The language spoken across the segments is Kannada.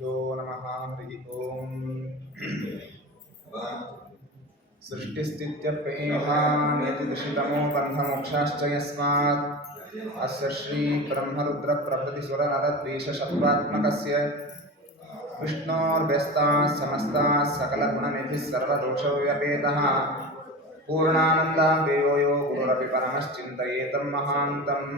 श्रीगुरुभ्यो नमः। हरिः ओम्। सृष्टिस्थित्यप्येहानियतिदुषितमो बन्धमोक्षाश्च यस्मात् अस्य श्रीब्रह्मरुद्रप्रभृतिसुरनरद्वीषशत्रुरात्मकस्य विष्णोर्व्यस्ताः समस्ताः सकलगुणनिधिः सर्वदोषव्यपेतः पूर्णानन्दाव्ययो यो गुरुरपि परमश्चिन्तयेतं महान्तम्।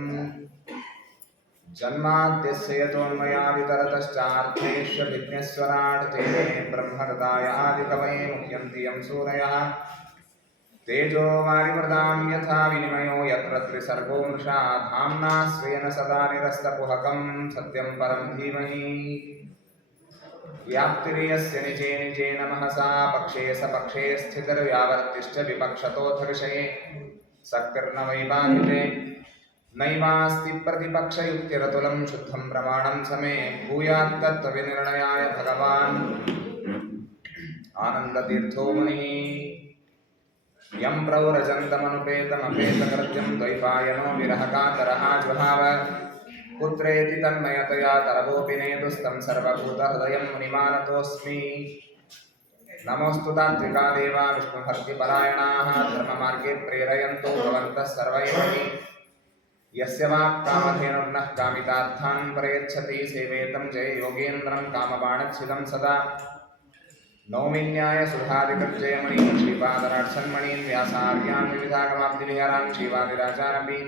जन्माद्यस्य यतोन्मयादितरतश्चार्थेष्वभिज्ञस्वराट् तेने ब्रह्महृदाय आदिकवये मुह्यन्ति यं सूरयः तेजो वारिमृदां यथा विनिमयो यत्र त्रिसर्गो मृषा धाम्ना स्वेन सदा निरस्तकुहकं सत्यं परं धीमहि व्याप्तिर्यस्य निजे निजेन महसा पक्षे सपक्षे स्थितिर्व्यावर्तिश्च विपक्षतोऽथ विषये सक्तिर्न वैबान्ते नैवास्ति प्रतिपक्षयुक्तिरतुलं शुद्धं प्रमाणं समे भूयात्तत्त्वविनिर्णयाय भगवान् आनन्दतीर्थो मुनिः यं प्रव्रजन्तमनुपेतमपेतकृत्यं द्वैपायनो विरहकातरः जुहाव पुत्रेति तन्मयतया तरवोऽपि नेदुस्तं सर्वभूतहृदयं मुनिमानतोऽस्मि। नमोऽस्तु तात्विका देवा विष्णुभक्तिपरायणाः धर्ममार्गे प्रेरयन्तो भवन्तः सर्व एव हि। यस्य वाक्कामधेनुर्नः कामितार्थान् प्रयच्छति सेवेतं जय योगेन्द्रं कामबाणच्छिदं सदा नौमिन्याय सुधादिकृजयमणिं श्रीपादराट्सन्मणीन् व्यासार्यान् विविधागमाब्धिविहरान् श्रीवादिराजानपि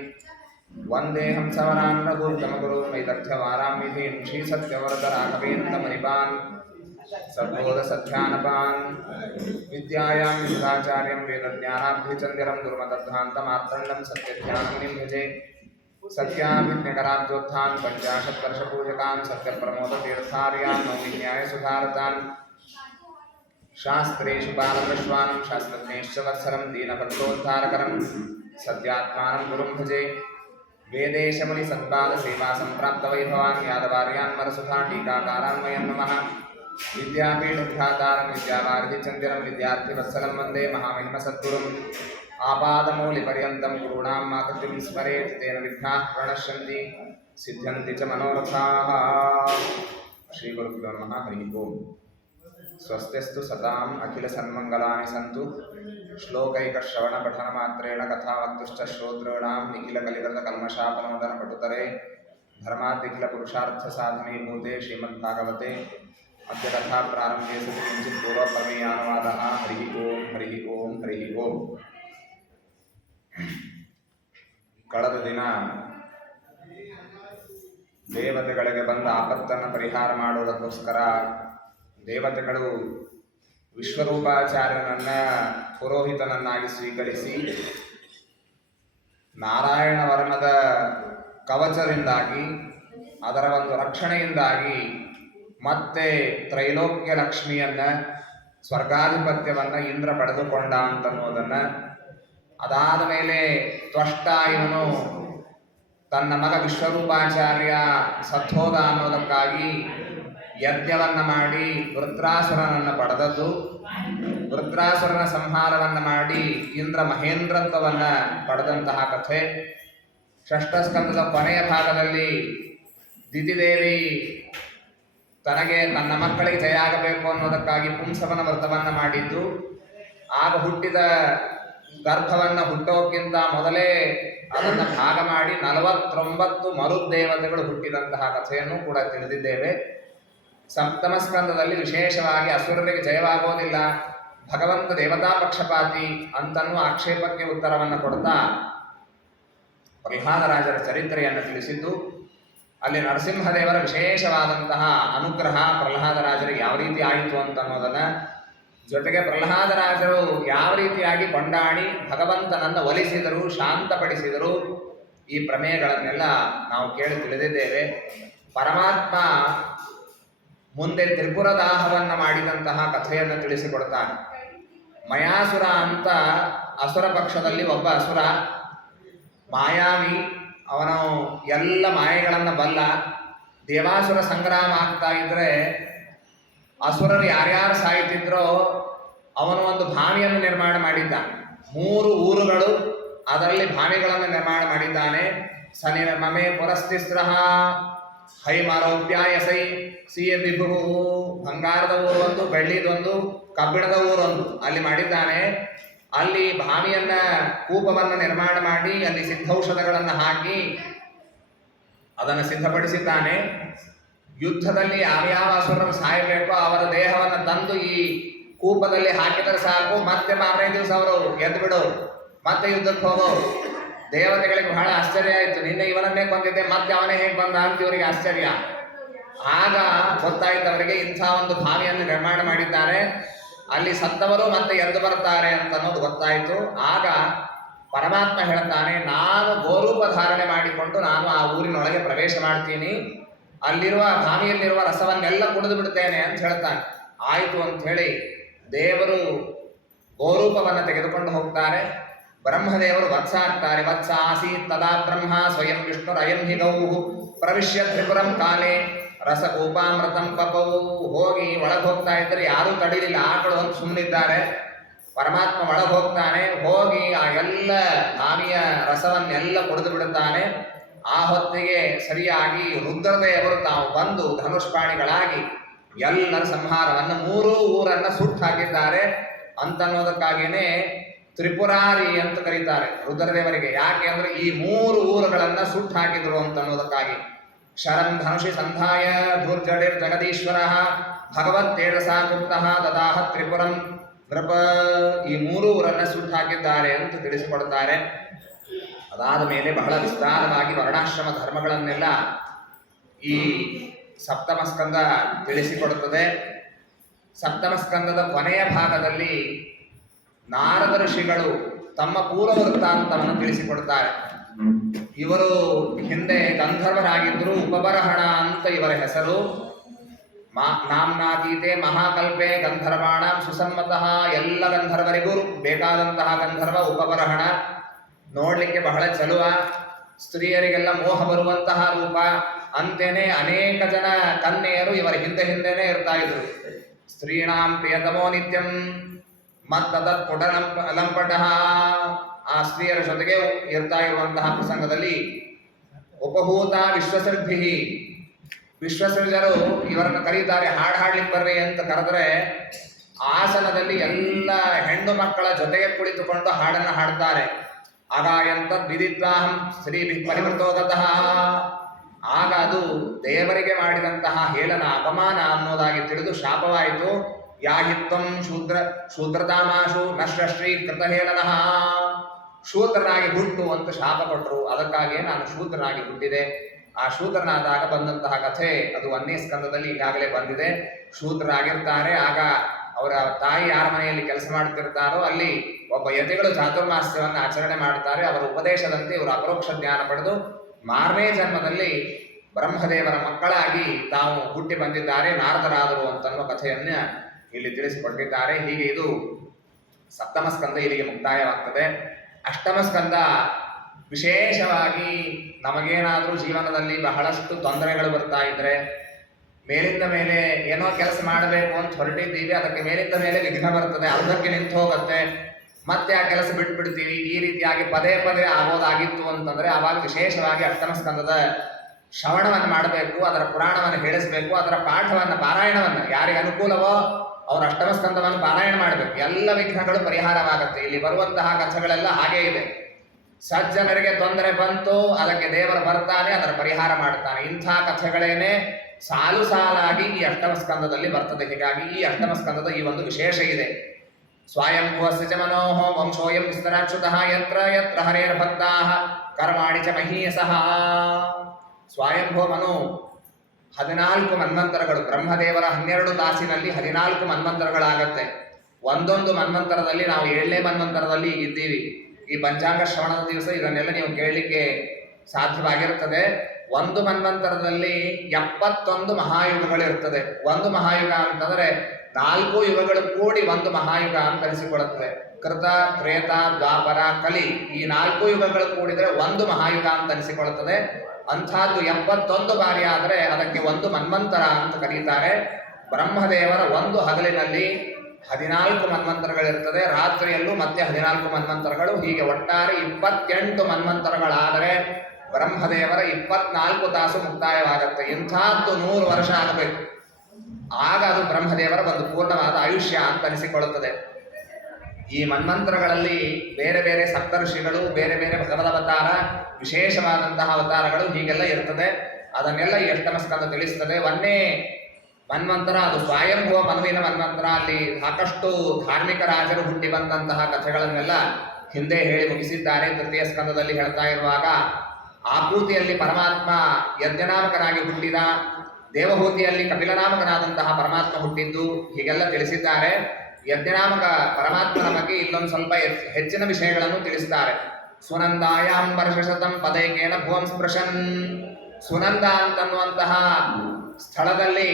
वन्देऽहं सवरान् रघुत्तमगुरून् वैदग्ध्यवारां विधीन् श्रीसत्यवरदराघवेन्द्रमणिपान् सद्बोधसध्यानपान् विद्यायां विदुधाचार्यं वेदज्ञानाभ्यचन्द्रं दुर्मदध्वान्तमार्तण्डं सत्यध्यानमुनिं भजे सत्याभिज्ञकराब्जोत्थान् पञ्चाशत्वर्षपूजकान् सत्यप्रमोदतीर्थार्यान् नौमिन्यायसुधारतान् शास्त्रेषु बालकृष्वानं शास्त्रज्ञैश्च वत्सरं दीनभक्तोद्धारकरं सत्यात्मानं गुरुं भजे वेदेशमुनिसत्पादसेवासम्प्राप्तवैभवान् यादवार्यान् वरसुधा टीकाकारान्वयं नमः विद्यापीठोद्धातारं विद्यावारिधिचन्द्रं विद्यार्थिवत्सलं वन्दे महामहिमसद्गुरुम् आपादमौलिपर्यन्तं गुरूणां माकृतिं स्मरेत् तेन विघ्नाः प्रणश्यन्ति सिद्ध्यन्ति च मनोरथाः। श्रीगुरुभ्यो नमः। हरिः ओम्। स्वस्तिस्तु सताम् अखिलसन्मङ्गलानि सन्तु श्लोकैकश्रवणपठनमात्रेण कथावक्तुश्च श्रोतॄणां निखिलकलिकृतकल्मषापनोदनपटुतरे धर्माद्यखिलपुरुषार्थसाधनीभूते श्रीमद्भागवते अद्य कथाप्रारम्भे सति किञ्चित् पूर्वप्रमेयानुवादः। हरिः ओम्। हरिः ओम्। हरिः ओम्। ಕಳೆದ ದಿನ ದೇವತೆಗಳಿಗೆ ಬಂದ ಆಪತ್ತನ್ನು ಪರಿಹಾರ ಮಾಡುವುದಕ್ಕೋಸ್ಕರ ದೇವತೆಗಳು ವಿಶ್ವರೂಪಾಚಾರ್ಯನನ್ನ ಪುರೋಹಿತನನ್ನಾಗಿ ಸ್ವೀಕರಿಸಿ ನಾರಾಯಣ ವರ್ಣದ ಕವಚದಿಂದಾಗಿ ಅದರ ಒಂದು ರಕ್ಷಣೆಯಿಂದಾಗಿ ಮತ್ತೆ ತ್ರೈಲೋಕ್ಯ ಲಕ್ಷ್ಮಿಯನ್ನ ಸ್ವರ್ಗಾಧಿಪತ್ಯವನ್ನ ಇಂದ್ರ ಪಡೆದುಕೊಂಡ ಅಂತನ್ನುವುದನ್ನು, ಅದಾದ ಮೇಲೆ ತ್ವಷ್ಟ ಇವನು ತನ್ನ ಮಗ ವಿಶ್ವರೂಪಾಚಾರ್ಯ ಸತ್ತೋದ ಅನ್ನೋದಕ್ಕಾಗಿ ಯಜ್ಞವನ್ನು ಮಾಡಿ ವೃತ್ರಾಸುರನನ್ನು ಪಡೆದದ್ದು, ವೃತ್ರಾಸುರನ ಸಂಹಾರವನ್ನು ಮಾಡಿ ಇಂದ್ರ ಮಹೇಂದ್ರತ್ವವನ್ನು ಪಡೆದಂತಹ ಕಥೆ. ಷಷ್ಠಸ್ಕಂದದ ಕೊನೆಯ ಭಾಗದಲ್ಲಿ ದಿತಿದೇವಿ ತನಗೆ ತನ್ನ ಮಕ್ಕಳಿಗೆ ಜಯ ಆಗಬೇಕು ಅನ್ನೋದಕ್ಕಾಗಿ ಪುಂಸವನ ವ್ರತವನ್ನು ಮಾಡಿದ್ದು, ಆಗ ಹುಟ್ಟಿದ ಗರ್ಭವನ್ನು ಹುಟ್ಟೋಕ್ಕಿಂತ ಮೊದಲೇ ಅದನ್ನು ಭಾಗ ಮಾಡಿ 49 ಮರುದೇವತೆಗಳು ಹುಟ್ಟಿದಂತಹ ಕಥೆಯನ್ನು ಕೂಡ ತಿಳಿದಿದ್ದೇವೆ. ಸಪ್ತಮ ಸ್ಕಂದದಲ್ಲಿ ವಿಶೇಷವಾಗಿ ಅಸುರರಿಗೆ ಜಯವಾಗೋದಿಲ್ಲ, ಭಗವಂತ ದೇವತಾ ಪಕ್ಷಪಾತಿ ಅಂತನ್ನೂ ಆಕ್ಷೇಪಕ್ಕೆ ಉತ್ತರವನ್ನು ಕೊಡ್ತಾ ಪ್ರಹ್ಲಾದರಾಜರ ಚರಿತ್ರೆಯನ್ನು ತಿಳಿಸಿದ್ದು, ಅಲ್ಲಿ ನರಸಿಂಹದೇವರ ವಿಶೇಷವಾದಂತಹ ಅನುಗ್ರಹ ಪ್ರಹ್ಲಾದರಾಜರಿಗೆ ಯಾವ ರೀತಿ ಆಯಿತು ಅಂತನ್ನೋದನ್ನು, ಜೊತೆಗೆ ಪ್ರಹ್ಲಾದರಾಜರು ಯಾವ ರೀತಿಯಾಗಿ ಕೊಂಡಾಡಿ ಭಗವಂತನನ್ನು ಒಲಿಸಿದರು, ಶಾಂತಪಡಿಸಿದರು, ಈ ಪ್ರಮೇಯಗಳನ್ನೆಲ್ಲ ನಾವು ಕೇಳಿ ತಿಳಿದಿದ್ದೇವೆ. ಪರಮಾತ್ಮ ಮುಂದೆ ತ್ರಿಪುರದಾಹವನ್ನು ಮಾಡಿದಂತಹ ಕಥೆಯನ್ನು ತಿಳಿಸಿಕೊಡ್ತಾನೆ. ಮಯಾಸುರ ಅಂತ ಅಸುರ ಪಕ್ಷದಲ್ಲಿ ಒಬ್ಬ ಅಸುರ, ಮಾಯಾವಿ, ಅವನು ಎಲ್ಲ ಮಾಯೆಗಳನ್ನು ಬಲ್ಲ. ದೇವಾಸುರ ಸಂಗ್ರಾಮ ಆಗ್ತಾ ಇದ್ರೆ ಅಸುರರು ಯಾರ್ಯಾರು ಸಾಯ್ತಿದ್ರೋ ಅವನು ಒಂದು ಬಾವಿಯನ್ನು ನಿರ್ಮಾಣ ಮಾಡಿದ್ದ. 3 ಊರುಗಳು, ಅದರಲ್ಲಿ ಬಾವಿಗಳನ್ನು ನಿರ್ಮಾಣ ಮಾಡಿದ್ದಾನೆ. ಸನಿರ್ಮಮೆ ಪುರಸ್ತಿಸ್ರಹ ಹೈಮರೌಪ್ಯಾಯಸೈ ಸಿಯ ವಿಭು, ಬಂಗಾರದ ಊರೊಂದು, ಬೆಳ್ಳಿದೊಂದು, ಕಬ್ಬಿಣದ ಊರೊಂದು ಅಲ್ಲಿ ಮಾಡಿದ್ದಾನೆ. ಅಲ್ಲಿ ಭಾವಿಯನ್ನ ಕೂಪವನ್ನು ನಿರ್ಮಾಣ ಮಾಡಿ ಅಲ್ಲಿ ಸಿದ್ಧೌಷಧಗಳನ್ನು ಹಾಕಿ ಅದನ್ನು ಸಿದ್ಧಪಡಿಸಿದ್ದಾನೆ. ಯುದ್ಧದಲ್ಲಿ ಯಾವ್ಯಾವ ಅಸುರರು ಸಾಯಬೇಕೋ ಅವರ ದೇಹವನ್ನು ತಂದು ಈ ಕೂಪದಲ್ಲಿ ಹಾಕಿದರೆ ಸಾಕು, ಮತ್ತೆ ಮಾರನೇ ದಿವಸ ಅವರು ಎದ್ದು ಬಿಡು, ಮತ್ತೆ ಯುದ್ಧಕ್ಕೆ ಹೋಗೋ. ದೇವತೆಗಳಿಗೆ ಬಹಳ ಆಶ್ಚರ್ಯ ಆಯಿತು, ನಿನ್ನೆ ಇವನನ್ನೇ ಕೊಂದಿದ್ದೆ, ಮತ್ತೆ ಅವನೇ ಹೇಗೆ ಬಂದ ಅಂತ ಇವರಿಗೆ ಆಶ್ಚರ್ಯ. ಆಗ ಗೊತ್ತಾಯ್ತು ಅವರಿಗೆ ಇಂಥ ಒಂದು ಭಾವಿಯನ್ನು ನಿರ್ಮಾಣ ಮಾಡಿದ್ದಾರೆ, ಅಲ್ಲಿ ಸತ್ತವರು ಮತ್ತೆ ಎದ್ದು ಬರ್ತಾರೆ ಅಂತ ಅನ್ನೋದು ಗೊತ್ತಾಯಿತು. ಆಗ ಪರಮಾತ್ಮ ಹೇಳ್ತಾನೆ, ನಾನು ಗೋರೂಪ ಧಾರಣೆ ಮಾಡಿಕೊಂಡು ನಾನು ಆ ಊರಿನೊಳಗೆ ಪ್ರವೇಶ ಮಾಡ್ತೀನಿ, ಅಲ್ಲಿರುವ ಭಾವಿಯಲ್ಲಿರುವ ರಸವನ್ನೆಲ್ಲ ಕುಡಿದು ಬಿಡ್ತೇನೆ ಅಂತ ಹೇಳ್ತಾನೆ. ಆಯಿತು ಅಂತ ಹೇಳಿ ದೇವರು ಗೋರೂಪವನ್ನು ತೆಗೆದುಕೊಂಡು ಹೋಗ್ತಾರೆ. ಬ್ರಹ್ಮದೇವರು ವತ್ಸ ಆಗ್ತಾರೆ. ವತ್ಸ ಆಸೀತ್ ತದಾ ಬ್ರಹ್ಮ ಸ್ವಯಂ ವಿಷ್ಣುರಯಂ ಹಿ ಗೌಃ ಪ್ರವಿಶ್ಯ ತ್ರಿಪುರಂ ಕಾಲೇ ರಸಕೂಪಾಮೃತಂ ಪಪೌ. ಹೋಗಿ ಒಳಗೆ ಹೋಗ್ತಾ ಇದ್ರೆ ಯಾರೂ ತಡಿಲಿಲ್ಲ, ಆಕಳು ಅಂತ ಸುಮ್ಮನಿದ್ದಾರೆ. ಪರಮಾತ್ಮ ಒಳಗೆ ಹೋಗ್ತಾನೆ, ಹೋಗಿ ಆ ಎಲ್ಲ ಭಾವಿಯ ರಸವನ್ನೆಲ್ಲ ಕುಡಿದು ಬಿಡುತ್ತಾನೆ. ಆ ಹೊತ್ತಿಗೆ ಸರಿಯಾಗಿ ರುದ್ರದೇವರು ತಾವು ಬಂದು ಧನುಷ್ಪಾಣಿಗಳಾಗಿ ಎಲ್ಲರ ಸಂಹಾರವನ್ನು 3 ಊರನ್ನ ಸುಟ್ಟು ಹಾಕಿದ್ದಾರೆ ಅಂತನ್ನೋದಕ್ಕಾಗಿಯೇ ತ್ರಿಪುರಾರಿ ಅಂತ ಕರೀತಾರೆ ರುದ್ರದೇವರಿಗೆ. ಯಾಕೆ ಅಂದ್ರೆ ಈ 3 ಊರುಗಳನ್ನ ಸುಟ್ಟು ಹಾಕಿದ್ರು ಅಂತ ಅನ್ನೋದಕ್ಕಾಗಿ. ಶರಂ ಧನುಷಿ ಸಂಧಾಯ ಧೂರ್ಜಡಿರ್ ಜಗದೀಶ್ವರ ಭಗವತ್ ತೇಜಸಾ ಗುಪ್ತಃ ದದಾಹ ತ್ರಿಪುರಂ ನೃಪ. ಈ 3 ಊರನ್ನ ಸುಟ್ಟು ಹಾಕಿದ್ದಾರೆ ಅಂತ ತಿಳಿಸಿಕೊಡ್ತಾರೆ. ಅದಾದ ಮೇಲೆ ಬಹಳ ವಿಸ್ತಾರವಾಗಿ ವರ್ಣಾಶ್ರಮ ಧರ್ಮಗಳನ್ನೆಲ್ಲ ಈ ಸಪ್ತಮ ಸ್ಕಂದ ತಿಳಿಸಿಕೊಡುತ್ತದೆ. ಸಪ್ತಮ ಸ್ಕಂದದ ಕೊನೆಯ ಭಾಗದಲ್ಲಿ ನಾರದ ಋಷಿಗಳು ತಮ್ಮ ಪೂರ್ವ ವೃತ್ತಾಂತವನ್ನು ತಿಳಿಸಿಕೊಡ್ತಾರೆ. ಇವರು ಹಿಂದೆ ಗಂಧರ್ವರಾಗಿದ್ದರು, ಉಪಬರಹಣ ಅಂತ ಇವರ ಹೆಸರು. ನಾಮ್ನಾತೀತೆ ಮಹಾಕಲ್ಪೆ ಗಂಧರ್ವಾಣ ಸುಸಮ್ಮತಃ. ಎಲ್ಲ ಗಂಧರ್ವರಿಗೂ ಬೇಕಾದಂತಹ ಗಂಧರ್ವ ಉಪಬರಹಣ. ನೋಡ್ಲಿಕ್ಕೆ ಬಹಳ ಚಲುವ, ಸ್ತ್ರೀಯರಿಗೆಲ್ಲ ಮೋಹ ಬರುವಂತಹ ರೂಪ. ಅಂತೇನೆ ಅನೇಕ ಜನ ಕನ್ಯೆಯರು ಇವರ ಹಿಂದೆನೇ ಇರ್ತಾ ಇದ್ರು. ಸ್ತ್ರೀಣಾಂ ಪ್ರಿಯತಮೋ ನಿತ್ಯಂ ಮತ್ತದತ್ ಲಂಪಟ. ಆ ಸ್ತ್ರೀಯರ ಜೊತೆಗೆ ಇರ್ತಾ ಇರುವಂತಹ ಪ್ರಸಂಗದಲ್ಲಿ ಉಪಭೂತ ವಿಶ್ವಸೃದ್ಧಿ, ವಿಶ್ವಸೃಜರು ಇವರನ್ನು ಕರೀತಾರೆ, ಹಾಡು ಹಾಡ್ಲಿಕ್ಕೆ ಬರ್ರಿ ಅಂತ ಕರೆದ್ರೆ ಆಸನದಲ್ಲಿ ಎಲ್ಲ ಹೆಣ್ಣು ಮಕ್ಕಳ ಜೊತೆಗೆ ಕುಳಿತುಕೊಂಡು ಹಾಡನ್ನು ಹಾಡ್ತಾರೆ. ಆಗಾಯಂತ ವಿದಿತ್ವಾಹಂ ಸ್ತ್ರೀ ಪರಿವೃತೋಗತಃ. ಆಗ ಅದು ದೇವರಿಗೆ ಮಾಡಿದಂತಹ ಹೇಳನ ಅಪಮಾನ ಅನ್ನೋದಾಗಿ ತಿಳಿದು ಶಾಪವಾಯಿತು. ಯಾಹಿತ್ವಂ ಶೂದ್ರತಾಮಾಶು ನಶ್ರಶ್ರೀ ಕೃತ ಹೇಳನಃ. ಶೂದ್ರನಾಗಿ ಹುಟ್ಟು ಅಂತ ಶಾಪ ಕೊಟ್ಟರು. ಅದಕ್ಕಾಗಿಯೇ ನಾನು ಶೂದ್ರನಾಗಿ ಹುಟ್ಟಿದೆ. ಆ ಶೂದ್ರನಾದಾಗ ಬಂದಂತಹ ಕಥೆ ಅದು 1ನೇ ಸ್ಕಂದದಲ್ಲಿ ಈಗಾಗಲೇ ಬಂದಿದೆ. ಶೂದ್ರರಾಗಿರ್ತಾರೆ. ಆಗ ಅವರ ತಾಯಿ ಯಾರ ಮನೆಯಲ್ಲಿ ಕೆಲಸ ಮಾಡುತ್ತಿರ್ತಾರೋ ಅಲ್ಲಿ ಒಬ್ಬ ಯತಿಗಳು ಚಾತುರ್ಮಾಸ್ಯವನ್ನು ಆಚರಣೆ ಮಾಡ್ತಾರೆ. ಅವರ ಉಪದೇಶದಂತೆ ಇವರು ಅಪರೋಕ್ಷ ಜ್ಞಾನ ಪಡೆದು ಮಾರನೇ ಜನ್ಮದಲ್ಲಿ ಬ್ರಹ್ಮದೇವರ ಮಕ್ಕಳಾಗಿ ತಾವು ಹುಟ್ಟಿ ಬಂದಿದ್ದಾರೆ, ನಾರದರಾದರು ಅಂತನ್ನುವ ಕಥೆಯನ್ನ ಇಲ್ಲಿ ತಿಳಿಸಿಕೊಟ್ಟಿದ್ದಾರೆ. ಹೀಗೆ ಇದು ಸಪ್ತಮ ಸ್ಕಂದ ಇಲ್ಲಿಗೆ ಮುಕ್ತಾಯವಾಗ್ತದೆ. ಅಷ್ಟಮ ಸ್ಕಂದ ವಿಶೇಷವಾಗಿ ನಮಗೇನಾದರೂ ಜೀವನದಲ್ಲಿ ಬಹಳಷ್ಟು ತೊಂದರೆಗಳು ಬರ್ತಾ ಇದ್ರೆ, ಮೇಲಿಂದ ಮೇಲೆ ಏನೋ ಕೆಲಸ ಮಾಡಬೇಕು ಅಂತ ಹೊರಟಿದ್ದೀವಿ, ಅದಕ್ಕೆ ಮೇಲಿಂದ ಮೇಲೆ ವಿಘ್ನ ಬರ್ತದೆ, ಅರ್ಧಕ್ಕೆ ನಿಂತು ಹೋಗುತ್ತೆ, ಮತ್ತೆ ಆ ಕೆಲಸ ಬಿಟ್ಬಿಡ್ತೀವಿ. ಈ ರೀತಿಯಾಗಿ ಪದೇ ಪದೇ ಆಗೋದಾಗಿತ್ತು ಅಂತಂದ್ರೆ ಆವಾಗ ವಿಶೇಷವಾಗಿ ಅಷ್ಟಮ ಸ್ಕಂದದ ಶ್ರವಣವನ್ನು ಮಾಡಬೇಕು, ಅದರ ಪುರಾಣವನ್ನು ಹೇಳಿಸಬೇಕು, ಅದರ ಪಾಠವನ್ನು ಪಾರಾಯಣವನ್ನು ಯಾರಿಗೆ ಅನುಕೂಲವೋ ಅವರು ಅಷ್ಟಮ ಸ್ಕಂದವನ್ನು ಪಾರಾಯಣ ಮಾಡಬೇಕು. ಎಲ್ಲ ವಿಘ್ನಗಳು ಪರಿಹಾರವಾಗುತ್ತೆ. ಇಲ್ಲಿ ಬರುವಂತಹ ಕಥೆಗಳೆಲ್ಲ ಹಾಗೇ ಇದೆ. ಸಜ್ಜನರಿಗೆ ತೊಂದರೆ ಬಂತು, ಅದಕ್ಕೆ ದೇವರು ಬರ್ತಾನೆ, ಅದರ ಪರಿಹಾರ ಮಾಡ್ತಾನೆ. ಇಂಥ ಕಥೆಗಳೇನೆ ಸಾಲು ಸಾಲಾಗಿ ಈ ಅಷ್ಟಮ ಸ್ಕಂದದಲ್ಲಿ ಬರ್ತದೆ. ಹೀಗಾಗಿ ಈ ಅಷ್ಟಮ ಸ್ಕಂದದ ಈ ಒಂದು ವಿಶೇಷ ಇದೆ. ಸ್ವಯಂಭುವಸ್ಯ ಚ ಮನೋಃ ವಂಶೋಯಂ ವಿಸ್ತರಾಚ್ಯುತಃ ಯತ್ರ ಯತ್ರ ಹರೇರ್ಭಕ್ತಾಃ ಕರ್ಮಾಣಿ ಚ ಮಹೀಯಸಃ. ಸ್ವಯಂಭುವ ಮನು 14 ಮನ್ವಂತರಗಳು. ಬ್ರಹ್ಮದೇವರ 12 ತಾಸಿನಲ್ಲಿ 14 ಮನ್ವಂತರಗಳಾಗತ್ತೆ. ಒಂದೊಂದು ಮನ್ವಂತರದಲ್ಲಿ ನಾವು 7ನೇ ಮನ್ವಂತರದಲ್ಲಿ ಇದ್ದೀವಿ. ಈ ಪಂಚಾಂಗ ಶ್ರವಣದ ದಿವಸ ಇದನ್ನೆಲ್ಲ ನೀವು ಕೇಳಲಿಕ್ಕೆ ಸಾಧ್ಯವಾಗಿರುತ್ತದೆ. ಒಂದು ಮನ್ವಂತರದಲ್ಲಿ 71 ಮಹಾಯುಗಗಳಿರ್ತದೆ. ಒಂದು ಮಹಾಯುಗ ಅಂತಂದ್ರೆ 4 ಯುಗಗಳು ಕೂಡಿ ಒಂದು ಮಹಾಯುಗ ಅಂತ ಅನಿಸಿಕೊಳ್ಳುತ್ತದೆ. ಕೃತ, ತ್ರೇತ, ದ್ವಾಪರ, ಕಲಿ ಈ 4 ಯುಗಗಳು ಕೂಡಿದರೆ ಒಂದು ಮಹಾಯುಗ ಅಂತ ಅನಿಸಿಕೊಳ್ಳುತ್ತದೆ. ಅಂಥದ್ದು 71 ಬಾರಿ ಆದರೆ ಅದಕ್ಕೆ ಒಂದು ಮನ್ವಂತರ ಅಂತ ಕರೀತಾರೆ. ಬ್ರಹ್ಮದೇವರ ಒಂದು ಹಗಲಿನಲ್ಲಿ 14 ಮನ್ವಂತರಗಳಿರ್ತದೆ, ರಾತ್ರಿಯಲ್ಲೂ ಮತ್ತೆ 14 ಮನ್ವಂತರಗಳು. ಹೀಗೆ ಒಟ್ಟಾರೆ 28 ಮನ್ವಂತರಗಳಾದರೆ ಬ್ರಹ್ಮದೇವರ 24 ತಾಸು ಮುಕ್ತಾಯವಾಗತ್ತೆ. ಇಂಥದ್ದು 100 ವರ್ಷ ಆಗಬೇಕು, ಆಗ ಅದು ಬ್ರಹ್ಮದೇವರ ಒಂದು ಪೂರ್ಣವಾದ ಆಯುಷ್ಯ ಅಂತ ಅನಿಸಿಕೊಳ್ಳುತ್ತದೆ. ಈ ಮನ್ವಂತರಗಳಲ್ಲಿ ಬೇರೆ ಬೇರೆ ಸಪ್ತರ್ಷಿಗಳು, ಬೇರೆ ಬೇರೆ ಭಗವದವತಾರ, ವಿಶೇಷವಾದಂತಹ ಅವತಾರಗಳು ಹೀಗೆಲ್ಲ ಇರ್ತದೆ. ಅದನ್ನೆಲ್ಲ ಈ ಅಷ್ಟಮ ಸ್ಕಂದ ತಿಳಿಸ್ತದೆ. ಒಂದೇ ಮನ್ವಂತರ ಅದು ಸ್ವಯಂಭುವ ಮನುವಿನ ಮನ್ವಂತರ. ಅಲ್ಲಿ ಸಾಕಷ್ಟು ಧಾರ್ಮಿಕ ರಾಜರು ಹುಟ್ಟಿ ಬಂದಂತಹ ಕಥೆಗಳನ್ನೆಲ್ಲ ಹಿಂದೆ ಹೇಳಿ ಮುಗಿಸಿದ್ದಾರೆ. ತೃತೀಯ ಸ್ಕಂದದಲ್ಲಿ ಹೇಳ್ತಾ ಇರುವಾಗ ಆಕೂತಿಯಲ್ಲಿ ಪರಮಾತ್ಮ ಯಜ್ಞನಾಮಕನಾಗಿ ಹುಟ್ಟಿದ, ದೇವಹೂತಿಯಲ್ಲಿ ಕಪಿಲನಾಮಕನಾದಂತಹ ಪರಮಾತ್ಮ ಹುಟ್ಟಿದ್ದು, ಹೀಗೆಲ್ಲ ತಿಳಿಸಿದ್ದಾರೆ. ಯಜ್ಞನಾಮಕ ಪರಮಾತ್ಮನ ಬಗ್ಗೆ ಇಲ್ಲೊಂದು ಸ್ವಲ್ಪ ಹೆಚ್ಚಿನ ವಿಷಯಗಳನ್ನು ತಿಳಿಸಿದ್ದಾರೆ. ಸುನಂದಾಯಾಂ ವರ್ಷಶತಂ ಪದೈಕೇನ ಭುವಂ ಸ್ಪೃಶನ್. ಸುನಂದ ಅಂತನ್ನುವಂತಹ ಸ್ಥಳದಲ್ಲಿ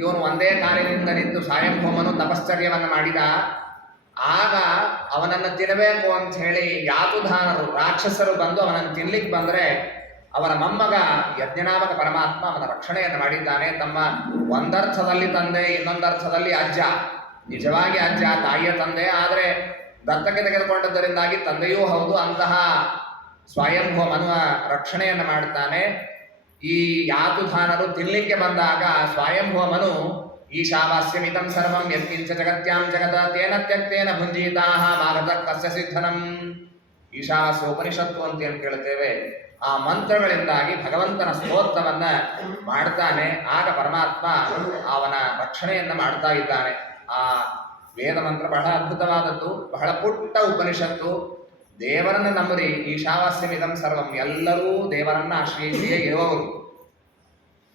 ಇವನು ಒಂದೇ ಕಾಲಿನಿಂದ ನಿಂತು ಸ್ವಯಂಭೂಮನು ತಪಶ್ಚರ್ಯವನ್ನು ಮಾಡಿದ. ಆಗ ಅವನನ್ನು ತಿನ್ನಬೇಕು ಅಂತ ಹೇಳಿ ಯಾತುಧಾನರು, ರಾಕ್ಷಸರು ಬಂದು ಅವನನ್ನು ತಿನ್ಲಿಕ್ಕೆ ಬಂದರೆ ಅವರ ಮೊಮ್ಮಗ ಯಜ್ಞನಾಮಕ ಪರಮಾತ್ಮ ಅವನ ರಕ್ಷಣೆಯನ್ನು ಮಾಡಿದ್ದಾನೆ. ತಮ್ಮ ಒಂದರ್ಥದಲ್ಲಿ ತಂದೆ, ಇನ್ನೊಂದರ್ಥದಲ್ಲಿ ಅಜ್ಜ. ನಿಜವಾಗಿ ಅಜ್ಜ ತಾಯಿಯ ತಂದೆ, ಆದರೆ ದತ್ತಕ್ಕೆ ತೆಗೆದುಕೊಂಡದ್ದರಿಂದಾಗಿ ತಂದೆಯೂ ಹೌದು. ಅಂತಹ ಸ್ವಯಂಭವ ಮನುವ ರಕ್ಷಣೆಯನ್ನು ಮಾಡುತ್ತಾನೆ. ಈ ಯಾತುಧಾನರು ತಿನ್ಲಿಕ್ಕೆ ಬಂದಾಗ ಸ್ವಯಂಭವ ಮನು ಈಶಾವಾಸ್ಯಮಿದಂ ಸರ್ವಂ ಯತ್ಕಿಂಚ ಜಗತ್ಯಾಂ ಜಗದ ತೇನ ತ್ಯಕ್ತೇನ ಭುಂಜೀತಾಹ ಮಾಗತ ಕಸ್ಯ ಸಿದ್ಧನಂ. ಈಶಾವಾಸ್ಯ ಉಪನಿಷತ್ತು ಅಂತ ಏನು ಕೇಳುತ್ತೇವೆ, ಆ ಮಂತ್ರಗಳಿಂದಾಗಿ ಭಗವಂತನ ಸ್ತೋತ್ರವನ್ನ ಮಾಡ್ತಾನೆ. ಆಗ ಪರಮಾತ್ಮ ಅವನ ರಕ್ಷಣೆಯನ್ನ ಮಾಡ್ತಾ ಇದ್ದಾನೆ. ಆ ವೇದ ಮಂತ್ರ ಬಹಳ ಅದ್ಭುತವಾದದ್ದು, ಬಹಳ ಪುಟ್ಟ ಉಪನಿಷತ್ತು. ದೇವರನ್ನು ನಂಬರಿ, ಈಶಾವಾಸ್ಯಮಿದಂ ಸರ್ವಂ, ಎಲ್ಲರೂ ದೇವರನ್ನ ಆಶ್ರಯಿಸಿಯೇ ಇರುವವರು.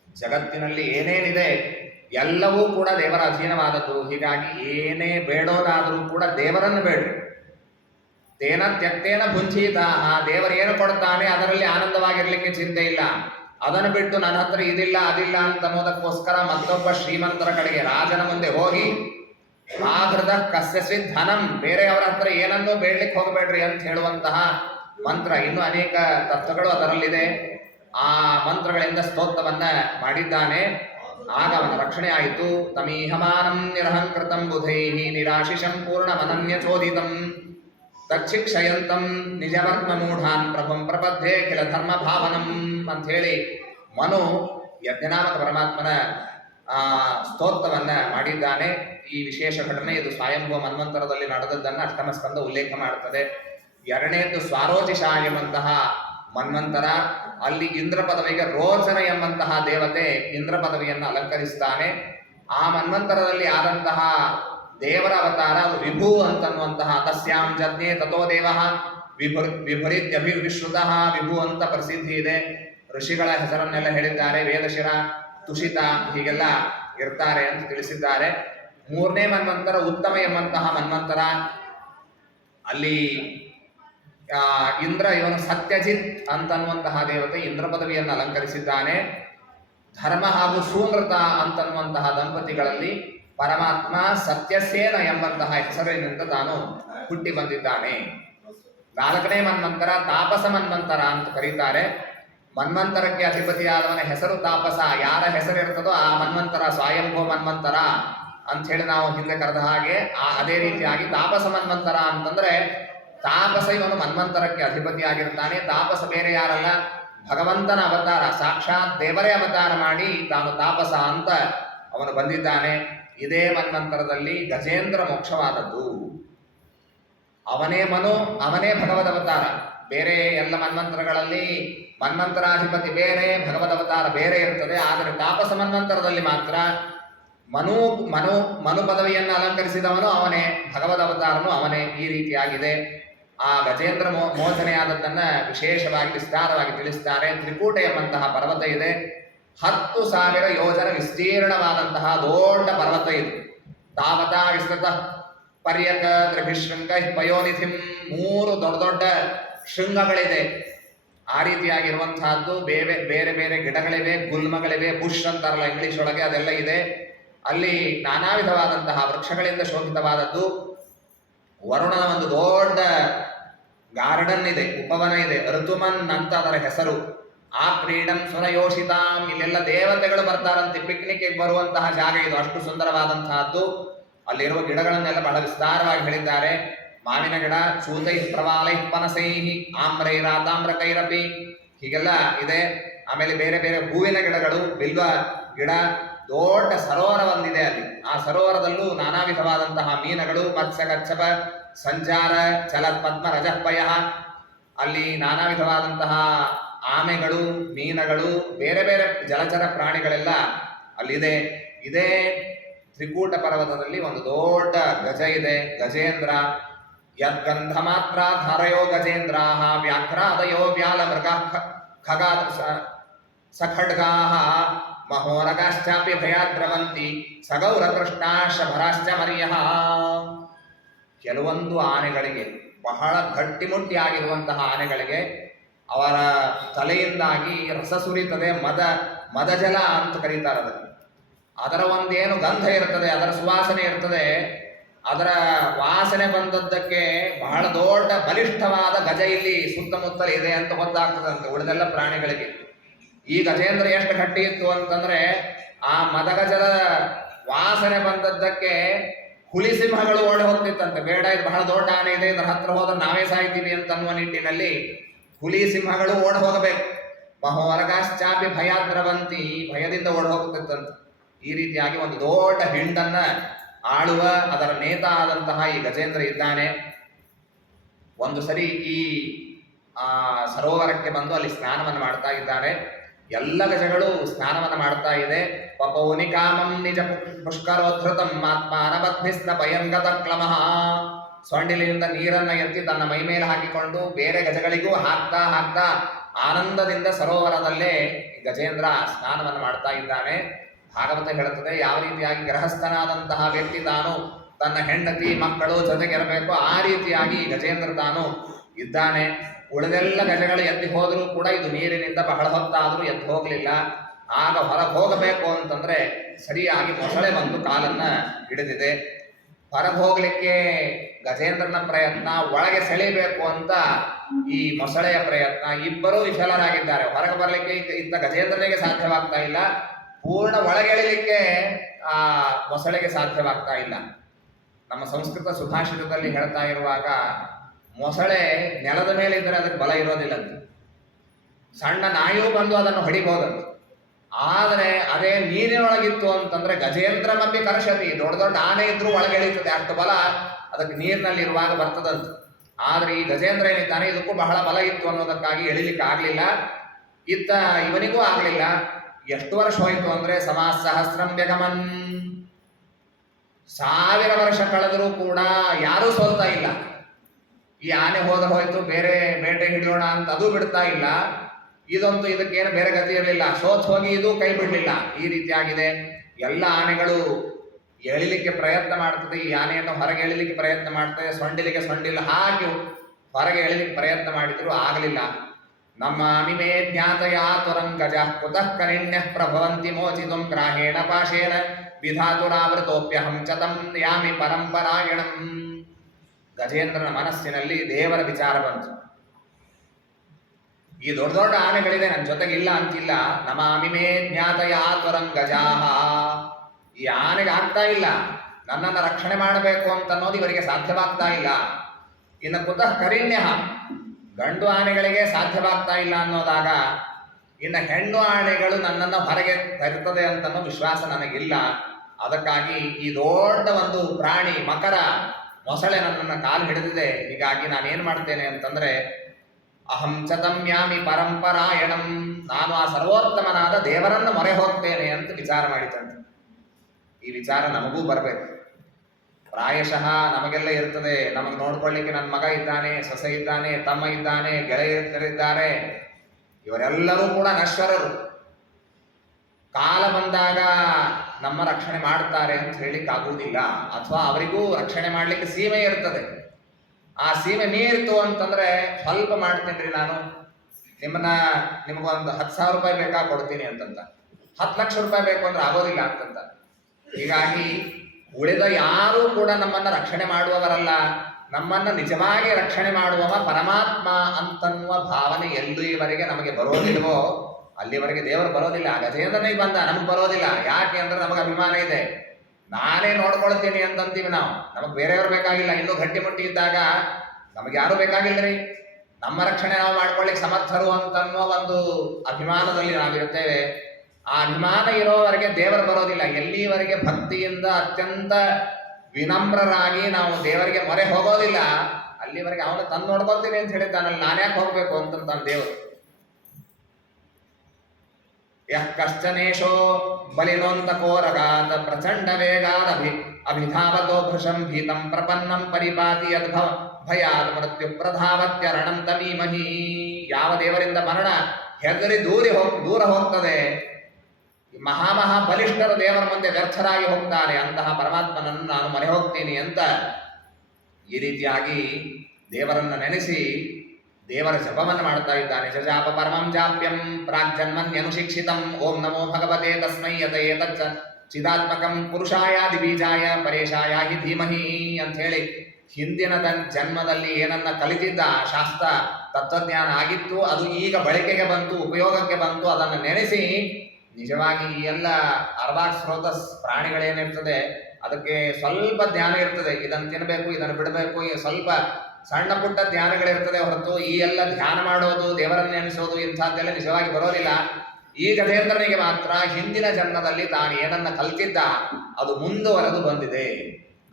ಜಗತ್ತಿನಲ್ಲಿ ಏನೇನಿದೆ ಎಲ್ಲವೂ ಕೂಡ ದೇವರ ಅಧೀನವಾದದ್ದು. ಹೀಗಾಗಿ ಏನೇ ಬೇಡೋದಾದರೂ ಕೂಡ ದೇವರನ್ನು ಬೇಡ್ರಿ. ತೇನ ತ್ಯಕ್ತೇನ ಭುಂಜೀತಾಹ, ದೇವರೇನು ಕೊಡ್ತಾನೆ ಅದರಲ್ಲಿ ಆನಂದವಾಗಿರ್ಲಿಕ್ಕೆ ಚಿಂತೆ ಇಲ್ಲ. ಅದನ್ನು ಬಿಟ್ಟು ನನ್ನ ಹತ್ರ ಇದಿಲ್ಲ ಅದಿಲ್ಲ ಅಂತ ಅನ್ನೋದಕ್ಕೋಸ್ಕರ ಮತ್ತೊಬ್ಬ ಶ್ರೀಮಂತರ ಕಡೆಗೆ, ರಾಜನ ಮುಂದೆ ಹೋಗಿ ಆಹೃದ ಕಸ್ಯಸಿ ಧನಂ, ಬೇರೆಯವರ ಹತ್ರ ಏನನ್ನೂ ಬೇಡ್ಲಿಕ್ಕೆ ಹೋಗಬೇಡ್ರಿ ಅಂತ ಹೇಳುವಂತಹ ಮಂತ್ರ. ಇನ್ನು ಅನೇಕ ತತ್ವಗಳು ಅದರಲ್ಲಿದೆ. ಆ ಮಂತ್ರಗಳಿಂದ ಸ್ತೋತ್ರವನ್ನ ಮಾಡಿದ್ದಾನೆ. ಆಗ ಅವನ ರಕ್ಷಣೆ ಆಯಿತು. ತಮೀಹಮಾನಂ ನಿರಹಂಕೃತಂ ಬುಧೈಹಿ ನಿರಾಶಿಷಂ ಪೂರ್ಣಮನನ್ಯ ಚೋದಿತಂ ತಚ್ಚಿಕ್ಷಯಂತಂ ನಿಜವರ್ಮ ಮೂಢಾನ್ ಪ್ರಭುಂ ಪ್ರಪದ್ಧೆ ಕಿಲ ಧರ್ಮ ಭಾವನಂ ಅಂತ ಹೇಳಿ ಮನು ಯಜ್ಞನಾಮಕ ಪರಮಾತ್ಮನ ಸ್ತೋತ್ರವನ್ನ ಮಾಡಿದ್ದಾನೆ. ಈ ವಿಶೇಷ ಘಟನೆ ಇದು ಸ್ವಯಂಭವ ಮನ್ವಂತರದಲ್ಲಿ ನಡೆದದ್ದನ್ನು ಅಷ್ಟಮ ಸ್ಕಂದ ಉಲ್ಲೇಖ ಮಾಡುತ್ತದೆ. ಎರಡನೇದ್ದು ಸ್ವಾರೋಚಿಷ ಎಂಬಂತಹ ಮನ್ವಂತರ. ಅಲ್ಲಿ ಇಂದ್ರ ಪದವಿಗೆ ರೋಚನ ಎಂಬಂತಹ ದೇವತೆ ಇಂದ್ರ ಪದವಿಯನ್ನು ಅಲಂಕರಿಸ್ತಾನೆ. ಆ ಮನ್ವಂತರದಲ್ಲಿ ಆದಂತಹ ದೇವರ ಅವತಾರ ಅದು ವಿಭು ಅಂತನ್ನುವಂತಹ, ತಸ್ಯಾಂ ಜಜ್ಞೆ ತಥೋ ದೇವ ವಿಭುರಿತ್ಯಭಿವಿಶ್ರುತಃ, ವಿಭು ಅಂತ ಪ್ರಸಿದ್ಧಿ ಇದೆ. ಋಷಿಗಳ ಹೆಸರನ್ನೆಲ್ಲ ಹೇಳಿದ್ದಾರೆ. ವೇದಶಿರ, ತುಷಿತ ಹೀಗೆಲ್ಲ ಇರ್ತಾರೆ ಅಂತ ತಿಳಿಸಿದ್ದಾರೆ. ಮೂರನೇ ಮನ್ವಂತರ ಉತ್ತಮ ಎಂಬಂತಹ ಮನ್ವಂತರ. ಅಲ್ಲಿ ಇಂದ್ರ ಇವನು ಸತ್ಯಜಿತ್ ಅಂತನ್ನುವಂತಹ ದೇವತೆ ಇಂದ್ರ ಪದವಿಯನ್ನು ಅಲಂಕರಿಸಿದ್ದಾನೆ. ಧರ್ಮ ಹಾಗೂ ಸೂನೃತ ಅಂತನ್ನುವಂತಹ ದಂಪತಿಗಳಲ್ಲಿ ಪರಮಾತ್ಮ ಸತ್ಯಸೇನ ಎಂಬಂತಹ ಹೆಸರಿನಿಂದ ತಾನು ಹುಟ್ಟಿ ಬಂದಿದ್ದಾನೆ. ನಾಲ್ಕನೇ ಮನ್ವಂತರ ತಾಪಸ ಮನ್ವಂತರ ಅಂತ ಕರೀತಾರೆ. ಮನ್ವಂತರಕ್ಕೆ ಅಧಿಪತಿಯಾದವನ ಹೆಸರು ತಾಪಸ. ಯಾರ ಹೆಸರಿರ್ತದೋ ಆ ಮನ್ವಂತರ ಸ್ವಯಂಭವ ಮನ್ವಂತರ ಅಂತ ಹೇಳಿ ನಾವು ಹಿಂದೆ ಕರೆದ ಹಾಗೆ ಅದೇ ರೀತಿಯಾಗಿ ತಾಪಸ ಮನ್ವಂತರ ಅಂತಂದ್ರೆ ತಾಪಸ ಇವನು ಮನ್ವಂತರಕ್ಕೆ ಅಧಿಪತಿಯಾಗಿರ್ತಾನೆ. ತಾಪಸ ಬೇರೆ ಯಾರಲ್ಲ, ಭಗವಂತನ ಅವತಾರ, ಸಾಕ್ಷಾತ್ ದೇವರೇ ಅವತಾರ ಮಾಡಿ ತಾನು ತಾಪಸ ಅಂತ ಅವನು ಬಂದಿದ್ದಾನೆ. ಇದೇ ಮನ್ವಂತರದಲ್ಲಿ ಗಜೇಂದ್ರ ಮೋಕ್ಷವಾದದ್ದು. ಅವನೇ ಮನು, ಅವನೇ ಭಗವದ್ ಅವತಾರ. ಬೇರೆ ಎಲ್ಲ ಮನ್ವಂತರಗಳಲ್ಲಿ ಮನ್ವಂತರಾಧಿಪತಿ ಬೇರೆ, ಭಗವದ್ ಅವತಾರ ಬೇರೆ ಇರ್ತದೆ. ಆದರೆ ತಾಪಸ ಮನ್ವಂತರದಲ್ಲಿ ಮಾತ್ರ ಮನು ಪದವಿಯನ್ನು ಅಲಂಕರಿಸಿದವನು ಅವನೇ, ಭಗವದ್ ಅವತಾರನು ಅವನೇ. ಈ ರೀತಿಯಾಗಿದೆ. ಆ ಗಜೇಂದ್ರ ಮೋಚನೆಯಾದದ್ದನ್ನ ವಿಶೇಷವಾಗಿ ವಿಸ್ತಾರವಾಗಿ ತಿಳಿಸ್ತಾರೆ. ತ್ರಿಕೂಟ ಎಂಬಂತಹ ಪರ್ವತ ಇದೆ. 10,000 ಯೋಜನ ವಿಸ್ತೀರ್ಣವಾದಂತಹ ದೊಡ್ಡ ಪರ್ವತ ಇದು. ತಾವತಾ ವಿಸ್ತೃತ ಪರ್ಯಕ ತ್ರಿಭಿಶೃಂಗ ಪಯೋನಿಧಿಂ, 3 ದೊಡ್ಡ ದೊಡ್ಡ ಶೃಂಗಗಳಿದೆ. ಆ ರೀತಿಯಾಗಿರುವಂತಹದ್ದು. ಬೇರೆ ಬೇರೆ ಬೇರೆ ಗಿಡಗಳಿವೆ, ಗುಲ್ಮಗಳಿವೆ, ಬುಷ್ ಅಂತಾರಲ್ಲ ಇಂಗ್ಲಿಷ್ ಒಳಗೆ, ಅದೆಲ್ಲ ಇದೆ. ಅಲ್ಲಿ ನಾನಾ ವಿಧವಾದಂತಹ ವೃಕ್ಷಗಳಿಂದ ಶೋಭಿತವಾದದ್ದು. ವರುಣನ ಒಂದು ದೊಡ್ಡ ಗಾರ್ಡನ್ ಇದೆ, ಉಪವನ ಇದೆ. ಋತುಮನ್ ಅಂತ ಅದರ ಹೆಸರು. ಆ ಕ್ರೀಡಂ ಸುನಯೋಷಿತಾಂ, ಇಲ್ಲೆಲ್ಲ ದೇವತೆಗಳು ಬರ್ತಾರಂತೆ. ಪಿಕ್ನಿಕ್ಗೆ ಬರುವಂತಹ ಜಾಗ ಇದು. ಅಷ್ಟು ಸುಂದರವಾದಂತಹದ್ದು. ಅಲ್ಲಿರುವ ಗಿಡಗಳನ್ನೆಲ್ಲ ಬಹಳ ವಿಸ್ತಾರವಾಗಿ ಹೇಳಿದ್ದಾರೆ. ಮಾವಿನ ಗಿಡ, ಚೂತೈ ಪ್ರವಾಲೈ ಪನಸೈ ಆಮ್ರೈ ರಾತಾಮ್ರಕೈರಪಿ ಹೀಗೆಲ್ಲ ಇದೆ. ಆಮೇಲೆ ಬೇರೆ ಬೇರೆ ಹೂವಿನ ಗಿಡಗಳು, ಬಿಲ್ವ ಗಿಡ, ದೊಡ್ಡ ಸರೋವರ ಒಂದಿದೆ ಅಲ್ಲಿ. ಆ ಸರೋವರದಲ್ಲೂ ನಾನಾ ವಿಧವಾದಂತಹ ಮೀನುಗಳು, ಮತ್ಸ್ಯ ಕಚ್ಚಪ ಸಂಚಾರ ಚಲತ್ ಪದ್ಮ ರಜಪಯ, ಅಲ್ಲಿ ನಾನಾ ವಿಧವಾದಂತಹ ಆಮೆಗಳು, ಮೀನುಗಳು, ಬೇರೆ ಬೇರೆ ಜಲಚರ ಪ್ರಾಣಿಗಳೆಲ್ಲ ಅಲ್ಲಿದೆ. ಇದೇ ತ್ರಿಕೂಟ ಪರ್ವತದಲ್ಲಿ ಒಂದು ದೊಡ್ಡ ಗಜ ಇದೆ, ಗಜೇಂದ್ರ. ಯದ್ಗಂಧ ಮಾತ್ರ ಧಾರಯೋ ಗಜೇಂದ್ರಾಹ ವ್ಯಾಘ್ರಾದಯೋ ವ್ಯಾಲ ಮೃಗ ಖಗಾ ಸಖಡ್ಗಾಹ ಮಹೋರಗಾಶ್ಚಾಪಿ ಭಯಾದ್ರವಂತಿ ಸಗೌರ ಕೃಷ್ಣಾಶ ಭರಾಶ್ಚ ಮರ್ಯಃ. ಕೆಲವೊಂದು ಆನೆಗಳಿಗೆ, ಬಹಳ ಗಟ್ಟಿಮುಟ್ಟಿಯಾಗಿರುವಂತಹ ಆನೆಗಳಿಗೆ ಅವರ ತಲೆಯಿಂದಾಗಿ ರಸ ಸುರಿತದೆ, ಮದಜಲ ಅಂತ ಕರೀತಾರೆ ಅದನ್ನು. ಅದರ ಒಂದೇನು ಗಂಧ ಇರ್ತದೆ, ಅದರ ಸುವಾಸನೆ ಇರ್ತದೆ, ಅದರ ವಾಸನೆ ಬಂದದ್ದಕ್ಕೆ ಬಹಳ ದೊಡ್ಡ ಬಲಿಷ್ಠವಾದ ಗಜ ಇಲ್ಲಿ ಸುತ್ತಮುತ್ತಲ ಇದೆ ಅಂತ ಗೊತ್ತಾಗ್ತದಂತೆ ಉಳಿದೆಲ್ಲ ಪ್ರಾಣಿಗಳಿಗೆ. ಈ ಗಜೇಂದ್ರ ಎಷ್ಟು ಗಟ್ಟಿ ಇತ್ತು ಅಂತಂದ್ರೆ, ಆ ಮದಗಜದ ವಾಸನೆ ಬಂದದ್ದಕ್ಕೆ ಹುಲಿ ಸಿಂಹಗಳು ಓಡಿ ಹೋಗ್ತಿತ್ತಂತೆ. ಬೇಡ, ಇದು ಬಹಳ ದೊಡ್ಡ ಆನೆ ಇದೆ, ಇದರ ಹತ್ರ ಹೋದ್ರೆ ನಾವೇ ಸಾಯ್ತೀವಿ ಅಂತ ಅನ್ನುವ ನಿಟ್ಟಿನಲ್ಲಿ ಹುಲಿ ಸಿಂಹಗಳು ಓಡಿ ಹೋಗಬೇಕು. ಮಹೋರಗಾಶ್ಚಾಪಿ ಭಯಾದ್ರವಂತಿ, ಭಯದಿಂದ ಓಡಿ ಹೋಗ್ತಿತ್ತಂತೆ. ಈ ರೀತಿಯಾಗಿ ಒಂದು ದೊಡ್ಡ ಹಿಂಡನ್ನ ಆಳುವ, ಅದರ ನೇತ ಆದಂತಹ ಈ ಗಜೇಂದ್ರ ಇದ್ದಾನೆ. ಒಂದು ಸರಿ ಈ ಸರೋವರಕ್ಕೆ ಬಂದು ಅಲ್ಲಿ ಸ್ನಾನವನ್ನು ಮಾಡ್ತಾ ಇದ್ದಾರೆ. ಎಲ್ಲ ಗಜಗಳು ಸ್ನಾನವನ್ನು ಮಾಡ್ತಾ ಇದೆ. ಪಪೌನಿಕಾಮಂ ನಿಜ ಪುಷ್ಕರೋದ್ಧೃತಂ ಆತ್ಮಾನಬದ್ಧಿಸ್ನ ಭಯಂಗತ ಕ್ಲಮಃ. ಸೊಂಡಿಲಿನಿಂದ ನೀರನ್ನ ಎತ್ತಿ ತನ್ನ ಮೈ ಮೇಲೆ ಹಾಕಿಕೊಂಡು ಬೇರೆ ಗಜಗಳಿಗೂ ಹಾಕ್ತಾ ಹಾಕ್ತಾ ಆನಂದದಿಂದ ಸರೋವರದಲ್ಲೇ ಗಜೇಂದ್ರ ಸ್ನಾನವನ್ನು ಮಾಡ್ತಾ ಇದ್ದಾನೆ. ಭಾಗವತ ಹೇಳುತ್ತದೆ, ಯಾವ ರೀತಿಯಾಗಿ ಗೃಹಸ್ಥನಾದಂತಹ ವ್ಯಕ್ತಿ ತಾನು ತನ್ನ ಹೆಂಡತಿ ಮಕ್ಕಳು ಜೊತೆಗಿರಬೇಕು, ಆ ರೀತಿಯಾಗಿ ಗಜೇಂದ್ರ ತಾನು ಇದ್ದಾನೆ. ಉಳಿದೆಲ್ಲ ಗಜಗಳು ಎದ್ದು ಹೋದರೂ ಕೂಡ ಇದು ನೀರಿನಿಂದ ಬಹಳ ಹೊತ್ತಾದರೂ ಎದ್ದು ಹೋಗಲಿಲ್ಲ. ಆಗ ಹೊರಗೆ ಹೋಗಬೇಕು ಅಂತಂದ್ರೆ ಸರಿಯಾಗಿ ಮೊಸಳೆ ಬಂದು ಕಾಲನ್ನ ಹಿಡಿದಿದೆ. ಹೊರಗೆ ಹೋಗ್ಲಿಕ್ಕೆ ಗಜೇಂದ್ರನ ಪ್ರಯತ್ನ, ಒಳಗೆ ಸೆಳಿಬೇಕು ಅಂತ ಈ ಮೊಸಳೆಯ ಪ್ರಯತ್ನ, ಇಬ್ಬರೂ ವಿಫಲರಾಗಿದ್ದಾರೆ. ಹೊರಗೆ ಬರಲಿಕ್ಕೆ ಇದ್ದ ಗಜೇಂದ್ರನಿಗೆ ಸಾಧ್ಯವಾಗ್ತಾ ಇಲ್ಲ, ಪೂರ್ಣ ಒಳಗೆಳಿಲಿಕ್ಕೆ ಆ ಮೊಸಳೆಗೆ ಸಾಧ್ಯವಾಗ್ತಾ ಇಲ್ಲ. ನಮ್ಮ ಸಂಸ್ಕೃತ ಸುಭಾಷಿತದಲ್ಲಿ ಹೇಳ್ತಾ ಇರುವಾಗ, ಮೊಸಳೆ ನೆಲದ ಮೇಲೆ ಇದ್ದರೆ ಅದಕ್ಕೆ ಬಲ ಇರೋದಿಲ್ಲಂತ, ಸಣ್ಣ ನಾಯಿಯೂ ಬಂದು ಅದನ್ನು ಹೊಡಿಬಹುದಂತ. ಆದರೆ ಅದೇ ನೀರಿನೊಳಗಿತ್ತು ಅಂತಂದ್ರೆ ಗಜೇಂದ್ರ ಮಬ್ಬಿ ಕರ್ಷತಿ, ದೊಡ್ಡ ದೊಡ್ಡ ಆನೆ ಇದ್ರೂ ಒಳಗೆಳೀತದೆ, ಅಷ್ಟು ಬಲ ಅದಕ್ಕೆ ನೀರಿನಲ್ಲಿ ಇರುವಾಗ ಬರ್ತದಂತ. ಆದ್ರೆ ಈ ಗಜೇಂದ್ರ ಏನಿದ್ದಾನೆ, ಇದಕ್ಕೂ ಬಹಳ ಬಲ ಇತ್ತು ಅನ್ನೋದಕ್ಕಾಗಿ ಎಳಿಲಿಕ್ಕೆ ಆಗ್ಲಿಲ್ಲ. ಇತ್ತ ಇವನಿಗೂ ಆಗ್ಲಿಲ್ಲ. ಎಷ್ಟು ವರ್ಷ ಹೋಯ್ತು ಅಂದ್ರೆ ಸಹಸ್ರಂ ವ್ಯಗಮನ್, 1000 ವರ್ಷ ಕಳೆದರೂ ಕೂಡ ಯಾರೂ ಸೋಲ್ತಾ ಇಲ್ಲ. ಈ ಆನೆ ಹೋದ್ರೆ ಹೋಯ್ತು, ಬೇರೆ ಬೇಟೆ ಹಿಡಿಯೋಣ ಅಂತ ಅದು ಬಿಡ್ತಾ ಇಲ್ಲ. ಇದಂತೂ ಇದಕ್ಕೇನು ಬೇರೆ ಗತಿ ಇರಲಿಲ್ಲ, ಸೋತ್ ಹೋಗಿ ಇದು ಕೈ ಬಿಡಲಿಲ್ಲ. ಈ ರೀತಿಯಾಗಿದೆ. ಎಲ್ಲ ಆನೆಗಳು ಎಳಿಲಿಕ್ಕೆ ಪ್ರಯತ್ನ ಮಾಡ್ತದೆ, ಈ ಆನೆಯನ್ನು ಹೊರಗೆ ಎಳಿಲಿಕ್ಕೆ ಪ್ರಯತ್ನ ಮಾಡ್ತದೆ, ಸೊಂಡಿಲಿಗೆ ಸೊಂಡಿಲು ಹಾಕಿ ಹೊರಗೆ ಎಳಿಲಿಕ್ಕೆ ಪ್ರಯತ್ನ ಮಾಡಿದ್ರು ಆಗಲಿಲ್ಲ. ನಮ್ಮ ಅಮಿಮೇ ಜ್ಞಾತಯಾ ತ್ವರಂ ಗಜ ಕುತಃ ಕರಿಣ್ಯ ಪ್ರಭವಂತಿ ಮೋಚಿತುಂ ಗ್ರಾಹೇಣ ಪಾಶೇನ ವಿಧಾತುರಾವೃತೋಪ್ಯಹಂ ಚತಂ ಯಾಮಿ ಪರಂಪರಾಯಣಂ. ಗಜೇಂದ್ರನ ಮನಸ್ಸಿನಲ್ಲಿ ದೇವರ ವಿಚಾರ ಬಂತು. ಈ ದೊಡ್ಡ ದೊಡ್ಡ ಆನೆಗಳಿದೆ, ನನ್ನ ಜೊತೆಗೆ ಇಲ್ಲ ಅಂತಿಲ್ಲ. ನಮಾಮಿಮೇ ಜ್ಞಾತಯಾ ತ್ವರಂ ಗಜಾಹ, ಈ ಆನೆಗೆ ಆಗ್ತಾ ಇಲ್ಲ, ನನ್ನನ್ನು ರಕ್ಷಣೆ ಮಾಡಬೇಕು ಅಂತ ಅನ್ನೋದು ಇವರಿಗೆ ಸಾಧ್ಯವಾಗ್ತಾ ಇಲ್ಲ. ಇನ್ನು ಕುತಃ ಕರಿಣ್ಯ, ಗಂಡು ಆನೆಗಳಿಗೆ ಸಾಧ್ಯವಾಗ್ತಾ ಇಲ್ಲ ಅನ್ನೋದಾಗ ಇನ್ನು ಹೆಣ್ಣು ಆನೆಗಳು ನನ್ನನ್ನು ಹೊರಗೆ ತರುತ್ತದೆ ಅಂತನೋ ವಿಶ್ವಾಸ ನನಗಿಲ್ಲ. ಅದಕ್ಕಾಗಿ ಈ ದೊಡ್ಡ ಒಂದು ಪ್ರಾಣಿ ಮಕರ ಮೊಸಳೆ ನನ್ನನ್ನು ಕಾಲು ಹಿಡಿದಿದೆ. ಹೀಗಾಗಿ ನಾನೇನು ಮಾಡ್ತೇನೆ ಅಂತಂದ್ರೆ ಅಹಂ ಚತಮ್ಯಾಮಿ ಪರಂಪರಾಯಣಂ, ನಾನು ಆ ಸರ್ವೋತ್ತಮನಾದ ದೇವರನ್ನು ಮೊರೆ ಹೋಗ್ತೇನೆ ಅಂತ ವಿಚಾರ ಮಾಡಿದಂತೆ. ಈ ವಿಚಾರ ನಮಗೂ ಬರಬೇಕು. ಪ್ರಾಯಶಃ ನಮಗೆಲ್ಲ ಇರ್ತದೆ, ನಮಗೆ ನೋಡ್ಕೊಳ್ಳಿಕ್ಕೆ ನನ್ನ ಮಗ ಇದ್ದಾನೆ, ಸೊಸೆ ಇದ್ದಾನೆ, ತಮ್ಮ ಇದ್ದಾನೆ, ಗೆಳೆಯರಿದ್ದಾರೆ, ಇವರೆಲ್ಲರೂ ಕೂಡ ನಶ್ವರರು. ಕಾಲ ಬಂದಾಗ ನಮ್ಮ ರಕ್ಷಣೆ ಮಾಡ್ತಾರೆ ಅಂತ ಹೇಳಿಕ್ಕೆ ಆಗುವುದಿಲ್ಲ, ಅಥವಾ ಅವರಿಗೂ ರಕ್ಷಣೆ ಮಾಡ್ಲಿಕ್ಕೆ ಸೀಮೆ ಇರ್ತದೆ. ಆ ಸೀಮೆ ಮೀರಿತು ಅಂತಂದ್ರೆ ಸ್ವಲ್ಪ ಮಾಡ್ತೇನ್ರಿ ನಾನು, ನಿಮಗೊಂದು 10,000 ರೂಪಾಯಿ ಬೇಕಾ ಕೊಡ್ತೀನಿ ಅಂತಂತ, 10 ಲಕ್ಷ ರೂಪಾಯಿ ಬೇಕು ಅಂದ್ರೆ ಆಗೋದಿಲ್ಲ ಅಂತಂತ. ಹೀಗಾಗಿ ಉಳಿದ ಯಾರೂ ಕೂಡ ನಮ್ಮನ್ನ ರಕ್ಷಣೆ ಮಾಡುವವರಲ್ಲ, ನಮ್ಮನ್ನ ನಿಜವಾಗಿ ರಕ್ಷಣೆ ಮಾಡುವವ ಪರಮಾತ್ಮ ಅಂತನ್ನುವ ಭಾವನೆ ಎಲ್ಲಿವರೆಗೆ ನಮಗೆ ಬರೋದಿಲ್ವೋ ಅಲ್ಲಿವರೆಗೆ ದೇವರು ಬರೋದಿಲ್ಲ. ಗಜೇಂದ್ರನಿಗೆ ಬಂದ, ನಮಗೆ ಬರೋದಿಲ್ಲ. ಯಾಕೆ ಅಂದ್ರೆ ನಮಗೆ ಅಭಿಮಾನ ಇದೆ, ನಾನೇ ನೋಡ್ಕೊಳ್ತೀನಿ ಅಂತಂತೀವಿ ನಾವು. ನಮಗೆ ಬೇರೆಯವ್ರು ಬೇಕಾಗಿಲ್ಲ. ಇನ್ನೂ ಗಟ್ಟಿಮುಟ್ಟಿ ಇದ್ದಾಗ ನಮಗೆ ಯಾರು ಬೇಕಾಗಿಲ್ಲ ರೀ, ನಮ್ಮ ರಕ್ಷಣೆ ನಾವು ಮಾಡ್ಕೊಳ್ಳಿಕ್ಕೆ ಸಮರ್ಥರು ಅಂತನ್ನುವ ಒಂದು ಅಭಿಮಾನದಲ್ಲಿ ನಾವಿರುತ್ತೇವೆ. ಆ ಅಭಿಮಾನ ಇರೋವರೆಗೆ ದೇವರು ಬರೋದಿಲ್ಲ. ಎಲ್ಲಿವರೆಗೆ ಭಕ್ತಿಯಿಂದ ಅತ್ಯಂತ ವಿನಮ್ರರಾಗಿ ನಾವು ದೇವರಿಗೆ ಮೊರೆ ಹೋಗೋದಿಲ್ಲ, ಅಲ್ಲಿವರೆಗೆ ಅವನು ತಂದು ನೋಡ್ಕೊಳ್ತೀನಿ ಅಂತ ಹೇಳಿದ್ದಾನಲ್ಲಿ ನಾನ್ಯಾಕೆ ಹೋಗ್ಬೇಕು ಅಂತಂತಾನೆ ದೇವರು. ಯಃ ಕಶ್ಚನೇಶೋ ಬಲಿನೋಂತಕೋರಗಾತ ಪ್ರಚಂಡ ವೇಗಾದ ಅಭಿಧಾವತೋ ಭೃಶಂ ಭೀತಂ ಪ್ರಪನ್ನಂ ಪರಿಪಾತಿ ಯದ್ಭವ ಭಯಾತ್ ಮೃತ್ಯು ಪ್ರಧಾವತ್ಯರಣಂ ತಮೀಮಹಿ. ಯಾವ ದೇವರಿಂದ ಮರಣ ಹೆದರಿ ದೂರ ಹೋಗ್ತದೆ, ಮಹಾ ಬಲಿಷ್ಠರು ದೇವರ ಮುಂದೆ ವ್ಯರ್ಥರಾಗಿ ಹೋಗ್ತಾರೆ, ಅಂತಹ ಪರಮಾತ್ಮನನ್ನು ನಾನು ಮೊರೆ ಹೋಗ್ತೀನಿ ಅಂತ ಈ ರೀತಿಯಾಗಿ ದೇವರನ್ನು ನೆನೆಸಿ ದೇವರ ಜಪವನ್ನು ಮಾಡ್ತಾ ಇದ್ದಾನೆ. ಜಜಾಪ ಪರಮಂ ಜಾಪ್ಯಂ ಪ್ರಾಗ್ಜನ್ಮನ್ಯನುಶಿಕ್ಷಿತಂ ಓಂ ನಮೋ ಭಗವತೆ ತಸ್ಮೈ ಯತ ಏತಚ್ಚ ಚಿದಾತ್ಮಕಂ ಪುರುಷಾಯಾದಿ ಬೀಜಾಯ ಪರೇಶಾಯ ಹಿ ಧೀಮಹಿ ಅಂತ ಹೇಳಿ ಹಿಂದಿನ ಜನ್ಮದಲ್ಲಿ ಏನನ್ನ ಕಲಿತಿದ್ದ ಶಾಸ್ತ್ರ ತತ್ವಜ್ಞಾನ ಆಗಿತ್ತು, ಅದು ಈಗ ಬಳಕೆಗೆ ಬಂತು, ಉಪಯೋಗಕ್ಕೆ ಬಂತು. ಅದನ್ನು ನೆನೆಸಿ ನಿಜವಾಗಿ ಈ ಎಲ್ಲ ಅರ್ವಾಕ್ ಸ್ರೋತಸ್ ಪ್ರಾಣಿಗಳೇನಿರ್ತದೆ ಅದಕ್ಕೆ ಸ್ವಲ್ಪ ಜ್ಞಾನ ಇರ್ತದೆ, ಇದನ್ನು ತಿನ್ನಬೇಕು, ಇದನ್ನು ಬಿಡಬೇಕು, ಸ್ವಲ್ಪ ಸಣ್ಣ ಪುಟ್ಟ ಧ್ಯಾನಗಳಿರ್ತದೆ ಹೊರತು ಈ ಎಲ್ಲ ಧ್ಯಾನ ಮಾಡೋದು, ದೇವರನ್ನು ನೆನೆಸೋದು ಇಂಥದ್ದೆಲ್ಲ ನಿಜವಾಗಿ ಬರೋದಿಲ್ಲ. ಈ ಗಜೇಂದ್ರನಿಗೆ ಮಾತ್ರ ಹಿಂದಿನ ಜನ್ಮದಲ್ಲಿ ತಾನು ಏನನ್ನ ಕಲ್ತಿದ್ದ ಅದು ಮುಂದುವರೆದು ಬಂದಿದೆ.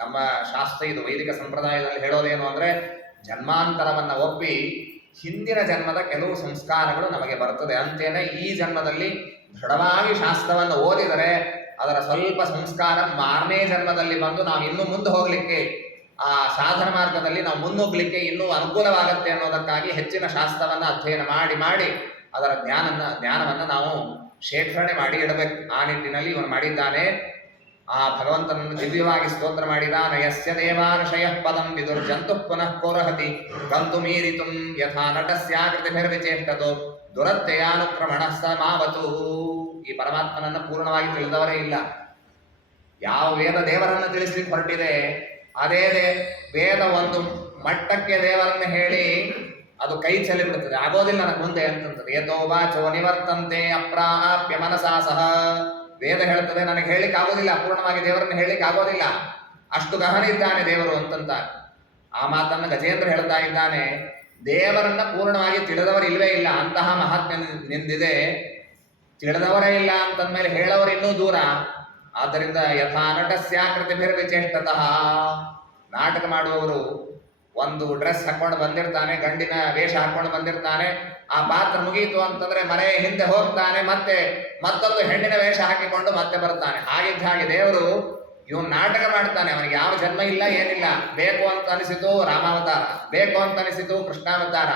ನಮ್ಮ ಶಾಸ್ತ್ರ ಇದು ವೈದಿಕ ಸಂಪ್ರದಾಯದಲ್ಲಿ ಹೇಳೋದೇನು ಅಂದ್ರೆ, ಜನ್ಮಾಂತರವನ್ನ ಒಪ್ಪಿ ಹಿಂದಿನ ಜನ್ಮದ ಕೆಲವು ಸಂಸ್ಕಾರಗಳು ನಮಗೆ ಬರ್ತದೆ ಅಂತೇನೆ ಈ ಜನ್ಮದಲ್ಲಿ ದೃಢವಾಗಿ ಶಾಸ್ತ್ರವನ್ನು ಓದಿದರೆ ಅದರ ಸ್ವಲ್ಪ ಸಂಸ್ಕಾರ ಮಾರನೇ ಜನ್ಮದಲ್ಲಿ ಬಂದು ನಾವು ಇನ್ನೂ ಮುಂದೆ ಹೋಗ್ಲಿಕ್ಕೆ, ಆ ಸಾಧನ ಮಾರ್ಗದಲ್ಲಿ ನಾವು ಮುನ್ನುಗ್ಲಿಕ್ಕೆ ಇನ್ನೂ ಅನುಕೂಲವಾಗುತ್ತೆ ಅನ್ನೋದಕ್ಕಾಗಿ ಹೆಚ್ಚಿನ ಶಾಸ್ತ್ರವನ್ನ ಅಧ್ಯಯನ ಮಾಡಿ ಅದರ ಜ್ಞಾನವನ್ನ ನಾವು ಶೇಖರಣೆ ಮಾಡಿ ಇಡಬೇಕು. ಆ ನಿಟ್ಟಿನಲ್ಲಿ ಇವನು ಮಾಡಿದ್ದಾನೆ. ಆ ಭಗವಂತನನ್ನು ದಿವ್ಯವಾಗಿ ಸ್ತೋತ್ರ ಮಾಡಿದ. ನಯಸ್ಯ ದೇವಾನುಶಯ ಪದಂ ವಿದುರ್ಜಂತು ಪುನಃ ಕೋರಹತಿ ಗಂತು ಮೀರಿತು ಯಥಾ ನಟಸ್ಯಾಕೃತಿಭಿರ್ವಿಚೇಷ್ಟತೋ ದುರತ್ಯಯಾನುಕ್ರಮಣ ಸಮಾವತು. ಈ ಪರಮಾತ್ಮನನ್ನ ಪೂರ್ಣವಾಗಿ ತಿಳಿದವರೇ ಇಲ್ಲ. ಯಾವ ವೇದ ದೇವರನ್ನು ತಿಳಿಸ್ಲಿಕ್ಕೆ ಹೊರಟಿದೆ, ಅದೇ ವೇದ ಒಂದು ಮಟ್ಟಕ್ಕೆ ದೇವರನ್ನು ಹೇಳಿ ಅದು ಕೈ ಚೆಲ್ಲಿ ಬಿಡುತ್ತದೆ, ಆಗೋದಿಲ್ಲ ನನಗೆ ಮುಂದೆ ಅಂತಂತದೆ. ಯಥೋ ವಾಚೋ ನಿವರ್ತಂತೆ ಅಪ್ರಾಪ್ಯ ಮನಸಾ ಸಹ. ವೇದ ಹೇಳ್ತದೆ ನನಗೆ ಹೇಳಿಕ್ಕೆ ಆಗೋದಿಲ್ಲ, ಪೂರ್ಣವಾಗಿ ದೇವರನ್ನು ಹೇಳಿಕ್ಕೆ ಆಗೋದಿಲ್ಲ, ಅಷ್ಟು ಗಹನ ಇದ್ದಾನೆ ದೇವರು ಅಂತಂತ. ಆ ಮಾತನ್ನು ಗಜೇಂದ್ರ ಹೇಳ್ತಾ ಇದ್ದಾನೆ. ದೇವರನ್ನ ಪೂರ್ಣವಾಗಿ ತಿಳಿದವರು ಇಲ್ವೇ ಇಲ್ಲ, ಅಂತಹ ಮಹಾತ್ಮೆ ನಿಂದಿದೆ. ತಿಳಿದವರೇ ಇಲ್ಲ ಅಂತಂದ್ಮೇಲೆ ಹೇಳೋರು ಇನ್ನೂ ದೂರ. ಆದ್ದರಿಂದ ಯಥಾ ನಟಸ್ಯಾಕೃತಿಭಿರ್ವಿಚೇಷ್ಟತಃ. ನಾಟಕ ಮಾಡುವವರು ಒಂದು ಡ್ರೆಸ್ ಹಾಕೊಂಡು ಬಂದಿರ್ತಾನೆ, ಗಂಡಿನ ವೇಷ ಹಾಕೊಂಡು ಬಂದಿರ್ತಾನೆ, ಆ ಪಾತ್ರ ಮುಗಿಯಿತು ಅಂತಂದ್ರೆ ಮನೆ ಹಿಂದೆ ಹೋಗ್ತಾನೆ, ಮತ್ತೆ ಮತ್ತೊಂದು ಹೆಣ್ಣಿನ ವೇಷ ಹಾಕಿಕೊಂಡು ಮತ್ತೆ ಬರ್ತಾನೆ. ಹಾಗಿದ್ದ ಹಾಗೆ ದೇವರು ಇವನು ನಾಟಕ ಮಾಡ್ತಾನೆ. ಅವನಿಗೆ ಯಾವ ಜನ್ಮ ಇಲ್ಲ, ಏನಿಲ್ಲ. ಬೇಕು ಅಂತ ಅನಿಸಿತು ರಾಮಾವತಾರ, ಬೇಕು ಅಂತ ಅನಿಸಿತು ಕೃಷ್ಣಾವತಾರ,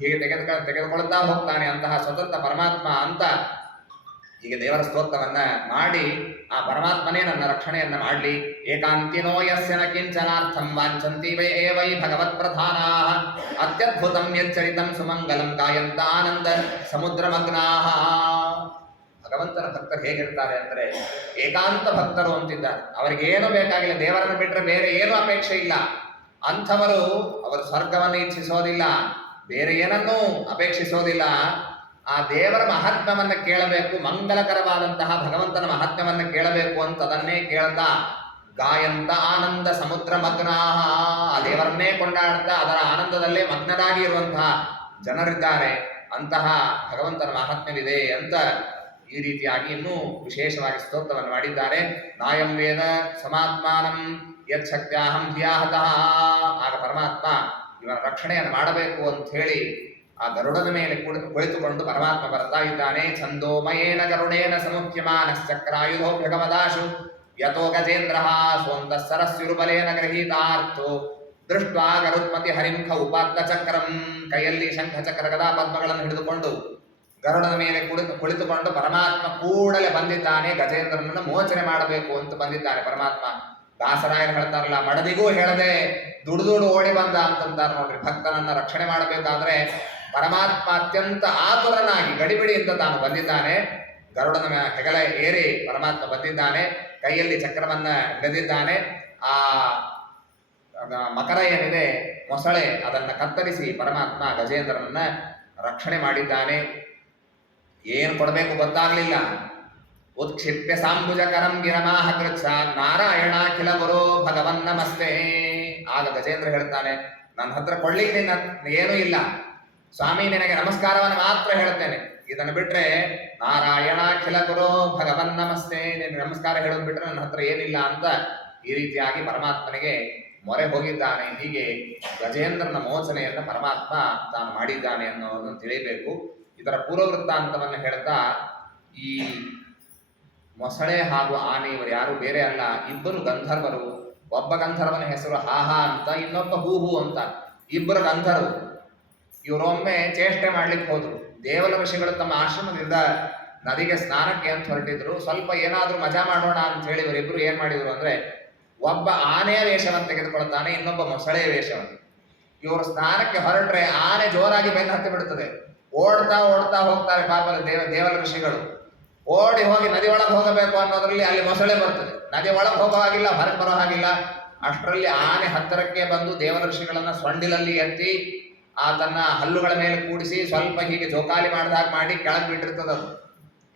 ಹೀಗೆ ತೆಗೆದುಕೊಳ್ತಾ ಹೋಗ್ತಾನೆ. ಅಂತಹ ಸ್ವತಂತ್ರ ಪರಮಾತ್ಮ ಅಂತ ಹೀಗೆ ದೇವರ ಸ್ತೋತ್ರವನ್ನ ಮಾಡಿ ಆ ಪರಮಾತ್ಮನೇ ನನ್ನ ರಕ್ಷಣೆಯನ್ನ ಮಾಡಲಿ. ಏಕಾಂತಿನೋ ಯಸ್ಯ ನ ಕಿಂಚನಾರ್ಥಂ ವಾಂಛಂತಿ ವೈ ಭಗವತ್ ಪ್ರಧಾನಾಃ ಅತ್ಯದ್ಭುತಂ ಯಚ್ಚರಿತಂ ಸುಮಂಗಲಂ ಗಾಯಂತ ಆನಂದ ಸಮುದ್ರಮಗ್ನಾಃ. ಭಗವಂತನ ಭಕ್ತರು ಹೇಗಿರ್ತಾರೆ ಅಂದ್ರೆ ಏಕಾಂತ ಭಕ್ತರು ಅಂತಿದ್ದಾರೆ. ಅವರಿಗೇನು ಬೇಕಾಗಿಲ್ಲ, ದೇವರನ್ನು ಬಿಟ್ಟರೆ ಬೇರೆ ಏನೂ ಅಪೇಕ್ಷೆ ಇಲ್ಲ. ಅಂಥವರು ಅವರು ಸ್ವರ್ಗವನ್ನು ಇಚ್ಛಿಸೋದಿಲ್ಲ, ಬೇರೆ ಏನನ್ನೂ ಅಪೇಕ್ಷಿಸೋದಿಲ್ಲ. ಆ ದೇವರ ಮಹಾತ್ಮ್ಯವನ್ನು ಕೇಳಬೇಕು, ಮಂಗಲಕರವಾದಂತಹ ಭಗವಂತನ ಮಹಾತ್ಮ್ಯವನ್ನು ಕೇಳಬೇಕು ಅಂತ ಅದನ್ನೇ ಕೇಳ್ತಾ ಗಾಯಂತ ಆನಂದ ಸಮುದ್ರ ಮಗ್ನಾಹ. ಆ ದೇವರನ್ನೇ ಕೊಂಡಾಡ್ತಾ ಅದರ ಆನಂದದಲ್ಲೇ ಮಗ್ನರಾಗಿ ಇರುವಂತಹ ಜನರಿದ್ದಾರೆ. ಅಂತಹ ಭಗವಂತನ ಮಹಾತ್ಮ್ಯವಿದೆ ಅಂತ ಈ ರೀತಿಯಾಗಿ ಇನ್ನೂ ವಿಶೇಷವಾಗಿ ಸ್ತೋತ್ರವನ್ನು ಮಾಡಿದ್ದಾರೆ. ನಾಯಂ ವೇದ ಸಮಾತ್ಮಾನಂ ಯಚ್ಛಕ್ತ್ಯಾಹಂ ಧಿಯಾಹತಃ. ಆಗ ಪರಮಾತ್ಮ ಇವನ ರಕ್ಷಣೆಯನ್ನು ಮಾಡಬೇಕು ಅಂತ ಹೇಳಿ ಆ ಗರುಡನ ಮೇಲೆ ಕುಳಿತುಕೊಂಡು ಪರಮಾತ್ಮ ಬರ್ತಾ ಇದ್ದಾನೆ. ಛಂದೋಮಯೇನ ಗರುಡೇನ ಸಮುಖ್ಯಮಾನಶ್ಚಕ್ರಾಯುಧೋ ಭಗವದಾಶು ಯಥೋ ಗಜೇಂದ್ರ ಸ್ವಂತ ಸರಸ್ಯುರುಬಲೇನ ಗೃಹೀತಾರ್ಥೋ ದೃಷ್ಟ್ವಾ ಗರುತ್ಮತಿ ಹರಿಂಖ ಉಪಾತ್ತ ಚಕ್ರಂ. ಕೈಯಲ್ಲಿ ಶಂಖ ಚಕ್ರ ಗದಾ ಪದ್ಮಗಳನ್ನು ಹಿಡಿದುಕೊಂಡು ಗರುಡನ ಮೇಲೆ ಕುಳಿತುಕೊಂಡು ಪರಮಾತ್ಮ ಕೂಡಲೇ ಬಂದಿದ್ದಾನೆ. ಗಜೇಂದ್ರನನ್ನು ಮೋಚನೆ ಮಾಡಬೇಕು ಅಂತ ಬಂದಿದ್ದಾನೆ ಪರಮಾತ್ಮ. ದಾಸರಾಯರು ಹೇಳ್ತಾರಲ್ಲ, ಮಡದಿಗೂ ಹೇಳದೆ ದುಡುದುಡು ಓಡಿ ಬಂದ ಅಂತಂತಾರೆ ನೋಡ್ರಿ. ಭಕ್ತನನ್ನ ರಕ್ಷಣೆ ಮಾಡಬೇಕಾದ್ರೆ ಪರಮಾತ್ಮ ಅತ್ಯಂತ ಆತುರನಾಗಿ ಗಡಿಬಿಡಿಯಿಂದ ತಾನು ಬಂದಿದ್ದಾನೆ. ಗರುಡನ ಹೆಗಲ ಏರಿ ಪರಮಾತ್ಮ ಬಂದಿದ್ದಾನೆ, ಕೈಯಲ್ಲಿ ಚಕ್ರವನ್ನ ಹಿಡಿದಿದ್ದಾನೆ. ಆ ಮಕರ ಏನಿದೆ ಮೊಸಳೆ, ಅದನ್ನ ಕತ್ತರಿಸಿ ಪರಮಾತ್ಮ ಗಜೇಂದ್ರನನ್ನ ರಕ್ಷಣೆ ಮಾಡಿದ್ದಾನೆ. ಏನು ಕೊಡಬೇಕು ಗೊತ್ತಾಗ್ಲಿಲ್ಲ. ಉತ್ಕ್ಷಿಪ್ಯ ಸಾಂಬುಜಕರಂ ಗಿರಮಾಹ ಕೃಚ್ಛ ನಾರಾಯಣಾಖಿಲ ಗುರೋ ಭಗವನ್ ನಮಸ್ತೆ. ಆಗ ಗಜೇಂದ್ರ ಹೇಳ್ತಾನೆ, ನನ್ನ ಹತ್ರ ಕೊಳ್ಳಿಕ್ಕೆ ಏನೂ ಇಲ್ಲ, ಸ್ವಾಮಿ ನಿನಗೆ ನಮಸ್ಕಾರವನ್ನು ಮಾತ್ರ ಹೇಳ್ತೇನೆ, ಇದನ್ನು ಬಿಟ್ರೆ ನಾರಾಯಣಾಖಿಲ ಗುರು ಭಗವನ್ ನಮಸ್ತೆ, ನಿನಗೆ ನಮಸ್ಕಾರ ಹೇಳೋದು ಬಿಟ್ರೆ ನನ್ನ ಹತ್ರ ಏನಿಲ್ಲ ಅಂತ ಈ ರೀತಿಯಾಗಿ ಪರಮಾತ್ಮನಿಗೆ ಮೊರೆ ಹೋಗಿದ್ದಾನೆ. ಹೀಗೆ ಗಜೇಂದ್ರನ ಮೋಚನೆಯನ್ನು ಪರಮಾತ್ಮ ತಾನು ಮಾಡಿದ್ದಾನೆ ಅನ್ನೋದನ್ನು ತಿಳಿಯಬೇಕು. ಇದರ ಪೂರ್ವವೃತ್ತಾಂತವನ್ನು ಹೇಳ್ತಾ, ಈ ಮೊಸಳೆ ಹಾಗೂ ಆನೆ ಇವರು ಯಾರು ಬೇರೆ ಅಲ್ಲ, ಇಬ್ಬರು ಗಂಧರ್ವರು. ಒಬ್ಬ ಗಂಧರ್ವನ ಹೆಸರು ಹಾಹಾ ಅಂತ, ಇನ್ನೊಬ್ಬ ಹೂಹು ಅಂತ. ಇಬ್ಬರು ಗಂಧರ್ವರು ಇವರೊಮ್ಮೆ ಚೇಷ್ಟೆ ಮಾಡ್ಲಿಕ್ಕೆ ಹೋದ್ರು. ದೇವಲ ಋಷಿಗಳು ತಮ್ಮ ಆಶ್ರಮದಿಂದ ನದಿಗೆ ಸ್ನಾನಕ್ಕೆ ಅಂತ ಹೊರಟಿದ್ರು. ಸ್ವಲ್ಪ ಏನಾದ್ರೂ ಮಜಾ ಮಾಡೋಣ ಅಂತ ಹೇಳಿ ಇವರಿಬ್ರು ಏನ್ ಮಾಡಿದ್ರು ಅಂದ್ರೆ, ಒಬ್ಬ ಆನೆಯ ವೇಷವನ್ನು ತೆಗೆದುಕೊಳ್ತಾನೆ, ಇನ್ನೊಬ್ಬ ಮೊಸಳೆಯ ವೇಷವನ್ನು. ಇವರು ಸ್ನಾನಕ್ಕೆ ಹೊರಟ್ರೆ ಆನೆ ಜೋರಾಗಿ ಬೆನ್ನು ಹತ್ತಿ ಬಿಡುತ್ತದೆ. ಓಡ್ತಾ ಓಡ್ತಾ ಹೋಗ್ತಾರೆ ಪಾಪದ ದೇವಲ ಋಷಿಗಳು. ಓಡಿ ಹೋಗಿ ನದಿ ಒಳಗೆ ಹೋಗಬೇಕು ಅನ್ನೋದ್ರಲ್ಲಿ ಅಲ್ಲಿ ಮೊಸಳೆ ಬರ್ತದೆ. ನದಿ ಒಳಗೆ ಹೋಗೋ ಹಾಗಿಲ್ಲ, ಹೊರಗೆ ಬರೋ ಹಾಗಿಲ್ಲ. ಅಷ್ಟರಲ್ಲಿ ಆನೆ ಹತ್ತಿರಕ್ಕೆ ಬಂದು ದೇವಲ ಋಷಿಗಳನ್ನ ಸೊಂಡಿಲಲ್ಲಿ ಎತ್ತಿ ತನ್ನ ಹಲ್ಲುಗಳ ಮೇಲೆ ಕೂಡಿಸಿ ಸ್ವಲ್ಪ ಹೀಗೆ ಜೋಕಾಲಿ ಮಾಡಿದಾಗ ಮಾಡಿ ಕೆಳಗೆ ಬಿಟ್ಟಿರ್ತದ. ಅದು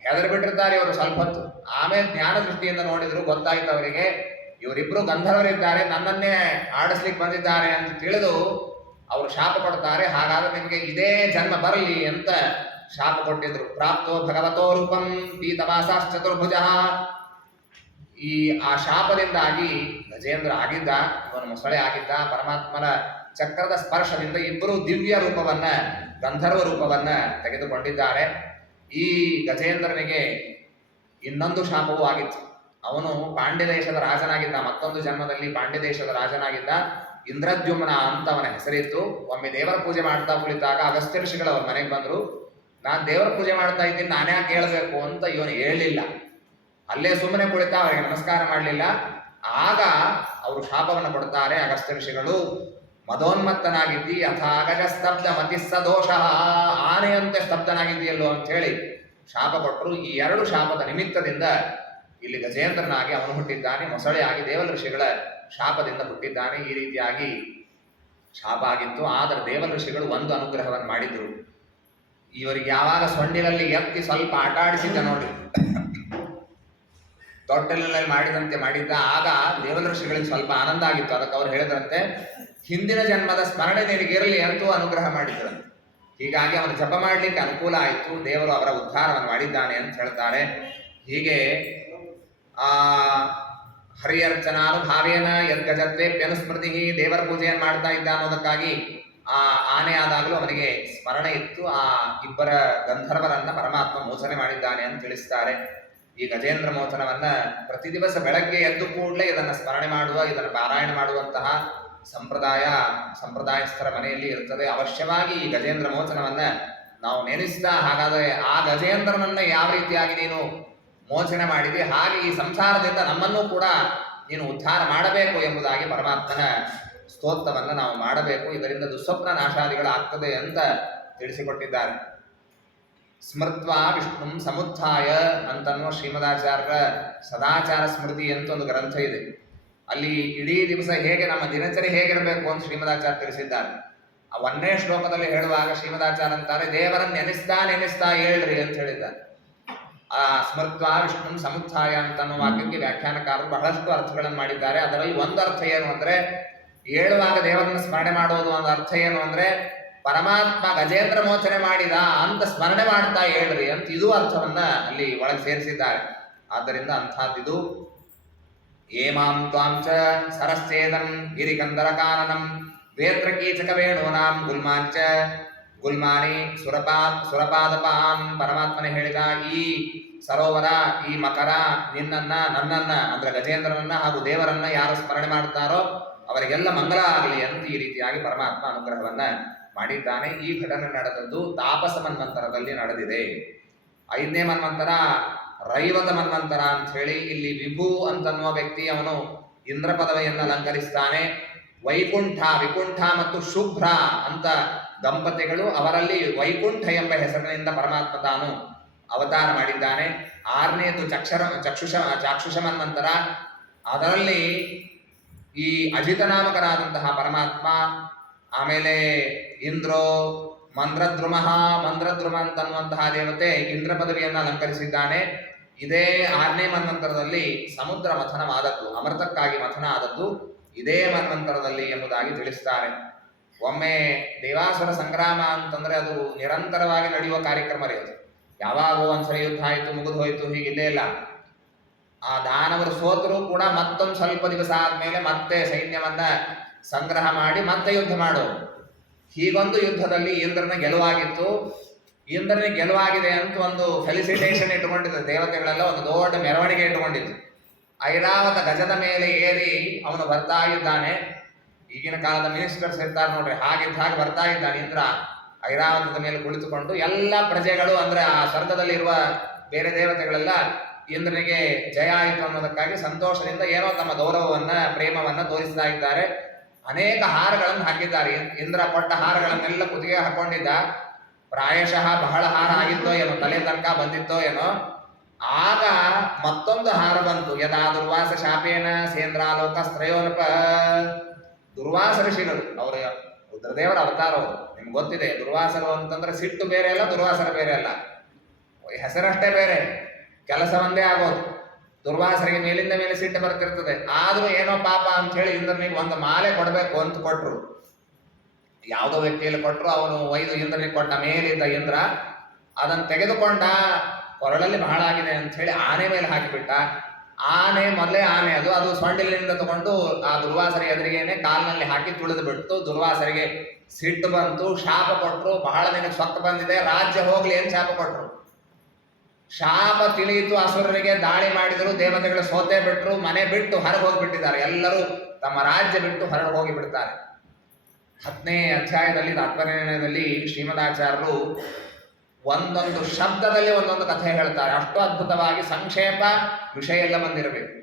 ಹೆದರ್ ಬಿಟ್ಟಿರ್ತಾರೆ ಇವರು ಸ್ವಲ್ಪ ಹೊತ್ತು. ಆಮೇಲೆ ಜ್ಞಾನ ದೃಷ್ಟಿಯಿಂದ ನೋಡಿದ್ರು, ಗೊತ್ತಾಯ್ತು ಅವರಿಗೆ ಇವರಿಬ್ರು ಗಂಧರ್ವರಿದ್ದಾರೆ, ನನ್ನನ್ನೇ ಆಡಿಸ್ಲಿಕ್ಕೆ ಬಂದಿದ್ದಾರೆ ಅಂತ ತಿಳಿದು ಅವರು ಶಾಪ ಕೊಡ್ತಾರೆ. ಹಾಗಾದ್ರೆ ನಿಮಗೆ ಇದೇ ಜನ್ಮ ಬರಲಿ ಅಂತ ಶಾಪ ಕೊಟ್ಟಿದ್ರು. ಪ್ರಾಪ್ತೋ ಭಗವತೋ ರೂಪಂ ಪೀತವಾಸಾಶ್ಚ ಚತುರ್ಭುಜ. ಆ ಶಾಪದಿಂದಾಗಿ ಗಜೇಂದ್ರ ಆಗಿದ್ದ, ಇವನು ಮೊಸಳೆ ಆಗಿದ್ದ. ಪರಮಾತ್ಮನ ಚಕ್ರದ ಸ್ಪರ್ಶದಿಂದ ಇಬ್ಬರು ದಿವ್ಯ ರೂಪವನ್ನ, ಗಂಧರ್ವ ರೂಪವನ್ನ ತೆಗೆದುಕೊಂಡಿದ್ದಾರೆ. ಈ ಗಜೇಂದ್ರನಿಗೆ ಇನ್ನೊಂದು ಶಾಪವೂ ಆಗಿತ್ತು. ಅವನು ಪಾಂಡ್ಯ ದೇಶದ ರಾಜನಾಗಿದ್ದ, ಮತ್ತೊಂದು ಜನ್ಮದಲ್ಲಿ ಪಾಂಡ್ಯ ದೇಶದ ರಾಜನಾಗಿದ್ದ. ಇಂದ್ರದ್ಯುಮ್ನ ಅಂತ ಅವನ ಹೆಸರಿತ್ತು. ಒಮ್ಮೆ ದೇವರ ಪೂಜೆ ಮಾಡ್ತಾ ಕುಳಿತಾಗ ಅಗಸ್ತ್ಯ ಋಷಿಗಳು ಅವ್ರ ಮನೆಗೆ ಬಂದ್ರು. ನಾನು ದೇವರ ಪೂಜೆ ಮಾಡ್ತಾ ಇದ್ದೀನಿ, ನಾನೇ ಯಾಕೆ ಹೇಳ್ಬೇಕು ಅಂತ ಇವನು ಹೇಳಲಿಲ್ಲ. ಅಲ್ಲೇ ಸುಮ್ಮನೆ ಕುಳಿತ, ಅವರಿಗೆ ನಮಸ್ಕಾರ ಮಾಡಲಿಲ್ಲ. ಆಗ ಅವರು ಶಾಪವನ್ನು ಕೊಡ್ತಾರೆ ಅಗಸ್ತ್ಯ ಋಷಿಗಳು. ಮದೋನ್ಮತ್ತನಾಗಿದ್ದಿ ಅಥಾಗಜ ಸ್ತಬ್ಧ ಮತಿಸ್ಸ ದೋಷ, ಆನೆಯಂತೆ ಸ್ತಬ್ಧನಾಗಿದ್ದೀಯಲ್ಲೋ ಅಂತ ಹೇಳಿ ಶಾಪ ಕೊಟ್ಟರು. ಈ ಎರಡು ಶಾಪದ ನಿಮಿತ್ತದಿಂದ ಇಲ್ಲಿ ಗಜೇಂದ್ರನಾಗಿ ಅವನು ಹುಟ್ಟಿದ್ದಾನೆ, ಮೊಸಳೆಯಾಗಿ ದೇವಲ ಋಷಿಗಳ ಶಾಪದಿಂದ ಹುಟ್ಟಿದ್ದಾನೆ. ಈ ರೀತಿಯಾಗಿ ಶಾಪ ಆಗಿತ್ತು. ಆದರೆ ದೇವಲ ಋಷಿಗಳು ಒಂದು ಅನುಗ್ರಹವನ್ನು ಮಾಡಿದ್ರು. ಇವರಿಗೆ ಯಾವಾಗ ಸೊಂಡಿಲಲ್ಲಿ ಎತ್ತಿ ಸ್ವಲ್ಪ ಆಟ ಆಡಿಸಿದ್ದ ನೋಡಿ, ತೊಟ್ಟಲಿನಲ್ಲಿ ಮಾಡಿದಂತೆ ಮಾಡಿದ್ದ. ಆಗ ದೇವಲ ಋಷಿಗಳಿಗೆ ಸ್ವಲ್ಪ ಆನಂದ ಆಗಿತ್ತು. ಅದಕ್ಕೆ ಅವ್ರು ಹೇಳಿದ್ರಂತೆ, ಹಿಂದಿನ ಜನ್ಮದ ಸ್ಮರಣೆ ನಿನಗಿರಲಿ ಅಂತೂ ಅನುಗ್ರಹ ಮಾಡಿದ್ರಂತೆ. ಹೀಗಾಗಿ ಅವನು ಜಪ ಮಾಡಲಿಕ್ಕೆ ಅನುಕೂಲ ಆಯಿತು. ದೇವರು ಅವರ ಉದ್ಧಾರವನ್ನು ಮಾಡಿದ್ದಾನೆ ಅಂತ ಹೇಳ್ತಾರೆ. ಹೀಗೆ ಹರಿಯರ್ಚನಾನುಭಾವೇನ ಯದ್ಗಜತ್ವೇಪ್ಯನುಸ್ಮೃತಿ, ದೇವರ ಪೂಜೆಯನ್ನು ಮಾಡ್ತಾ ಇದ್ದ ಅನ್ನೋದಕ್ಕಾಗಿ ಆನೆ ಆದಾಗಲೂ ಅವನಿಗೆ ಸ್ಮರಣೆ ಇತ್ತು. ಇಬ್ಬರ ಗಂಧರ್ವರನ್ನ ಪರಮಾತ್ಮ ಮೋಚನೆ ಮಾಡಿದ್ದಾನೆ ಅಂತ ತಿಳಿಸ್ತಾರೆ. ಈ ಗಜೇಂದ್ರ ಮೋಚನವನ್ನ ಪ್ರತಿ ದಿವಸ ಬೆಳಗ್ಗೆ ಎದ್ದು ಕೂಡಲೇ ಇದನ್ನು ಸ್ಮರಣೆ ಮಾಡುವ, ಇದನ್ನು ಪಾರಾಯಣ ಮಾಡುವಂತಹ ಸಂಪ್ರದಾಯಸ್ಥರ ಮನೆಯಲ್ಲಿ ಇರ್ತದೆ. ಅವಶ್ಯವಾಗಿ ಈ ಗಜೇಂದ್ರ ಮೋಚನವನ್ನ ನಾವು ನೆನೆಸಿದ. ಹಾಗಾದರೆ ಆ ಗಜೇಂದ್ರನನ್ನ ಯಾವ ರೀತಿಯಾಗಿ ನೀನು ಮೋಚನೆ ಮಾಡಿದೆ, ಹಾಗೆ ಈ ಸಂಸಾರದಿಂದ ನಮ್ಮನ್ನೂ ಕೂಡ ನೀನು ಉದ್ಧಾರ ಮಾಡಬೇಕು ಎಂಬುದಾಗಿ ಪರಮಾತ್ಮನ ಸ್ತೋತ್ರವನ್ನು ನಾವು ಮಾಡಬೇಕು. ಇದರಿಂದ ದುಸ್ವಪ್ನ ನಾಶಾದಿಗಳಾಗ್ತದೆ ಅಂತ ತಿಳಿಸಿಕೊಟ್ಟಿದ್ದಾರೆ. ಸ್ಮೃತ್ವ ವಿಷ್ಣು ಸಮುತ್ಥಾಯ ಅಂತನ್ನುವ ಶ್ರೀಮದಾಚಾರ್ಯರ ಸದಾಚಾರ ಸ್ಮೃತಿ ಅಂತ ಒಂದು ಗ್ರಂಥ ಇದೆ. ಅಲ್ಲಿ ಇಡೀ ದಿವಸ ಹೇಗೆ ನಮ್ಮ ದಿನಚರಿ ಹೇಗಿರಬೇಕು ಅಂತ ಶ್ರೀಮದಾಚಾರ್ಯ ತಿಳಿಸಿದ್ದಾರೆ. ಆ 1ನೇ ಶ್ಲೋಕದಲ್ಲಿ ಹೇಳುವಾಗ ಶ್ರೀಮದಾಚಾರ್ಯ ಅಂತಾರೆ, ದೇವರನ್ನು ನೆನೆಸ್ತಾ ಹೇಳ್ರಿ ಅಂತ ಹೇಳಿದ್ದಾರೆ. ಆ ಸ್ಮೃತ್ವ ವಿಷ್ಣು ಸಮುತ್ಥಾಯ ಅಂತನ್ನೋ ವಾಕ್ಯಕ್ಕೆ ವ್ಯಾಖ್ಯಾನಕಾರರು ಬಹಳಷ್ಟು ಅರ್ಥಗಳನ್ನು ಮಾಡಿದ್ದಾರೆ. ಅದರಲ್ಲಿ ಒಂದು ಅರ್ಥ ಏನು ಅಂದ್ರೆ, ಹೇಳುವಾಗ ದೇವರನ್ನು ಸ್ಮರಣೆ ಮಾಡೋದು. ಒಂದು ಅರ್ಥ ಏನು ಅಂದ್ರೆ, ಪರಮಾತ್ಮ ಗಜೇಂದ್ರ ಮೋಚನೆ ಮಾಡಿದ ಅಂತ ಸ್ಮರಣೆ ಮಾಡ್ತಾ ಹೇಳ್ರಿ ಅಂತ ಇದು ಅರ್ಥವನ್ನ ಅಲ್ಲಿ ಒಳಗೆ ಸೇರಿಸಿದ್ದಾರೆ. ಆದ್ದರಿಂದ ಅಂಥದ್ದಿದು. ಏಮಾಂ ತ್ವಾಂಚ ಸರಸ್ಸೇದಂ ಗಿರಿಕಂದರ ಕಾನನಂ ವೇತ್ರ ಕೀಚಕ ವೇಣೂನಾಂ ಗುಲ್ಮಾಂಚ ಗುಲ್ಮಾನಿ ಸುರಪಾದಪಾಂ. ಪರಮಾತ್ಮನೇ ಹೇಳಿದ, ಈ ಸರೋವರ, ಈ ಮಕರ ನನ್ನನ್ನ ಅಂದ್ರೆ ಗಜೇಂದ್ರನನ್ನ ಹಾಗೂ ದೇವರನ್ನ ಯಾರು ಸ್ಮರಣೆ ಮಾಡ್ತಾರೋ ಅವರಿಗೆಲ್ಲ ಮಂಗಲ ಆಗಲಿ ಅಂತ ಈ ರೀತಿಯಾಗಿ ಪರಮಾತ್ಮ ಅನುಗ್ರಹವನ್ನ ಮಾಡಿದ್ದಾನೆ. ಈ ಘಟನೆ ನಡೆದದ್ದು ತಾಪಸ ಮನ್ವಂತರದಲ್ಲಿ ನಡೆದಿದೆ. 5ನೇ ಮನ್ವಂತರ ರೈವತ ಮನ್ವಂತರ ಅಂತ ಹೇಳಿ. ಇಲ್ಲಿ ವಿಭು ಅಂತನ್ನುವ ವ್ಯಕ್ತಿ ಅವನು ಇಂದ್ರ ಪದವಿಯನ್ನು ಅಲಂಕರಿಸ್ತಾನೆ. ವಿಕುಂಠ ಮತ್ತು ಶುಭ್ರ ಅಂತ ದಂಪತಿಗಳು, ಅವರಲ್ಲಿ ವೈಕುಂಠ ಎಂಬ ಹೆಸರಿನಿಂದ ಪರಮಾತ್ಮ ತಾನು ಅವತಾರ ಮಾಡಿದ್ದಾನೆ. 6ನೇದು ಚಾಕ್ಷುಷ ಮನ್ವಂತರ. ಅದರಲ್ಲಿ ಈ ಅಜಿತನಾಮಕರಾದಂತಹ ಪರಮಾತ್ಮ, ಆಮೇಲೆ ಇಂದ್ರೋ ಮಂದ್ರದ್ರುಮ ಅಂತನ್ನುವಂತಹ ದೇವತೆ ಇಂದ್ರ ಪದವಿಯನ್ನು ಅಲಂಕರಿಸಿದ್ದಾನೆ. ಇದೇ 6ನೇ ಮನ್ವಂತರದಲ್ಲಿ ಸಮುದ್ರ ಮಥನವಾದದ್ದು, ಅಮೃತಕ್ಕಾಗಿ ಮಥನ ಆದದ್ದು ಇದೇ ಮನ್ವಂತರದಲ್ಲಿ ಎಂಬುದಾಗಿ ತಿಳಿಸ್ತಾರೆ. ಒಮ್ಮೆ ದೇವಾಸುರ ಸಂಗ್ರಾಮ ಅಂತಂದ್ರೆ ಅದು ನಿರಂತರವಾಗಿ ನಡೆಯುವ ಕಾರ್ಯಕ್ರಮ ರೀ ಅದು. ಯಾವಾಗೋ ಒಂದ್ಸರಿ ಯುದ್ಧ ಆಯ್ತು ಮುಗಿದು ಹೋಯ್ತು ಹೀಗಿಲ್ಲೇ ಇಲ್ಲ. ಆ ದಾನವರು ಸೋತರು ಕೂಡ ಮತ್ತೊಂದು ಸ್ವಲ್ಪ ದಿವಸ ಆದ್ಮೇಲೆ ಮತ್ತೆ ಸೈನ್ಯವನ್ನ ಸಂಗ್ರಹ ಮಾಡಿ ಮತ್ತೆ ಯುದ್ಧ ಮಾಡೋರು. ಹೀಗೊಂದು ಯುದ್ಧದಲ್ಲಿ ಇಂದ್ರನ ಗೆಲುವಾಗಿತ್ತು. ಇಂದ್ರನಿಗೆ ಗೆಲುವಾಗಿದೆ ಅಂತ ಒಂದು ಫೆಲಿಸಿಟೇಷನ್ ಇಟ್ಟುಕೊಂಡಿದ್ದ ದೇವತೆಗಳೆಲ್ಲ ಒಂದು ದೊಡ್ಡ ಮೆರವಣಿಗೆ ಇಟ್ಟುಕೊಂಡಿತ್ತು. ಐರಾವತ ಗಜದ ಮೇಲೆ ಏರಿ ಅವನು ಬರ್ತಾ ಇದ್ದಾನೆ. ಈಗಿನ ಕಾಲದ ಮಿನಿಸ್ಟರ್ಸ್ ಇರ್ತಾರೆ ನೋಡ್ರಿ, ಹಾಗಿದ್ದ ಹಾಗೆ ಬರ್ತಾ ಇದ್ದಾನೆ ಇಂದ್ರ ಐರಾವತದ ಮೇಲೆ ಕುಳಿತುಕೊಂಡು. ಎಲ್ಲ ಪ್ರಜೆಗಳು ಅಂದ್ರೆ ಆ ಸ್ವರ್ಗದಲ್ಲಿರುವ ಬೇರೆ ದೇವತೆಗಳೆಲ್ಲ ಇಂದ್ರನಿಗೆ ಜಯ ಆಯಿತು ಅನ್ನೋದಕ್ಕಾಗಿ ಸಂತೋಷದಿಂದ ಏನೋ ತಮ್ಮ ಗೌರವವನ್ನ ಪ್ರೇಮವನ್ನ ತೋರಿಸ್ತಾ ಇದ್ದಾರೆ. ಅನೇಕ ಹಾರಗಳನ್ನು ಹಾಕಿದ್ದಾರೆ. ಇಂದ್ರ ಕೊಟ್ಟ ಹಾರಗಳನ್ನೆಲ್ಲ ಕುತ್ತಿಗೆ ಹಾಕೊಂಡಿದ್ದ. ಪ್ರಾಯಶಃ ಬಹಳ ಹಾರ ಆಗಿತ್ತೋ ಏನೋ, ತಲೆ ತನಕ ಬಂದಿತ್ತೋ ಏನೋ. ಆಗ ಮತ್ತೊಂದು ಹಾರ ಬಂತು. ಯದಾ ದುರ್ವಾಸ ಶಾಪೇನ ಸೇಂದ್ರಾಲೋಕ ಸ್ತ್ರಯೋನಪ. ದುರ್ವಾಸ ಋಷಿಗಳು, ಅವರ ರುದ್ರದೇವರ ಅವತಾರ ಅವರು. ನಿಮ್ಗೆ ಗೊತ್ತಿದೆ, ದುರ್ವಾಸರು ಅಂತಂದ್ರೆ ಸಿಟ್ಟು ಬೇರೆ ಅಲ್ಲ, ದುರ್ವಾಸರ ಬೇರೆ ಅಲ್ಲ, ಹೆಸರಷ್ಟೇ ಬೇರೆ, ಕೆಲಸ ಒಂದೇ ಆಗೋದು. ದುರ್ವಾಸರಿಗೆ ಮೇಲಿಂದ ಮೇಲೆ ಸಿಟ್ಟು ಬರ್ತಿರ್ತದೆ. ಆದ್ರೂ ಏನೋ ಪಾಪ ಅಂತ ಹೇಳಿ ಇಂದ್ರನಿಗೆ ಒಂದು ಮಾಲೆ ಕೊಡಬೇಕು ಅಂತ ಕೊಟ್ರು. ಯಾವುದೋ ವ್ಯಕ್ತಿಯಲ್ಲಿ ಕೊಟ್ಟರು. ಅವನು ಒಯ್ದು ಇಂದ್ರನಿಗೆ ಕೊಟ್ಟ. ಮೇಲಿದ್ದ ಇಂದ್ರ ಅದನ್ನು ತೆಗೆದುಕೊಂಡ. ಕೊರಳಲ್ಲಿ ಬಹಳ ಆಗಿದೆ ಅಂತ ಹೇಳಿ ಆನೆ ಮೇಲೆ ಹಾಕಿಬಿಟ್ಟ. ಆನೆ ಮೊದಲೇ ಆನೆ ಅದು ಸೊಂಡಿಲಿನಿಂದ ತಗೊಂಡು ಆ ದುರ್ವಾಸರ ಎದುರಿಗೇನೆ ಕಾಲಿನಲ್ಲಿ ಹಾಕಿ ತುಳಿದು ಬಿಟ್ಟು ದುರ್ವಾಸರಿಗೆ ಸಿಟ್ಟು ಬಂತು. ಶಾಪ ಕೊಟ್ಟರು. ಬಹಳ ನಿನಗೆ ಸೊಕ್ಕ ಬಂದಿದೆ, ರಾಜ್ಯ ಹೋಗ್ಲಿ ಅಂತ ಶಾಪ ಕೊಟ್ಟರು. ಶಾಪ ತಿಳಿಯಿತು. ಅಸುರರಿಗೆ ದಾಳಿ ಮಾಡಿದರು. ದೇವತೆಗಳು ಸೋತೆ ಬಿಟ್ಟರು. ಮನೆ ಬಿಟ್ಟು ಹೊರಗೆ ಹೋಗಿಬಿಟ್ಟಿದ್ದಾರೆ. ಎಲ್ಲರೂ ತಮ್ಮ ರಾಜ್ಯ ಬಿಟ್ಟು ಹೊರಗೆ ಹೋಗಿ ಬಿಡ್ತಾರೆ. 10ನೇ ಅಧ್ಯಾಯದಲ್ಲಿ ತಾತ್ಪರ್ಯದಲ್ಲಿ ಶ್ರೀಮದಾಚಾರ್ಯರು ಒಂದೊಂದು ಶಬ್ದದಲ್ಲಿ ಒಂದೊಂದು ಕಥೆ ಹೇಳ್ತಾರೆ. ಅಷ್ಟು ಅದ್ಭುತವಾಗಿ ಸಂಕ್ಷೇಪ ವಿಷಯ ಎಲ್ಲ ಬಂದಿರಬೇಕು.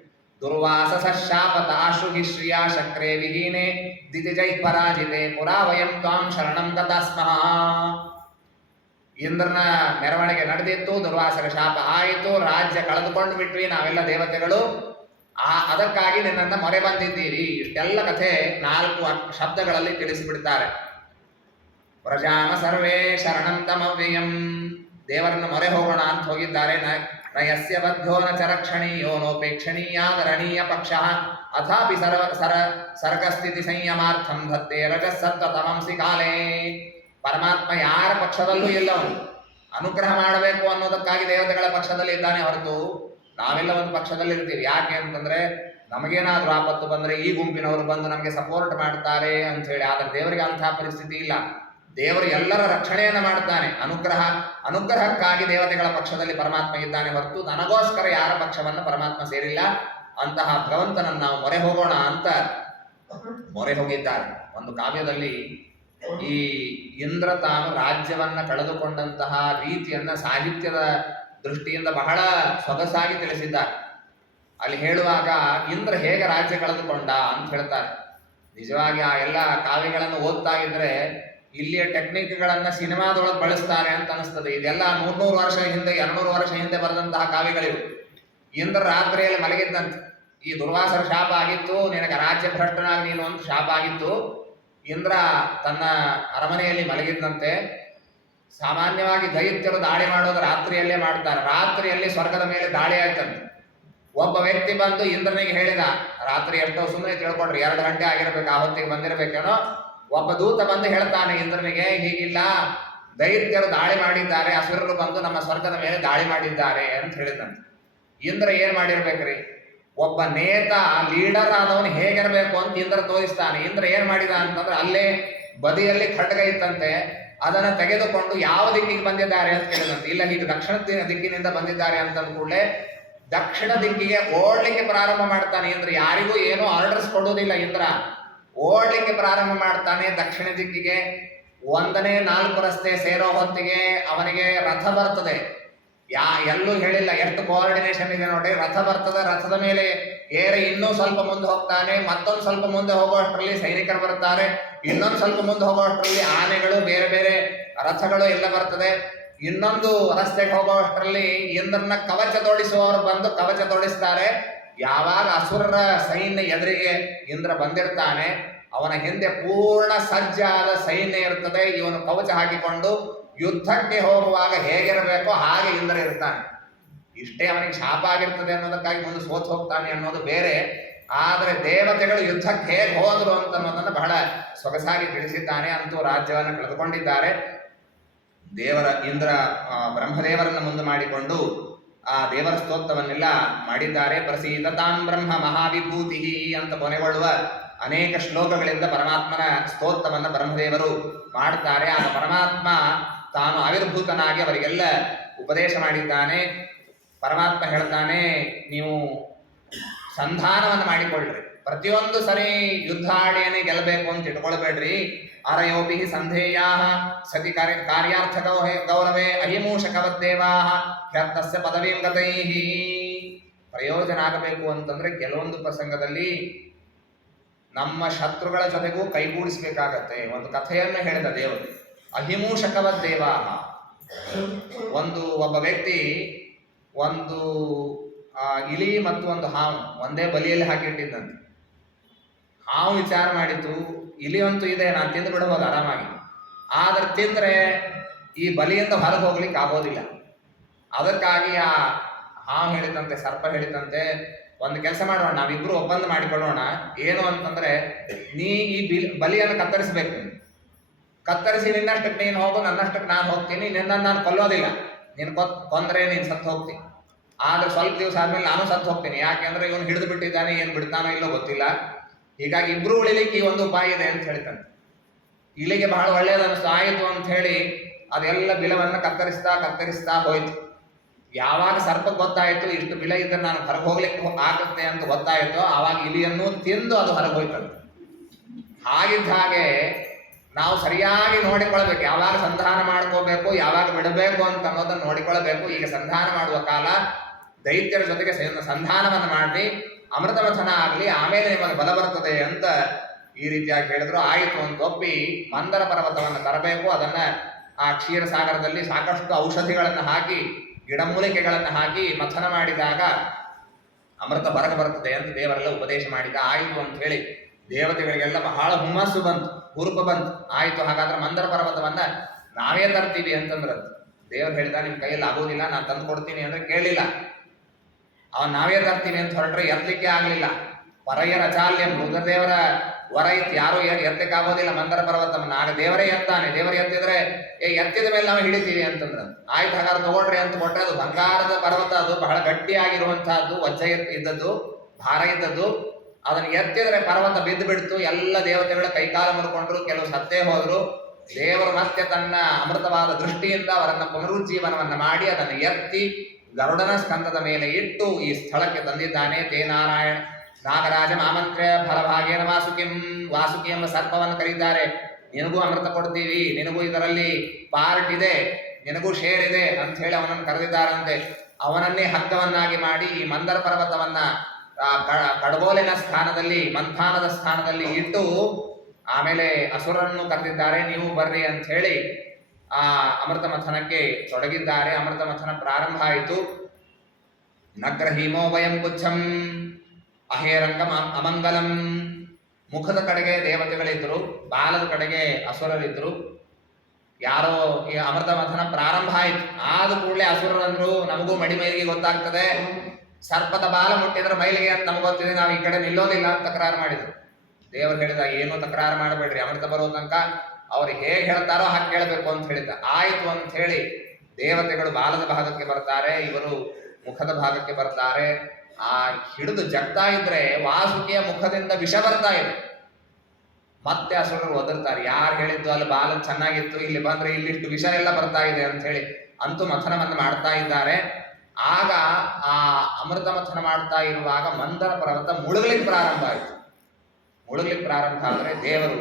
ದುರ್ವಾಸ ಶಾಪತ ಆಶುಹಿ ಶ್ರಿಯಾ ಶಕ್ರೇ ವಿಹೀನೆ ದಿತಿಜೈ ಪರಾಜಿತೆ ಪುರಾ ವಯಂ ತ್ವಾಂ ಶರಣಂ ಗತಾಸ್ಮಃ. ಇಂದ್ರನ ಮೆರವಣಿಗೆ ನಡೆದಿತ್ತು. ದುರ್ವಾಸರ ಶಾಪ ಆಯಿತು. ರಾಜ್ಯ ಕಳೆದುಕೊಂಡು ಬಿಟ್ವಿ ನಾವೆಲ್ಲ ದೇವತೆಗಳು. ಅದಕ್ಕಾಗಿ ನಿನ್ನನ್ನ ಮೊರೆ ಬಂದಿದ್ದೀರಿ. ಇಷ್ಟೆಲ್ಲ ಕಥೆ 4 ಶಬ್ದಗಳಲ್ಲಿ ತಿಳಿಸಿಬಿಡ್ತಾರೆ. ಪ್ರಜಾಮ ಸರ್ವೇ ಶರಣಂ ತಮವ್ಯಯಂ. ದೇವರನ್ನು ಮೊರೆ ಹೋಗೋಣ ಅಂತ ಹೋಗಿದ್ದಾರೆ. ನಯಸ್ಯ ಬದ್ಧೋ ನ ಚರಕ್ಷಣೀಯೋ ನೋಪೇಕ್ಷಣೀಯಾದರಣೀಯ ಪಕ್ಷ ಅಥಾಪಿ ಸರ್ಗಸ್ಥಿತಿ ಸಂಯಮಾರ್ಥಂ ಧತ್ತೆ ರಜಸ್ಸತ್ವ ತಮಂಸಿ ಕಾಲೇ. ಪರಮಾತ್ಮ ಯಾರ ಪಕ್ಷದಲ್ಲೂ ಇಲ್ಲವನು. ಅನುಗ್ರಹ ಮಾಡಬೇಕು ಅನ್ನೋದಕ್ಕಾಗಿ ದೇವತೆಗಳ ಪಕ್ಷದಲ್ಲಿ ಇದ್ದಾನೆ ಹೊರತು ನಾವೆಲ್ಲ ಒಂದು ಪಕ್ಷದಲ್ಲಿ ಇರ್ತೀವಿ. ಯಾಕೆ ಅಂತಂದ್ರೆ ನಮಗೇನಾದ್ರೂ ಆಪತ್ತು ಬಂದ್ರೆ ಈ ಗುಂಪಿನವರು ಬಂದು ನಮಗೆ ಸಪೋರ್ಟ್ ಮಾಡ್ತಾರೆ ಅಂತ ಹೇಳಿ. ಆದ್ರೆ ದೇವರಿಗೆ ಅಂತಹ ಪರಿಸ್ಥಿತಿ ಇಲ್ಲ. ದೇವರು ಎಲ್ಲರ ರಕ್ಷಣೆಯನ್ನ ಮಾಡ್ತಾನೆ. ಅನುಗ್ರಹಕ್ಕಾಗಿ ದೇವತೆಗಳ ಪಕ್ಷದಲ್ಲಿ ಪರಮಾತ್ಮ ಇದ್ದಾನೆ ಹೊರತು ನನಗೋಸ್ಕರ ಯಾರ ಪಕ್ಷವನ್ನ ಪರಮಾತ್ಮ ಸೇರಿಲ್ಲ. ಅಂತಹ ಭಗವಂತನನ್ನು ನಾವು ಮೊರೆ ಹೋಗೋಣ ಅಂತ ಮೊರೆ ಹೋಗಿದ್ದಾರೆ. ಒಂದು ಕಾವ್ಯದಲ್ಲಿ ಈ ಇಂದ್ರ ತಾನು ರಾಜ್ಯವನ್ನ ಕಳೆದುಕೊಂಡಂತಹ ರೀತಿಯನ್ನ ಸಾಹಿತ್ಯದ ದೃಷ್ಟಿಯಿಂದ ಬಹಳ ಸೊಗಸಾಗಿ ತಿಳಿಸಿದ್ದಾರೆ. ಅಲ್ಲಿ ಹೇಳುವಾಗ ಇಂದ್ರ ಹೇಗೆ ರಾಜ್ಯ ಕಳೆದುಕೊಂಡ ಅಂತ ಹೇಳ್ತಾರೆ. ನಿಜವಾಗಿ ಆ ಎಲ್ಲ ಕಾವ್ಯಗಳನ್ನು ಓದ್ತಾ ಇದ್ರೆ ಇಲ್ಲಿಯ ಟೆಕ್ನಿಕ್ಗಳನ್ನ ಸಿನಿಮಾದೊಳಗೆ ಬಳಸ್ತಾರೆ ಅಂತ ಅನಿಸ್ತದೆ. ಇದೆಲ್ಲ 300 ವರ್ಷ ಹಿಂದೆ 200 ವರ್ಷ ಹಿಂದೆ ಬರೆದಂತಹ ಕಾವ್ಯಗಳಿವು. ಇಂದ್ರ ರಾತ್ರಿಯಲ್ಲಿ ಮಲಗಿದ್ದಂತೆ. ಈ ದುರ್ವಾಸರ ಶಾಪ ಆಗಿತ್ತು, ನಿನಗೆ ರಾಜ್ಯ ಭ್ರಷ್ಟನಾಗಿ ನೀನು ಅಂತ ಶಾಪ ಆಗಿತ್ತು. ಇಂದ್ರ ತನ್ನ ಅರಮನೆಯಲ್ಲಿ ಮಲಗಿದ್ದಂತೆ. ಸಾಮಾನ್ಯವಾಗಿ ದೈತ್ಯರು ದಾಳಿ ಮಾಡೋದು ರಾತ್ರಿಯಲ್ಲೇ ಮಾಡ್ತಾರೆ. ರಾತ್ರಿಯಲ್ಲಿ ಸ್ವರ್ಗದ ಮೇಲೆ ದಾಳಿ ಆಯ್ತಂತೆ. ಒಬ್ಬ ವ್ಯಕ್ತಿ ಬಂದು ಇಂದ್ರನಿಗೆ ಹೇಳಿದ, ರಾತ್ರಿ ಎಷ್ಟೋ ಸುಮ್ಮನೆ ತಿಳ್ಕೊಂಡ್ರಿ 2 ಗಂಟೆ ಆಗಿರ್ಬೇಕು, ಆ ಹೊತ್ತಿಗೆ ಬಂದಿರಬೇಕೇನೋ. ಒಬ್ಬ ದೂತ ಬಂದು ಹೇಳ್ತಾನೆ ಇಂದ್ರನಿಗೆ, ಹೀಗಿಲ್ಲ, ದೈತ್ಯರು ದಾಳಿ ಮಾಡಿದ್ದಾರೆ, ಅಸುರರು ಬಂದು ನಮ್ಮ ಸ್ವರ್ಗದ ಮೇಲೆ ದಾಳಿ ಮಾಡಿದ್ದಾರೆ ಅಂತ ಹೇಳಿದಂತೆ. ಇಂದ್ರ ಏನ್ ಮಾಡಿರ್ಬೇಕ್ರಿ? ಒಬ್ಬ ನೇತ ಲೀಡರ್ ಆದವನು ಹೇಗಿರ್ಬೇಕು ಅಂತ ಇಂದ್ರ ತೋರಿಸ್ತಾನೆ. ಇಂದ್ರ ಏನ್ ಮಾಡಿದ ಅಂತಂದ್ರೆ ಅಲ್ಲೇ ಬದಿಯಲ್ಲಿ ಖಡ್ಗ ಇತ್ತಂತೆ. ಅದನ್ನ ತೆಗೆದುಕೊಂಡು ಯಾವ ದಿಕ್ಕಿಗೆ ಬಂದಿದ್ದಾರೆ ಅಂತ ಕೇಳಿದಂತೆ. ಇಲ್ಲ, ಹೀಗೆ ದಕ್ಷಿಣ ದಿಕ್ಕಿನಿಂದ ಬಂದಿದ್ದಾರೆ ಅಂತಂದ ಕೂಡಲೇ ದಕ್ಷಿಣ ದಿಕ್ಕಿಗೆ ಓಡ್ಲಿಕ್ಕೆ ಪ್ರಾರಂಭ ಮಾಡ್ತಾನೆ ಇಂದ್ರ. ಯಾರಿಗೂ ಏನೂ ಆರ್ಡರ್ಸ್ ಕೊಡೋದಿಲ್ಲ ಇಂದ್ರ. ಓಡ್ಲಿಕ್ಕೆ ಪ್ರಾರಂಭ ಮಾಡ್ತಾನೆ ದಕ್ಷಿಣ ದಿಕ್ಕಿಗೆ. 1ನೇ 4 ರಸ್ತೆ ಸೇರೋ ಹೊತ್ತಿಗೆ ಅವನಿಗೆ ರಥ ಬರ್ತದೆ. ಎಲ್ಲೂ ಹೇಳಿಲ್ಲ, ಎಷ್ಟು ಕೋಆರ್ಡಿನೇಷನ್ ಇದೆ ನೋಡಿ. ರಥ ಬರ್ತದೆ, ರಥದ ಮೇಲೆ ಏರಿ ಇನ್ನೂ ಸ್ವಲ್ಪ ಮುಂದೆ ಹೋಗ್ತಾನೆ. ಮತ್ತೊಂದು ಸ್ವಲ್ಪ ಮುಂದೆ ಹೋಗುವಷ್ಟರಲ್ಲಿ ಸೈನಿಕರು ಬರ್ತಾರೆ. ಇನ್ನೊಂದು ಸ್ವಲ್ಪ ಮುಂದೆ ಹೋಗುವಷ್ಟರಲ್ಲಿ ಆನೆಗಳು, ಬೇರೆ ಬೇರೆ ರಥಗಳು ಎಲ್ಲ ಬರ್ತದೆ. ಇನ್ನೊಂದು ರಸ್ತೆಗೆ ಹೋಗುವಷ್ಟರಲ್ಲಿ ಇಂದ್ರನ ಕವಚ ತೊಡಿಸುವವರು ಬಂದು ಕವಚ ತೊಡಿಸ್ತಾರೆ. ಯಾವಾಗ ಅಸುರರ ಸೈನ್ಯ ಎದುರಿಗೆ ಇಂದ್ರ ಬಂದಿರ್ತಾನೆ, ಅವನ ಹಿಂದೆ ಪೂರ್ಣ ಸಜ್ಜಾದ ಸೈನ್ಯ ಇರ್ತದೆ. ಇವನು ಕವಚ ಹಾಕಿಕೊಂಡು ಯುದ್ಧಕ್ಕೆ ಹೋಗುವಾಗ ಹೇಗಿರಬೇಕೋ ಹಾಗೆ ಇಂದ್ರ ಇರ್ತಾನೆ. ಇಷ್ಟೇ ಅವನಿಗೆ ಶಾಪ ಆಗಿರ್ತದೆ ಅನ್ನೋದಕ್ಕಾಗಿ ಮುಂದೆ ಸೋತ್ ಹೋಗ್ತಾನೆ ಅನ್ನೋದು ಬೇರೆ. ಆದರೆ ದೇವತೆಗಳು ಯುದ್ಧಕ್ಕೆ ಹೇಗೆ ಹೋದರು ಅಂತನ್ನೋದನ್ನು ಬಹಳ ಸೊಗಸಾಗಿ ತಿಳಿಸಿದ್ದಾನೆ. ಅಂತೂ ರಾಜ್ಯವನ್ನು ಕಳೆದುಕೊಂಡಿದ್ದಾರೆ. ಬ್ರಹ್ಮದೇವರನ್ನು ಮುಂದೆ ಮಾಡಿಕೊಂಡು ಆ ದೇವರ ಸ್ತೋತ್ರವನ್ನೆಲ್ಲ ಮಾಡಿದ್ದಾರೆ. ಪ್ರಸೀದತಾಂ ಬ್ರಹ್ಮ ಮಹಾವಿಭೂತಿ ಅಂತ ಕೊನೆಗೊಳ್ಳುವ ಅನೇಕ ಶ್ಲೋಕಗಳಿಂದ ಪರಮಾತ್ಮನ ಸ್ತೋತ್ರವನ್ನು ಬ್ರಹ್ಮದೇವರು ಮಾಡುತ್ತಾರೆ. ಆಗ ಪರಮಾತ್ಮ ತಾನು ಆವಿರ್ಭೂತನಾಗಿ ಅವರಿಗೆಲ್ಲ ಉಪದೇಶ ಮಾಡಿದ್ದಾನೆ. ಪರಮಾತ್ಮ ಹೇಳ್ತಾನೆ, ನೀವು ಸಂಧಾನವನ್ನು ಮಾಡಿಕೊಳ್ಳ್ರಿ. ಪ್ರತಿಯೊಂದು ಸರಿ ಯುದ್ಧ ಆಡಿಯೇ ಗೆಲ್ಲಬೇಕು ಅಂತ ಇಟ್ಕೊಳ್ಬೇಡ್ರಿ. ಅರಯೋಪಿ ಸಂಧೇಯಾ ಸತಿ ಕಾರ್ಯಾರ್ಥ ಗೌರವೇ ಅಹಿಮೂಷಕವದ್ದೇವಾ ಹ್ಯರ್ಥಸ್ಯ ಪದವೀಂ ಗತೈಹಿ. ಪ್ರಯೋಜನ ಆಗಬೇಕು ಅಂತಂದ್ರೆ ಕೆಲವೊಂದು ಪ್ರಸಂಗದಲ್ಲಿ ನಮ್ಮ ಶತ್ರುಗಳ ಜೊತೆಗೂ ಕೈಗೂಡಿಸಬೇಕಾಗತ್ತೆ. ಒಂದು ಕಥೆಯನ್ನು ಹೇಳಿದ ದೇವರು, ಅಹಿಮೂಷಕವದ್ದೇವಾ. ಒಬ್ಬ ವ್ಯಕ್ತಿ ಒಂದು ಇಲಿ ಮತ್ತು ಒಂದು ಹಾವು ಒಂದೇ ಬಲಿಯಲ್ಲಿ ಹಾಕಿಟ್ಟಿದ್ದಂತೆ. ಹಾವು ವಿಚಾರ ಮಾಡಿತು, ಇಲಿ ಅಂತೂ ಇದೆ, ನಾನು ತಿಂದು ಬಿಡಬಹುದು ಆರಾಮಾಗಿ, ಆದ್ರೆ ತಿಂದ್ರೆ ಈ ಬಲಿಯಿಂದ ಹೊರಗೆ ಹೋಗ್ಲಿಕ್ಕೆ ಆಗೋದಿಲ್ಲ. ಅದಕ್ಕಾಗಿ ಆ ಹಾವು ಹೇಳಿದಂತೆ, ಸರ್ಪ ಹೇಳಿದಂತೆ, ಒಂದು ಕೆಲಸ ಮಾಡೋಣ, ನಾವಿಬ್ರು ಒಪ್ಪಂದ ಮಾಡಿಕೊಳ್ಳೋಣ. ಏನು ಅಂತಂದ್ರೆ, ನೀ ಈ ಬಲಿಯನ್ನು ಕತ್ತರಿಸಬೇಕು. ಕತ್ತರಿಸಿ ನಿನ್ನಷ್ಟಕ್ಕೆ ನೀನು ಹೋಗು, ನನ್ನಷ್ಟಕ್ಕೆ ನಾನು ಹೋಗ್ತೀನಿ. ನಿನ್ನನ್ನು ನಾನು ಕೊಲ್ಲೋದಿಲ್ಲ. ನೀನು ಕೊಂದ್ರೆ ನೀನು ಸತ್ತು ಹೋಗ್ತೀನಿ. ಆದ್ರೆ ಸ್ವಲ್ಪ ದಿವಸ ಆದ್ಮೇಲೆ ನಾನು ಸತ್ತು ಹೋಗ್ತೀನಿ. ಯಾಕೆಂದ್ರೆ ಇವನು ಹಿಡಿದು ಬಿಟ್ಟಿದ್ದಾನೆ, ಏನು ಬಿಡ್ತಾನೋ ಇಲ್ಲೋ ಗೊತ್ತಿಲ್ಲ. ಹೀಗಾಗಿ ಇಬ್ರು ಉಳಿಲಿಕ್ಕೆ ಈ ಒಂದು ಉಪಾಯ ಇದೆ ಅಂತ ಹೇಳ್ತಾನೆ. ಇಲ್ಲಿಗೆ ಬಹಳ ಒಳ್ಳೆಯದನ್ನಿಸ್ತು. ಆಯಿತು ಅಂತ ಹೇಳಿ ಅದೆಲ್ಲ ಬಿಲವನ್ನು ಕತ್ತರಿಸ್ತಾ ಹೋಯ್ತು. ಯಾವಾಗ ಸರ್ಪಕ್ಕೆ ಗೊತ್ತಾಯಿತು ಇಷ್ಟು ಬಿಲ ಇದ್ದರೆ ನಾನು ಹೊರಗೆ ಹೋಗ್ಲಿಕ್ಕೆ ಆಗುತ್ತೆ ಅಂತ ಗೊತ್ತಾಯಿತು, ಆವಾಗ ಇಲಿಯನ್ನು ತಿಂದು ಅದು ಹೊರಗೆ ಹೋಯ್ತಂತೆ. ಹಾಗಿದ್ದ ಹಾಗೆ ನಾವು ಸರಿಯಾಗಿ ನೋಡಿಕೊಳ್ಬೇಕು, ಯಾವಾಗ ಸಂಧಾನ ಮಾಡ್ಕೋಬೇಕು, ಯಾವಾಗ ಬಿಡಬೇಕು ಅಂತ ಅನ್ನೋದನ್ನು ನೋಡಿಕೊಳ್ಬೇಕು. ಈಗ ಸಂಧಾನ ಮಾಡುವ ಕಾಲ. ದೈತ್ಯರ ಜೊತೆಗೆ ಸಂಧಾನವನ್ನು ಮಾಡಿ ಅಮೃತಮಥನ ಆಗಲಿ, ಆಮೇಲೆ ನಿಮಗೆ ಬಲ ಬರ್ತದೆ ಅಂತ ಈ ರೀತಿಯಾಗಿ ಹೇಳಿದ್ರು. ಆಯಿತು ಅಂತ ಒಪ್ಪಿ ಮಂದರ ಪರ್ವತವನ್ನು ತರಬೇಕು. ಅದನ್ನ ಆ ಕ್ಷೀರಸಾಗರದಲ್ಲಿ ಸಾಕಷ್ಟು ಔಷಧಿಗಳನ್ನು ಹಾಕಿ, ಗಿಡಮೂಲಿಕೆಗಳನ್ನು ಹಾಕಿ ಮಥನ ಮಾಡಿದಾಗ ಅಮೃತ ಹೊರಗೆ ಬರ್ತದೆ ಅಂತ ದೇವರೆಲ್ಲ ಉಪದೇಶ ಮಾಡಿದ. ಆಯಿತು ಅಂತ ಹೇಳಿ ದೇವತೆಗಳಿಗೆಲ್ಲ ಬಹಳ ಹುಮ್ಮಸ್ಸು ಬಂತು, ಹುರುಪು ಬಂತು. ಆಯಿತು, ಹಾಗಾದ್ರೆ ಮಂದರ ಪರ್ವತವನ್ನ ನಾವೇ ತರ್ತೀವಿ ಅಂತಂದ್ರ ದೇವರು ಹೇಳಿದ, ನಿಮ್ ಕೈಯಲ್ಲಿ ಆಗೋದಿಲ್ಲ, ನಾನು ತಂದು ಕೊಡ್ತೀನಿ ಅಂದ್ರೆ ಕೇಳಿಲ್ಲ. ಅವನ್ ನಾವೇ ತರ್ತೀನಿ ಅಂತ ಹೊರಟ್ರೆ ಎತ್ತಲಿಕ್ಕೆ ಆಗ್ಲಿಲ್ಲ. ಪರಯ್ಯರ ಚಾಲ್ಯಂ, ರುದ್ರದೇವರ ವರ ಇತ್ತು, ಯಾರು ಎತ್ತಲಿಕ್ಕೆ ಆಗೋದಿಲ್ಲ ಮಂದರ ಪರ್ವತವನ್ನ. ಆಗ ದೇವರೇ ಎತ್ತಾನೆ. ದೇವರು ಎತ್ತಿದ್ರೆ ಎತ್ತಿದ ಮೇಲೆ ನಾವು ಹಿಡಿತೀವಿ ಅಂತಂದ್ರ ಆಯ್ತು, ಹಾಗಾದ್ರೆ ತಗೊಳ್ರಿ ಅಂತ ಕೊಟ್ರೆ, ಅದು ಬಂಗಾರದ ಪರ್ವತ, ಅದು ಬಹಳ ಗಟ್ಟಿಯಾಗಿರುವಂತಹದ್ದು, ವಜ್ರ ಇದ್ದದ್ದು, ಭಾರ ಇದ್ದದ್ದು. ಅದನ್ನು ಎತ್ತಿದ್ರೆ ಪರ್ವತ ಬಿದ್ದು ಬಿಡ್ತು. ಎಲ್ಲ ದೇವತೆಗಳ ಕೈಕಾಲ ಮುರ್ಕೊಂಡ್ರು, ಕೆಲವು ಸತ್ತೇ ಹೋದ್ರು. ದೇವರು ಮತ್ತೆ ತನ್ನ ಅಮೃತವಾದ ದೃಷ್ಟಿಯಿಂದ ಅವರನ್ನ ಪುನರುಜ್ಜೀವನವನ್ನ ಮಾಡಿ ಅದನ್ನು ಎತ್ತಿ ಗರುಡನ ಸ್ಕಂದದ ಮೇಲೆ ಇಟ್ಟು ಈ ಸ್ಥಳಕ್ಕೆ ತಂದಿದ್ದಾನೆ. ತೇ ನಾರಾಯಣ ನಾಗರಾಜ ಆಮಂತ್ರ ಫಲಭಾಗೇನ ವಾಸುಕಿ ಎಂಬ ಸರ್ಪವನ್ನು ಕರೀತಾರೆ. ನಿನಗೂ ಅಮೃತ ಕೊಡ್ತೀವಿ, ನಿನಗೂ ಇದರಲ್ಲಿ ಪಾರ್ಟ್ ಇದೆ, ನಿನಗೂ ಶೇರ್ ಇದೆ ಅಂತ ಹೇಳಿ ಅವನನ್ನು ಕರೆದಿದ್ದಾರಂತೆ. ಅವನನ್ನೇ ಹಗ್ಗವನ್ನಾಗಿ ಮಾಡಿ ಈ ಮಂದರ ಪರ್ವತವನ್ನ ಕಡಗೋಲಿನ ಸ್ಥಾನದಲ್ಲಿ, ಮಂಥಾನದ ಸ್ಥಾನದಲ್ಲಿ ಇಟ್ಟು ಆಮೇಲೆ ಅಸುರನ್ನು ಕರೆದಿದ್ದಾರೆ. ನೀವು ಬರ್ರಿ ಅಂತ ಹೇಳಿ ಆ ಅಮೃತ ಮಥನಕ್ಕೆ ತೊಡಗಿದ್ದಾರೆ. ಅಮೃತ ಮಥನ ಪ್ರಾರಂಭ ಆಯಿತು. ನಗ್ರಹೀಮೋ ವಯಂ ಪುಚ್ಛಂ ಅಹೇರಂಗಂ ಅಮಂಗಲಂ. ಮುಖದ ಕಡೆಗೆ ದೇವತೆಗಳಿದ್ರು, ಬಾಲದ ಕಡೆಗೆ ಅಸುರರಿದ್ರು. ಯಾರೋ ಈ ಅಮೃತ ಮಥನ ಪ್ರಾರಂಭ ಆಯ್ತು. ಆದ ಕೂಡಲೇ ಅಸುರರಂದ್ರು, ನಮಗೂ ಮೈಲಿಗೆ ಗೊತ್ತಾಗ್ತದೆ, ಸರ್ಪದ ಬಾಲ ಮುಟ್ಟಿದ್ರೆ ಮೈಲಿಗೆ ಅಂತ ನಮ್ಗೆ ಗೊತ್ತಿದೆ, ನಾವು ಈ ಕಡೆ ನಿಲ್ಲೋದಿಲ್ಲ ಅಂತ ತಕರಾರು ಮಾಡಿದ್ರು. ದೇವರು ಹೇಳಿದ, ಏನು ತಕರಾರು ಮಾಡಬೇಡ್ರಿ, ಅಮೃತ ಬರೋ ತನಕ ಅವ್ರು ಹೇಗೆ ಹೇಳ್ತಾರೋ ಹಾಗೆ ಕೇಳಬೇಕು ಅಂತ ಹೇಳಿದ್ದ. ಆಯ್ತು ಅಂತ ಹೇಳಿ ದೇವತೆಗಳು ಬಾಲದ ಭಾಗಕ್ಕೆ ಬರ್ತಾರೆ, ಇವರು ಮುಖದ ಭಾಗಕ್ಕೆ ಬರ್ತಾರೆ. ಆ ಹಿಡಿದು ಜಗ್ತಾ ಇದ್ರೆ ವಾಸುಕಿಯ ಮುಖದಿಂದ ವಿಷ ಬರ್ತಾ ಇದೆ. ಮತ್ತೆ ಅಸುರರು ಒದರ್ತಾರೆ, ಯಾರು ಹೇಳಿದ್ದು ಅಲ್ಲಿ ಬಾಲ ಚೆನ್ನಾಗಿತ್ತು, ಇಲ್ಲಿ ಬಂದ್ರೆ ಇಲ್ಲಿಷ್ಟು ವಿಷ ಎಲ್ಲ ಬರ್ತಾ ಇದೆ ಅಂತ ಹೇಳಿ ಅಂತೂ ಮಥನವನ್ನು ಮಾಡ್ತಾ ಇದ್ದಾರೆ. ಆಗ ಆ ಅಮೃತ ಮಥನ ಮಾಡ್ತಾ ಇರುವಾಗ ಮಂದರ ಪರ್ವತ ಮುಳುಗಲಿಕ್ಕೆ ಪ್ರಾರಂಭ ಆಯಿತು. ಮುಳುಗಲಿಕ್ಕೆ ಪ್ರಾರಂಭ ಆದರೆ ದೇವರು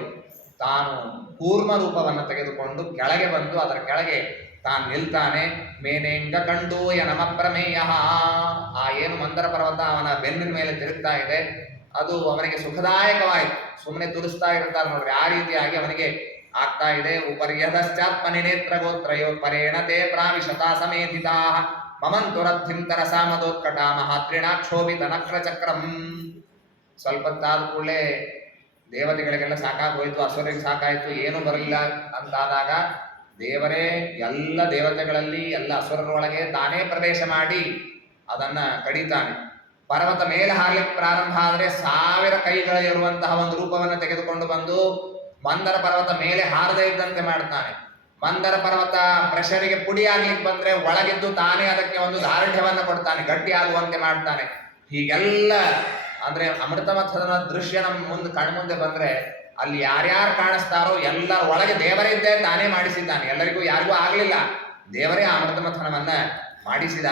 ತಾನು ಕೂರ್ಮ ರೂಪವನ್ನು ತೆಗೆದುಕೊಂಡು ಕೆಳಗೆ ಬಂದು ಅದರ ಕೆಳಗೆ ತಾನು ನಿಲ್ತಾನೆ. ಮೇನೆಂಗ ಕಂಡು ನಮ ಪ್ರಮೇಯ. ಆ ಏನು ಮಂದರ ಪರ್ವತ ಅವನ ಬೆನ್ನಿನ ಮೇಲೆ ತಿರುಗ್ತಾ ಇದೆ, ಅದು ಅವನಿಗೆ ಸುಖದಾಯಕವಾಯಿತು. ಸುಮ್ಮನೆ ತುರಿಸ್ತಾ ಇರ್ತಾರೆ ನೋಡ್ರಿ, ಆ ರೀತಿಯಾಗಿ ಅವನಿಗೆ ಆಗ್ತಾ ಇದೆ. ಉಪರ್ಯದಶ್ಚಾತ್ಮನಿ ನೇತ್ರ ಗೋತ್ರಯೋ ಪರೇಣತೆ ಪ್ರಾವಿಶತಾ ಸಮೇಧಿತಾ ಮಮಂತುರಬ್ಧಿಂತರ ಸಾಮದೋತ್ಕಟ ಮಹಾತ್ರಿಣಾಕ್ಷೋಭಿತ ನಕ್ರ ಚಕ್ರಂ. ಸ್ವಲ್ಪತ್ತಾದ ಕೂಡಲೇ ದೇವತೆಗಳಿಗೆಲ್ಲ ಸಾಕಾಗೋಯ್ತು, ಅಸುರರಿಗೆ ಸಾಕಾಯ್ತು, ಏನು ಬರಲಿಲ್ಲ ಅಂತಾದಾಗ ದೇವರೇ ಎಲ್ಲ ದೇವತೆಗಳಲ್ಲಿ ಎಲ್ಲ ಅಸುರರೊಳಗೆ ತಾನೇ ಪ್ರವೇಶ ಮಾಡಿ ಅದನ್ನ ಕಡಿತಾನೆ. ಪರ್ವತ ಮೇಲೆ ಹಾರ್ಲಿಕ್ಕೆ ಪ್ರಾರಂಭ ಆದರೆ 1000 ಕೈಗಳಿರುವಂತಹ ಒಂದು ರೂಪವನ್ನು ತೆಗೆದುಕೊಂಡು ಬಂದು ಮಂದರ ಪರ್ವತ ಮೇಲೆ ಹಾರದೇ ಇದ್ದಂತೆ ಮಾಡ್ತಾನೆ. ಮಂದರ ಪರ್ವತ ಪ್ರೆಷರಿಗೆ ಪುಡಿ ಆಗ್ಲಿಕ್ಕೆ ಬಂದ್ರೆ ಒಳಗಿದ್ದು ತಾನೇ ಅದಕ್ಕೆ ಒಂದು ದಾರ್ಢ್ಯವನ್ನು ಕೊಡ್ತಾನೆ, ಗಟ್ಟಿ ಆಗುವಂತೆ ಮಾಡ್ತಾನೆ. ಹೀಗೆಲ್ಲ ಅಂದ್ರೆ ಅಮೃತ ಮಥನ ದೃಶ್ಯ ನಮ್ಮ ಮುಂದೆ ಕಣ್ಮುಂದೆ ಬಂದ್ರೆ ಅಲ್ಲಿ ಯಾರ್ಯಾರು ಕಾಣಿಸ್ತಾರೋ ಎಲ್ಲರ ಒಳಗೆ ದೇವರಿದ್ದೇ ತಾನೇ ಮಾಡಿಸಿದ್ದಾನೆ. ಎಲ್ಲರಿಗೂ ಯಾರಿಗೂ ಆಗ್ಲಿಲ್ಲ, ದೇವರೇ ಆ ಅಮೃತ ಮಥನವನ್ನ ಮಾಡಿಸಿದ.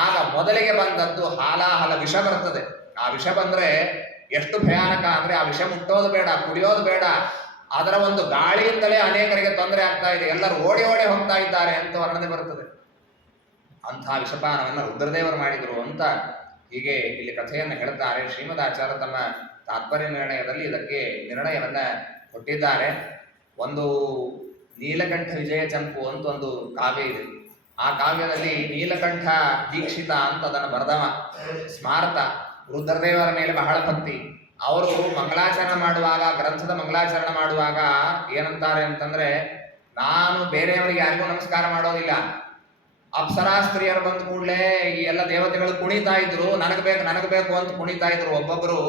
ಆಗ ಮೊದಲಿಗೆ ಬಂದದ್ದು ಹಾಲಾಹಲ ವಿಷ ಬರ್ತದೆ. ಆ ವಿಷ ಬಂದ್ರೆ ಎಷ್ಟು ಭಯಾನಕ ಅಂದ್ರೆ ಆ ವಿಷ ಮುಟ್ಟೋದು ಬೇಡ, ಕುಡಿಯೋದು ಬೇಡ, ಅದರ ಒಂದು ಗಾಳಿಯಿಂದಲೇ ಅನೇಕರಿಗೆ ತೊಂದರೆ ಆಗ್ತಾ ಇದೆ, ಎಲ್ಲರೂ ಓಡಿ ಓಡಿ ಹೋಗ್ತಾ ಇದ್ದಾರೆ ಅಂತ ವರ್ಣನೆ ಬರುತ್ತದೆ. ಅಂಥ ವಿಷಪಾನವನ್ನು ರುದ್ರದೇವರು ಮಾಡಿದರು ಅಂತ ಹೀಗೆ ಇಲ್ಲಿ ಕಥೆಯನ್ನು ಹೇಳ್ತಾರೆ. ಶ್ರೀಮದಾಚಾರ್ಯ ತಮ್ಮ ತಾತ್ಪರ್ಯ ನಿರ್ಣಯದಲ್ಲಿ ಇದಕ್ಕೆ ನಿರ್ಣಯವನ್ನ ಕೊಟ್ಟಿದ್ದಾರೆ. ಒಂದು ನೀಲಕಂಠ ವಿಜಯ ಚಂಪು ಅಂತ ಒಂದು ಕಾವ್ಯ ಇದೆ. ಆ ಕಾವ್ಯದಲ್ಲಿ ನೀಲಕಂಠ ದೀಕ್ಷಿತ ಅಂತ ಅದನ್ನು ಬರೆದವ ಸ್ಮಾರತ. ರುದ್ರದೇವರ ಮೇಲೆ ಬಹಳ ಭಕ್ತಿ. ಅವರು ಮಂಗಳಾಚರಣೆ ಮಾಡುವಾಗ, ಗ್ರಂಥದ ಮಂಗಳಾಚರಣೆ ಮಾಡುವಾಗ ಏನಂತಾರೆ ಅಂತಂದ್ರೆ, ನಾನು ಬೇರೆಯವರಿಗೆ ಯಾರಿಗೂ ನಮಸ್ಕಾರ ಮಾಡೋದಿಲ್ಲ. ಅಪ್ಸರಾ ಸ್ತ್ರೀಯರು ಬಂದ ಕೂಡಲೇ ಈ ಎಲ್ಲ ದೇವತೆಗಳು ಕುಣಿತಾ ಇದ್ರು, ನನಗೆ ಬೇಕು ಅಂತ ಕುಣಿತಾ ಇದ್ರು ಒಬ್ಬೊಬ್ಬರು.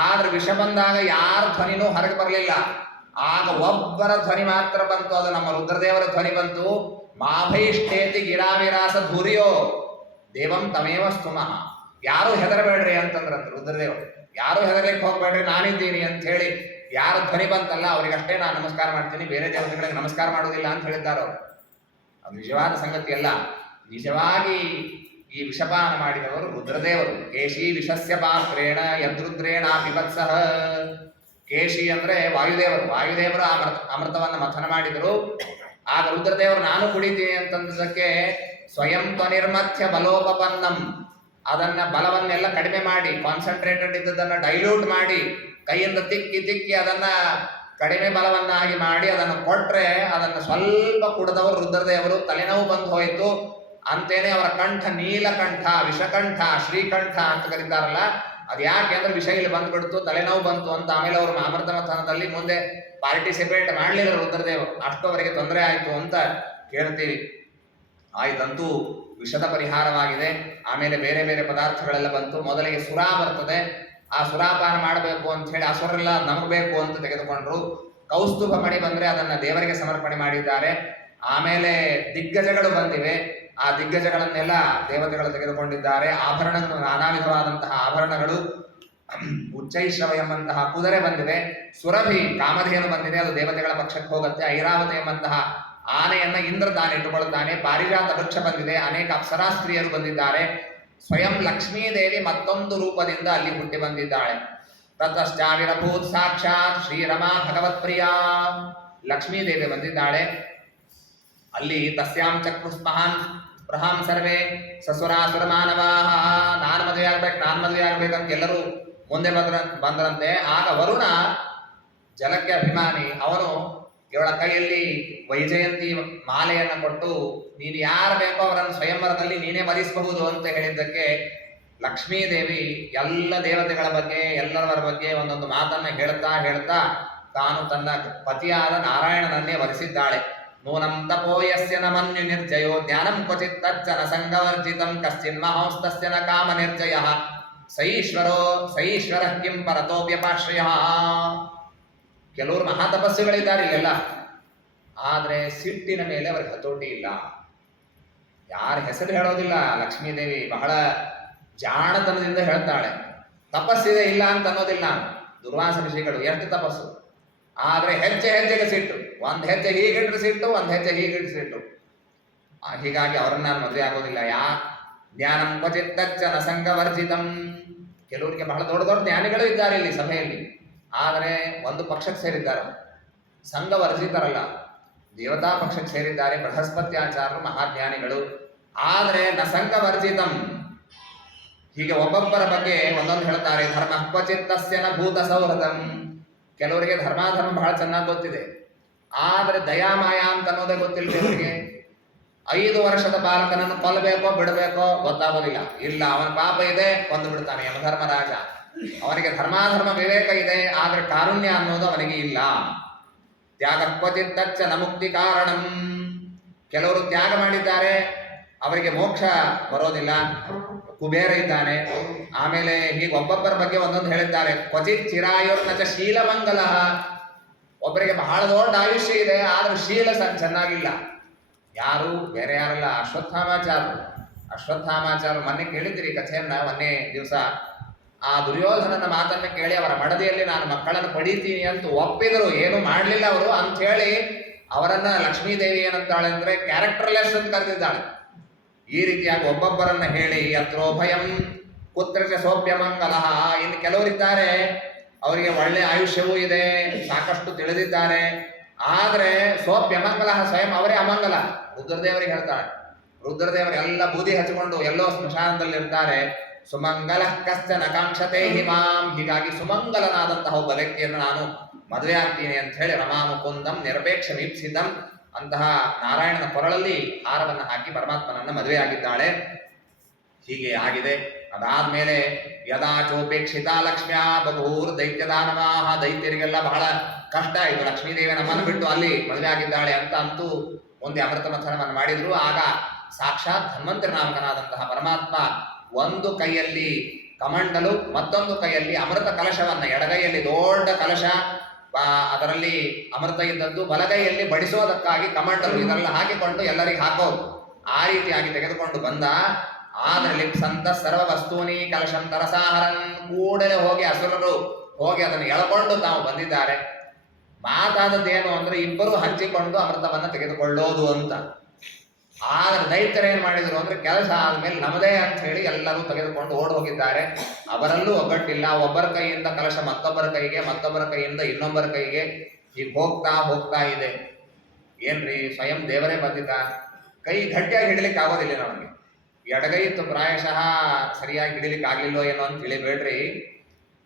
ಆದ್ರೆ ವಿಷ ಬಂದಾಗ ಯಾರ ಧ್ವನಿನೂ ಹೊರಗೆ ಬರಲಿಲ್ಲ. ಆಗ ಒಬ್ಬರ ಧ್ವನಿ ಮಾತ್ರ ಬಂತು, ಅದು ನಮ್ಮ ರುದ್ರದೇವರ ಧ್ವನಿ ಬಂತು. ಮಾಭೈಷ್ಟೇತಿ ಗಿರಾವಿರಾಸ ಧೂರ್ಯೋ ದೇವಂ ತಮೇವ ಸ್ತುಮಃ. ಯಾರು ಹೆದರಬೇಡ್ರಿ ಅಂತಂದ್ರಂತ ರುದ್ರದೇವರು. ಯಾರು ಹೆದರ್ಲಿಕ್ಕೆ ಹೋಗ್ಬೇಡ್ರಿ, ನಾನಿದ್ದೀನಿ ಅಂತ ಹೇಳಿ ಯಾರ ಧ್ವನಿ ಬಂತಲ್ಲ ಅವರಿಗಷ್ಟೇ ನಾನು ನಮಸ್ಕಾರ ಮಾಡ್ತೀನಿ, ಬೇರೆ ದೇವತೆಗಳಿಗೆ ನಮಸ್ಕಾರ ಮಾಡೋದಿಲ್ಲ ಅಂತ ಹೇಳಿದ್ದಾರೆ ಅವರು. ಅದು ನಿಜವಾದ ಸಂಗತಿ ಅಲ್ಲ. ನಿಜವಾಗಿ ಈ ವಿಷಪಾನ ಮಾಡಿದವರು ರುದ್ರದೇವರು. ಕೇಶಿ ವಿಷಸ್ಯ ಪಾತ್ರೇಣ ಯದ್ರುದ್ರೇಣ ಪಿಬತ್ಸಹ. ಕೇಶಿ ಅಂದ್ರೆ ವಾಯುದೇವರು. ವಾಯುದೇವರು ಅಮೃತವನ್ನು ಮಥನ ಮಾಡಿದರು. ಆಗ ರುದ್ರದೇವರು ನಾನು ಕುಡಿತೀನಿ ಅಂತಂದಕ್ಕೆ ಸ್ವಯಂ ತ್ವನಿರ್ಮಥ್ಯ ಬಲೋಪಪನ್ನಂ, ಅದನ್ನ ಬಲವನ್ನೆಲ್ಲ ಕಡಿಮೆ ಮಾಡಿ, ಕಾನ್ಸಂಟ್ರೇಟೆಡ್ ಇದ್ದದನ್ನ ಡೈಲ್ಯೂಟ್ ಮಾಡಿ, ಕೈಯಿಂದ ತಿಕ್ಕಿ ಅದನ್ನ ಕಡಿಮೆ ಬಲವನ್ನಾಗಿ ಮಾಡಿ ಅದನ್ನು ಕೊಟ್ರೆ ಅದನ್ನು ಸ್ವಲ್ಪ ಕುಡಿದವರು ರುದ್ರದೇವರು. ತಲೆನೋವು ಬಂದು ಹೋಯಿತು. ಅಂತೇನೆ ಅವರ ಕಂಠ ನೀಲಕಂಠ, ವಿಷಕಂಠ, ಶ್ರೀಕಂಠ ಅಂತ ಕರೀತಾರಲ್ಲ. ಅದು ಯಾಕೆ ಅಂದ್ರೆ ವಿಷ ಇಲ್ಲಿ ಬಂದ್ಬಿಡ್ತು, ತಲೆನೋವು ಬಂತು ಅಂತ. ಆಮೇಲೆ ಅವರು ಅಮೃತ ಮಥನದಲ್ಲಿ ಮುಂದೆ ಪಾರ್ಟಿಸಿಪೇಟ್ ಮಾಡಲಿಲ್ಲ ರುದ್ರದೇವರು, ಅಷ್ಟು ಅವರಿಗೆ ತೊಂದರೆ ಆಯಿತು ಅಂತ ಕೇಳ್ತೀವಿ. ಆಯ್ತಂತೂ ವಿಷದ ಪರಿಹಾರವಾಗಿದೆ. ಆಮೇಲೆ ಬೇರೆ ಬೇರೆ ಪದಾರ್ಥಗಳೆಲ್ಲ ಬಂತು. ಮೊದಲಿಗೆ ಸುರಾ ಬರ್ತದೆ. ಆ ಸುರಾಪಾನ ಮಾಡಬೇಕು ಅಂತ ಹೇಳಿ ಅಸುರೆಲ್ಲ ನಮಗೆ ಬೇಕು ಅಂತ ತೆಗೆದುಕೊಂಡ್ರು. ಕೌಸ್ತುಭ ಮಣಿ ಬಂದ್ರೆ ಅದನ್ನ ದೇವರಿಗೆ ಸಮರ್ಪಣೆ ಮಾಡಿದ್ದಾರೆ. ಆಮೇಲೆ ದಿಗ್ಗಜಗಳು ಬಂದಿವೆ. ಆ ದಿಗ್ಗಜಗಳನ್ನೆಲ್ಲ ದೇವತೆಗಳು ತೆಗೆದುಕೊಂಡಿದ್ದಾರೆ. ಆಭರಣಗಳು, ನಾನಾ ವಿಧವಾದಂತಹ ಆಭರಣಗಳು, ಉಚ್ಚೈಶ್ರವ ಎಂಬಂತಹ ಕುದುರೆ ಬಂದಿದೆ. ಸುರಭಿ ಕಾಮಧೇನು ಬಂದಿದೆ, ಅದು ದೇವತೆಗಳ ಪಕ್ಷಕ್ಕೆ ಹೋಗುತ್ತೆ. ಐರಾವತ ಎಂಬಂತಹ ಆನೆಯನ್ನ ಇಂದ್ರ ತಾನು ಇಟ್ಟುಕೊಳ್ಳುತ್ತಾನೆ. ಪಾರಿಜಾತ ವೃಕ್ಷ ಬಂದಿದೆ. ಅನೇಕ ಅಪ್ಸರಾ ಸ್ತ್ರೀಯರು ಬಂದಿದ್ದಾರೆ. ಸ್ವಯಂ ಲಕ್ಷ್ಮೀದೇವಿ ಮತ್ತೊಂದು ರೂಪದಿಂದ ಅಲ್ಲಿ ಹುಟ್ಟಿ ಬಂದಿದ್ದಾಳೆ. ತತಶ್ಚಾವಿರಭೂತ್ ಸಾಕ್ಷಾತ್ ಶ್ರೀರಮಾ ಭಗವತ್ಪ್ರಿಯ. ಲಕ್ಷ್ಮೀದೇವಿ ಬಂದಿದ್ದಾಳೆ ಅಲ್ಲಿ. ತಸ್ಯಾಂ ಚಕ್ರುಸ್ಮಹಾನ್ ಸ್ಪೃಹಾಂ ಸರ್ವೇ ಸಸುರಾಸುರ ಮಾನವಾಹ. ನಾನು ಮದುವೆ ಆಗ್ಬೇಕಂತ ಎಲ್ಲರೂ ಮುಂದೆ ಬಂದರಂತೆ. ಆಗ ವರುಣ ಜಲಕ್ಕೆ ಅಭಿಮಾನಿ, ಅವನು ಇವಳ ಕೈಯಲ್ಲಿ ವೈಜಯಂತಿ ಮಾಲೆಯನ್ನು ಕೊಟ್ಟು ನೀನು ಯಾರು ಬೇಕೋ ಅವರನ್ನು ಸ್ವಯಂವರದಲ್ಲಿ ನೀನೇ ವರಿಸಬಹುದು ಅಂತ ಹೇಳಿದ್ದಕ್ಕೆ ಲಕ್ಷ್ಮೀದೇವಿ ಎಲ್ಲ ದೇವತೆಗಳ ಬಗ್ಗೆ, ಎಲ್ಲರವರ ಬಗ್ಗೆ ಒಂದೊಂದು ಮಾತನ್ನ ಹೇಳ್ತಾ ತಾನು ತನ್ನ ಪತಿಯಾದ ನಾರಾಯಣನನ್ನೇ ವರಿಸಿದ್ದಾಳೆ. ನೂನಂ ತಪೋಯಸ್ಯ ನ ಮನ್ಯು ನಿರ್ಜಯೋ ಜ್ಞಾನಂ ಕ್ವಚಿತ್ ತಚ್ಚನ ಸಂಗವರ್ಜಿತಂ ಕಶ್ಚಿನ್ ಮಹೋಸ್ತಸ್ಯ ನ ಕಾಮ ನಿರ್ಜಯಃ ಸೈಶ್ವರ ಕಿಂ ಪರತೋಪ್ಯಪಾಶ್ರಯ. ಕೆಲವರು ಮಹಾತಪಸ್ಸುಗಳಿದ್ದಾರೆ ಇಲ್ಲೆಲ್ಲ, ಆದ್ರೆ ಸಿಟ್ಟಿನ ಮೇಲೆ ಅವರಿಗೆ ಹತೋಟಿ ಇಲ್ಲ. ಯಾರ ಹೆಸರು ಹೇಳೋದಿಲ್ಲ. ಲಕ್ಷ್ಮೀದೇವಿ ಬಹಳ ಜಾಣತನದಿಂದ ಹೇಳ್ತಾಳೆ. ತಪಸ್ಸಿದೆ ಇಲ್ಲ ಅಂತ ಅನ್ನೋದಿಲ್ಲ. ದುರ್ವಾಸ ಋಷಿಗಳು ಎಷ್ಟು ತಪಸ್ಸು, ಆದ್ರೆ ಹೆಜ್ಜೆಗೆ ಸಿಟ್ಟು. ಒಂದ್ ಹೆಜ್ಜೆ ಹೀಗಿಟ್ರೆ ಸಿಟ್ಟು, ಒಂದ್ ಹೆಜ್ಜೆ ಹೀಗಿಟ್ರೆ ಸಿಟ್ಟು. ಹೀಗಾಗಿ ಅವರನ್ನ ನಾನು ಮದುವೆ ಆಗೋದಿಲ್ಲ. ಜ್ಞಾನಂ ಕ್ವಚಿತ್ ತಚ್ಚನ ಸಂಗವರ್ಜಿತಂ. ಕೆಲವರಿಗೆ ಬಹಳ ದೊಡ್ಡ ದೊಡ್ಡ ಜ್ಞಾನಿಗಳು ಇದ್ದಾರೆ ಇಲ್ಲಿ ಸಭೆಯಲ್ಲಿ, ಆದರೆ ಒಂದು ಪಕ್ಷಕ್ಕೆ ಸೇರಿದ್ದಾರೆ. ಸಂಘವರ್ಜಿತರಲ್ಲ, ದೇವತಾ ಪಕ್ಷಕ್ಕೆ ಸೇರಿದ್ದಾರೆ. ಬೃಹಸ್ಪತ್ಯಾಚಾರ್ಯರು ಮಹಾಜ್ಞಾನಿಗಳು. ಆದರೆ ನ ಸಂಘವರ್ಜಿತಂ. ಹೀಗೆ ಒಬ್ಬೊಬ್ಬರ ಬಗ್ಗೆ ಒಂದೊಂದು ಹೇಳ್ತಾರೆ. ಧರ್ಮ ಕ್ವಚಿತ್ತಸ್ಯ ನ ಭೂತ ಸೌಹೃದಂ. ಕೆಲವರಿಗೆ ಧರ್ಮಾಧರ್ಮ ಬಹಳ ಚೆನ್ನಾಗಿ ಗೊತ್ತಿದೆ, ಆದರೆ ದಯಾಮಾಯ ಅಂತ ಅನ್ನೋದೇ ಗೊತ್ತಿಲ್ಲ ಇವರಿಗೆ. 5 ವರ್ಷದ ಬಾಲಕನನ್ನು ಕೊಲ್ಲಬೇಕೋ ಬಿಡಬೇಕೋ ಗೊತ್ತಾಗೋದಿಲ್ಲ. ಇಲ್ಲ, ಅವನ ಪಾಪ ಇದೆ, ಕೊಂದು ಬಿಡ್ತಾನೆ ಯಮಧರ್ಮರಾಜ. ಅವನಿಗೆ ಧರ್ಮಾಧರ್ಮ ವಿವೇಕ ಇದೆ, ಆದ್ರೆ ಕಾರುಣ್ಯ ಅನ್ನೋದು ಅವನಿಗೆ ಇಲ್ಲ. ತ್ಯಾಗ ಕ್ವಚಿತ್ ತಚ್ಚ ಮುಕ್ತಿ ಕಾರಣಂ. ಕೆಲವರು ತ್ಯಾಗ ಮಾಡಿದ್ದಾರೆ, ಅವರಿಗೆ ಮೋಕ್ಷ ಬರೋದಿಲ್ಲ. ಕುಬೇರ ಇದ್ದಾನೆ. ಆಮೇಲೆ ಹೀಗೆ ಒಬ್ಬೊಬ್ಬರ ಬಗ್ಗೆ ಒಂದೊಂದು ಹೇಳಿದ್ದಾರೆ. ಕ್ವಚಿತ್ ಚಿರಾಯುರ್ನಚ ಶೀಲಮಂಗಲ, ಒಬ್ಬರಿಗೆ ಬಹಳ ದೊಡ್ಡ ಆಯುಷ್ಯ ಇದೆ ಆದ್ರೆ ಶೀಲ ಚೆನ್ನಾಗಿಲ್ಲ. ಯಾರು ಬೇರೆ ಯಾರಲ್ಲ, ಅಶ್ವತ್ಥಾಮಾಚಾರ್ಯರು ಮೊನ್ನೆ ಕೇಳಿದ್ದೀರಿ ಕಥೆಯನ್ನ. ಮೊನ್ನೆ ದಿವಸ ಆ ದುರ್ಯೋಧನನ ಮಾತನ್ನ ಕೇಳಿ ಅವರ ಮಡದಿಯಲ್ಲಿ ನಾನು ಮಕ್ಕಳನ್ನು ಪಡೀತೀನಿ ಅಂತ ಒಪ್ಪಿದರು. ಏನು ಮಾಡಲಿಲ್ಲ ಅವರು ಅಂತ ಹೇಳಿ ಅವರನ್ನ ಲಕ್ಷ್ಮೀದೇವಿ ಏನಂತಾಳೆ ಅಂದ್ರೆ ಕ್ಯಾರೆಕ್ಟರ್ಲೆಸ್ ಅಂತ ಕರೆದಿದ್ದಾಳೆ. ಈ ರೀತಿಯಾಗಿ ಒಬ್ಬೊಬ್ಬರನ್ನ ಹೇಳಿ ಯತ್ರೋಭಯಂ ಕುತ್ರಚ ಸೋಭ್ಯಮಂಗಲ. ಇನ್ನು ಕೆಲವರಿದ್ದಾರೆ ಅವರಿಗೆ ಒಳ್ಳೆ ಆಯುಷ್ಯವೂ ಇದೆ, ಸಾಕಷ್ಟು ತಿಳಿದಿದ್ದಾರೆ, ಆದ್ರೆ ಸೋಭ್ಯಮಂಗಲ ಸ್ವಯಂ ಅವರೇ ಅಮಂಗಲ. ರುದ್ರದೇವರಿಗೆ ಹೇಳ್ತಾಳೆ, ರುದ್ರದೇವರು ಎಲ್ಲ ಬೂದಿ ಹಚ್ಚಿಕೊಂಡು ಎಲ್ಲೋ ಸ್ಮಶಾನದಲ್ಲಿರ್ತಾರೆ. ಸುಮಂಗಲ ಕಶ್ಚನ ಕಾಂಕ್ಷತೆ ಹಿಮಾಂ, ಹೀಗಾಗಿ ಸುಮಂಗಲನಾದಂತಹ ಒಬ್ಬ ವ್ಯಕ್ತಿಯನ್ನು ನಾನು ಮದುವೆ ಆಗ್ತೀನಿ ಅಂತ ಹೇಳಿ ರಮಾ ಮುಕುಂದಂ ನಿರಪೇಕ್ಷ ವೀಪ್ಸಿತಂ ಅಂತಹ ನಾರಾಯಣನ ಕೊರಳಲ್ಲಿ ಹಾರವನ್ನು ಹಾಕಿ ಪರಮಾತ್ಮನನ್ನ ಮದುವೆ ಆಗಿದ್ದಾಳೆ. ಹೀಗೆ ಆಗಿದೆ. ಅದಾದ್ಮೇಲೆ ಯದಾ ಚೋಪೇಕ್ಷಿತ ಲಕ್ಷ್ಮ್ಯಾ ಬಭೂರ್ ದೈತ್ಯದಾನವಾಹ, ದೈತ್ಯರಿಗೆಲ್ಲ ಬಹಳ ಕಷ್ಟ ಆಯಿತು. ಲಕ್ಷ್ಮೀದೇವಿ ನಮ್ಮನ್ನು ಬಿಟ್ಟು ಅಲ್ಲಿ ಮದುವೆ ಆಗಿದ್ದಾಳೆ ಅಂತ ಅಂತೂ ಮುಂದೆ ಅಮೃತ ಮಥನವನ್ನು ಮಾಡಿದ್ರು. ಆಗ ಸಾಕ್ಷಾತ್ ಧನ್ವಂತರಿ ನಾಮಕನಾದಂತಹ ಪರಮಾತ್ಮ ಒಂದು ಕೈಯಲ್ಲಿ ಕಮಂಡಲು, ಮತ್ತೊಂದು ಕೈಯಲ್ಲಿ ಅಮೃತ ಕಲಶವನ್ನ, ಎಡಗೈಯಲ್ಲಿ ದೊಡ್ಡ ಕಲಶ, ಅದರಲ್ಲಿ ಅಮೃತ ಇದ್ದದ್ದು, ಬಲಗೈಯಲ್ಲಿ ಬಡಿಸೋದಕ್ಕಾಗಿ ಕಮಂಡಲು, ಇದೆಲ್ಲ ಹಾಕಿಕೊಂಡು ಎಲ್ಲರಿಗೆ ಹಾಕೋದು. ಆ ರೀತಿಯಾಗಿ ತೆಗೆದುಕೊಂಡು ಬಂದ. ಆದ್ರೆ ಲಿಪ್ಸಂತ ಸರ್ವ ವಸ್ತೂನಿ ಕಲಶಂ ತರಸಾಹರನ್, ಕೂಡಲೇ ಹೋಗಿ ಅಸುರರು ಹೋಗಿ ಅದನ್ನು ಎಳ್ಕೊಂಡು ತಾವು ಬಂದಿದ್ದಾರೆ. ಮಾತಾದದ್ದೇನು ಅಂದ್ರೆ ಇಬ್ಬರು ಹಂಚಿಕೊಂಡು ಅಮೃತವನ್ನ ತೆಗೆದುಕೊಳ್ಳೋದು ಅಂತ. ಆದ್ರೆ ದೈತ್ಯರು ಏನ್ ಮಾಡಿದ್ರು ಅಂದ್ರೆ ಕೆಲಸ ಆದ್ಮೇಲೆ ನಮ್ಮದೇ ಅಂತ ಹೇಳಿ ಎಲ್ಲರೂ ತೆಗೆದುಕೊಂಡು ಓಡ್ ಹೋಗಿದ್ದಾರೆ. ಅವರಲ್ಲೂ ಒಗ್ಗಟ್ಟಿಲ್ಲ. ಒಬ್ಬರ ಕೈಯಿಂದ ಕಲಶ ಮತ್ತೊಬ್ಬರ ಕೈಗೆ, ಮತ್ತೊಬ್ಬರ ಕೈಯಿಂದ ಇನ್ನೊಬ್ಬರ ಕೈಗೆ ಹೀಗೆ ಹೋಗ್ತಾ ಇದೆ. ಏನ್ರಿ ಸ್ವಯಂ ದೇವರೇ ಬಂದಿದ್ದ. ಕೈ ಗಟ್ಟಿಯಾಗಿ ಹಿಡಿಲಿಕ್ಕೆ ಆಗೋದಿಲ್ಲ ನಮಗೆ. ಎಡಗೈ ಇತ್ತು ಪ್ರಾಯಶಃ ಸರಿಯಾಗಿ ಹಿಡಿಲಿಕ್ಕೆ ಆಗ್ಲಿಲ್ಲೋ ಏನೋ ಅಂತ ತಿಳಿಬೇಡ್ರಿ.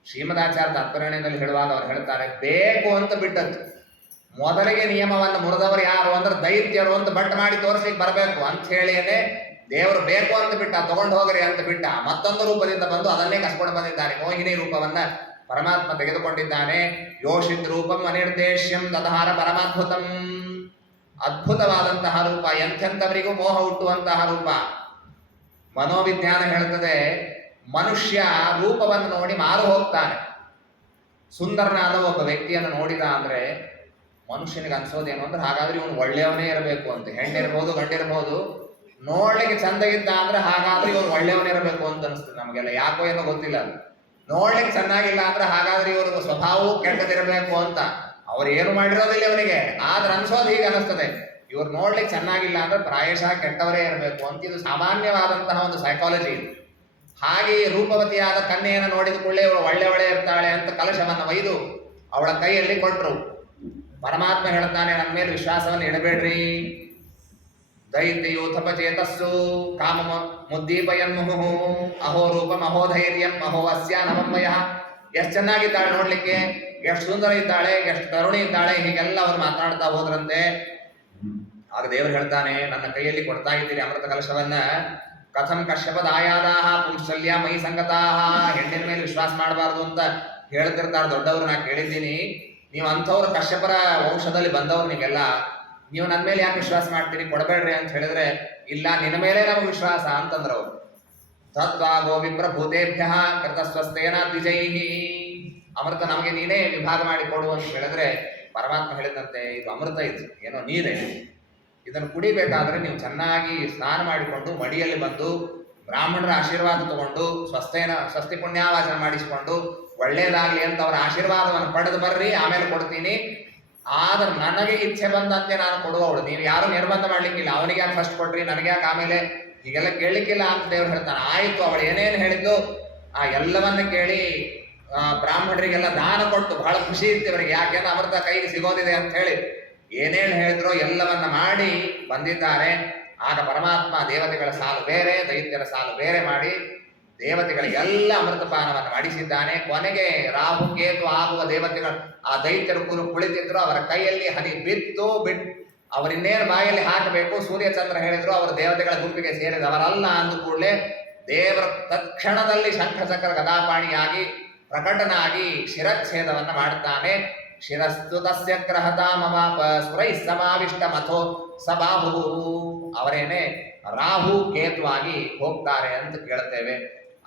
ಶ್ರೀಮದಾಚಾರ್ಯ ತಾತ್ಪರ್ಯದಲ್ಲಿ ಹೇಳುವಾಗ ಅವ್ರು ಹೇಳ್ತಾರೆ, ಬೇಕು ಅಂತ ಬಿಟ್ಟದ್ದು. ಮೊದಲಿಗೆ ನಿಯಮವನ್ನು ಮುರಿದವರು ಯಾರು ಅಂದ್ರೆ ದೈತ್ಯರು ಅಂತ ಬಟ್ ಮಾಡಿ ತೋರಿಸ್ಲಿಕ್ಕೆ ಬರಬೇಕು ಅಂತ ಹೇಳಿಯೇ ದೇವರು ಬೇಕು ಅಂತ ಬಿಟ್ಟ, ತಗೊಂಡು ಹೋಗ್ರಿ ಅಂತ ಬಿಟ್ಟ. ಮತ್ತೊಂದು ರೂಪದಿಂದ ಬಂದು ಅದನ್ನೇ ಕಸ್ಕೊಂಡು ಬಂದಿದ್ದಾನೆ. ಮೋಹಿನಿ ರೂಪವನ್ನ ಪರಮಾತ್ಮ ತೆಗೆದುಕೊಂಡಿದ್ದಾನೆ. ಯೋಷಿತ್ ರೂಪಂ ಅನಿರ್ದೇಶ್ಯಂ ದಧಾರ ಪರಮಾದ್ಭುತಂ, ಅದ್ಭುತವಾದಂತಹ ರೂಪ, ಎಂಥೆಂಥವರಿಗೂ ಮೋಹ ಹುಟ್ಟುವಂತಹ ರೂಪ. ಮನೋವಿಜ್ಞಾನ ಹೇಳ್ತದೆ, ಮನುಷ್ಯ ರೂಪವನ್ನು ನೋಡಿ ಮಾರು ಹೋಗ್ತಾನೆ. ಸುಂದರನಾದ ಒಬ್ಬ ವ್ಯಕ್ತಿಯನ್ನು ನೋಡಿದ ಅಂದ್ರೆ ಮನುಷ್ಯನಿಗೆ ಅನ್ಸೋದೇನು ಅಂದ್ರೆ ಹಾಗಾದ್ರೆ ಇವನು ಒಳ್ಳೆಯವನೇ ಇರಬೇಕು ಅಂತ. ಹೆಣ್ಣಿರ್ಬೋದು ಗಂಡಿರ್ಬೋದು, ನೋಡ್ಲಿಕ್ಕೆ ಚಂದ ಇದ್ದ ಅಂದ್ರೆ ಹಾಗಾದ್ರೆ ಇವನು ಒಳ್ಳೆಯವನೇ ಇರಬೇಕು ಅಂತ ಅನಿಸ್ತದೆ ನಮಗೆಲ್ಲ. ಯಾಕೋ ಏನೋ ಗೊತ್ತಿಲ್ಲ. ನೋಡ್ಲಿಕ್ಕೆ ಚೆನ್ನಾಗಿಲ್ಲ ಅಂದ್ರೆ ಹಾಗಾದ್ರೆ ಇವರು ಸ್ವಭಾವವು ಕೆಟ್ಟದಿರಬೇಕು ಅಂತ. ಅವ್ರು ಏನು ಮಾಡಿರೋದಿಲ್ಲ ಅವನಿಗೆ, ಆದ್ರೆ ಅನ್ಸೋದು ಹೀಗೆ ಅನಿಸ್ತದೆ, ಇವ್ರು ನೋಡ್ಲಿಕ್ಕೆ ಚೆನ್ನಾಗಿಲ್ಲ ಅಂದ್ರೆ ಪ್ರಾಯಶಃ ಕೆಟ್ಟವರೇ ಇರಬೇಕು ಅಂತ. ಇದು ಸಾಮಾನ್ಯವಾದಂತಹ ಒಂದು ಸೈಕಾಲಜಿ. ಹಾಗೆ ರೂಪವತಿಯಾದ ಕನ್ಯೆಯನ್ನು ನೋಡಿದ ಕೂಡಲೇ ಇವಳು ಒಳ್ಳೆ ಇರ್ತಾಳೆ ಅಂತ ಕಲಶವನ್ನು ಒಯ್ದು ಅವಳ ಕೈಯಲ್ಲಿ ಕೊಟ್ಟರು. ಪರಮಾತ್ಮ ಹೇಳ್ತಾನೆ, ನನ್ನ ಮೇಲೆ ವಿಶ್ವಾಸವನ್ನು ಇಡಬೇಡ್ರಿ. ದೈತ್ಯೂಥಪಚೇತಸ್ಸು ಕಾಮ ಮುದ್ದೀಪಯನ್ಮುಹು ಅಹೋ ರೂಪಂ ಅಹೋ ಧೈರ್ಯಂ ಅಹೋ ಅಸ್ಯ ನವಮಯ. ಎಷ್ಟು ಚೆನ್ನಾಗಿದ್ದಾಳೆ ನೋಡ್ಲಿಕ್ಕೆ, ಎಷ್ಟು ಸುಂದರ ಇದ್ದಾಳೆ, ಎಷ್ಟು ಕರುಣೆ ಇದ್ದಾಳೆ, ಹೀಗೆಲ್ಲ ಅವರು ಮಾತನಾಡ್ತಾ ಹೋದ್ರಂತೆ. ಆಗ ದೇವರು ಹೇಳ್ತಾನೆ, ನನ್ನ ಕೈಯಲ್ಲಿ ಕೊಡ್ತಾ ಇದ್ದೀರಿ ಅಮೃತ ಕಲಶವನ್ನ. ಕಥಂ ಕಶ್ಯಪದಾಯಾದಾಹ ಪುಂಶಲ್ಯ ಮೈ ಸಂಗತಾಹ. ಹೆಣ್ಣಿನ ಮೇಲೆ ವಿಶ್ವಾಸ ಮಾಡಬಾರ್ದು ಅಂತ ಹೇಳ್ತಿರ್ತಾರೆ ದೊಡ್ಡವರು, ನಾ ಕೇಳಿದ್ದೀನಿ. ನೀವು ಅಂಥವ್ರು ಕಶ್ಯಪರ ವಂಶದಲ್ಲಿ ಬಂದವ್ರು ನೀವೆಲ್ಲ, ನೀವು ನನ್ನ ಮೇಲೆ ಯಾಕೆ ವಿಶ್ವಾಸ ಮಾಡ್ತೀರಿ, ಕೊಡಬೇಡ್ರಿ ಅಂತ ಹೇಳಿದ್ರೆ, ಇಲ್ಲ ನಿನ್ನ ಮೇಲೆ ನಮಗೆ ವಿಶ್ವಾಸ ಅಂತಂದ್ರು ಅವರು. ತತ್ವಾ ಗೋವಿಪ್ರ ಭೂತೇಭ್ಯ ಕೃತಸ್ವಸ್ತೇನ ದ್ವಿಜೈಹಿ. ಅಮೃತ ನಮಗೆ ನೀನೇ ವಿಭಾಗ ಮಾಡಿ ಕೊಡು ಅಂತ ಹೇಳಿದ್ರೆ ಪರಮಾತ್ಮ ಹೇಳಿದಂತೆ, ಇದು ಅಮೃತ, ಇದು ಏನೋ ನೀರೇ, ಇದನ್ನು ಕುಡಿಬೇಕಾದ್ರೆ ನೀವು ಚೆನ್ನಾಗಿ ಸ್ನಾನ ಮಾಡಿಕೊಂಡು ಮಡಿಯಲ್ಲಿ ಬಂದು ಬ್ರಾಹ್ಮಣರ ಆಶೀರ್ವಾದ ತಗೊಂಡು ಸ್ವಸ್ತಿ ಪುಣ್ಯಾವಾಚನ ಮಾಡಿಸಿಕೊಂಡು ಒಳ್ಳೇದಾಗ್ಲಿ ಅಂತ ಅವರ ಆಶೀರ್ವಾದವನ್ನು ಪಡೆದು ಬರ್ರಿ, ಆಮೇಲೆ ಕೊಡ್ತೀನಿ. ಆದ್ರೆ ನನಗೆ ಇಚ್ಛೆ ಬಂದಂತೆ ನಾನು ಕೊಡುವವಳು, ನೀವು ಯಾರು ನಿರ್ಬಂಧ ಮಾಡ್ಲಿಕ್ಕಿಲ್ಲ. ಅವನಿಗೆ ಯಾಕೆ ಫಸ್ಟ್ ಕೊಡ್ರಿ, ನನಗೆ ಯಾಕೆ ಆಮೇಲೆ, ಹೀಗೆಲ್ಲ ಕೇಳಲಿಕ್ಕಿಲ್ಲ ಅಂತ ದೇವ್ರು ಹೇಳ್ತಾನೆ. ಆಯ್ತು, ಅವಳು ಏನೇನು ಹೇಳಿದ್ದು ಆ ಎಲ್ಲವನ್ನ ಕೇಳಿ ಬ್ರಾಹ್ಮಣರಿಗೆಲ್ಲ ದಾನ ಕೊಟ್ಟು ಬಹಳ ಖುಷಿ ಇತ್ತು ಇವರಿಗೆ. ಯಾಕೆಂದ್ರೆ ಅಮೃತ ಕೈಗೆ ಸಿಗೋದಿದೆ ಅಂತ ಹೇಳಿ ಏನೇನು ಹೇಳಿದ್ರೋ ಎಲ್ಲವನ್ನ ಮಾಡಿ ಬಂದಿದ್ದಾರೆ. ಆಗ ಪರಮಾತ್ಮ ದೇವತೆಗಳ ಸಾಲು ಬೇರೆ, ದೈತ್ಯರ ಸಾಲು ಬೇರೆ ಮಾಡಿ ದೇವತೆಗಳಿಗೆಲ್ಲ ಅಮೃತಪಾನವನ್ನು ಮಾಡಿಸಿದ್ದಾನೆ. ಕೊನೆಗೆ ರಾಹು ಕೇತು ಆಗುವ ದೇವತೆಗಳು, ಆ ದೈತ್ಯರು ಕುಳಿತಿದ್ರು, ಅವರ ಕೈಯಲ್ಲಿ ಹನಿ ಬಿತ್ತು ಅವರಿನ್ನೇನು ಬಾಯಲ್ಲಿ ಹಾಕಬೇಕು, ಸೂರ್ಯಚಂದ್ರ ಹೇಳಿದ್ರು ಅವರು ದೇವತೆಗಳ ಗುಂಪಿಗೆ ಸೇರಿದವರಲ್ಲ ಅಂದ ಕೂಡಲೇ ದೇವರ ತತ್ಕ್ಷಣದಲ್ಲಿ ಶಂಖಚಕ್ರ ಗದಾಪಾಣಿಯಾಗಿ ಪ್ರಕಟನಾಗಿ ಶಿರಚ್ಛೇದವನ್ನ ಮಾಡುತ್ತಾನೆ. ಶಿರಸ್ತು ತಸ್ಯ ಗ್ರಹತಾಮವಾಪ ಸುರೈ ಸಮಾವಿಷ್ಟ ಮಥೋ ಸಬಾಹು. ಅವರೇನೆ ರಾಹು ಕೇತುವಾಗಿ ಹೋಗ್ತಾರೆ ಅಂತ ಕೇಳ್ತೇವೆ.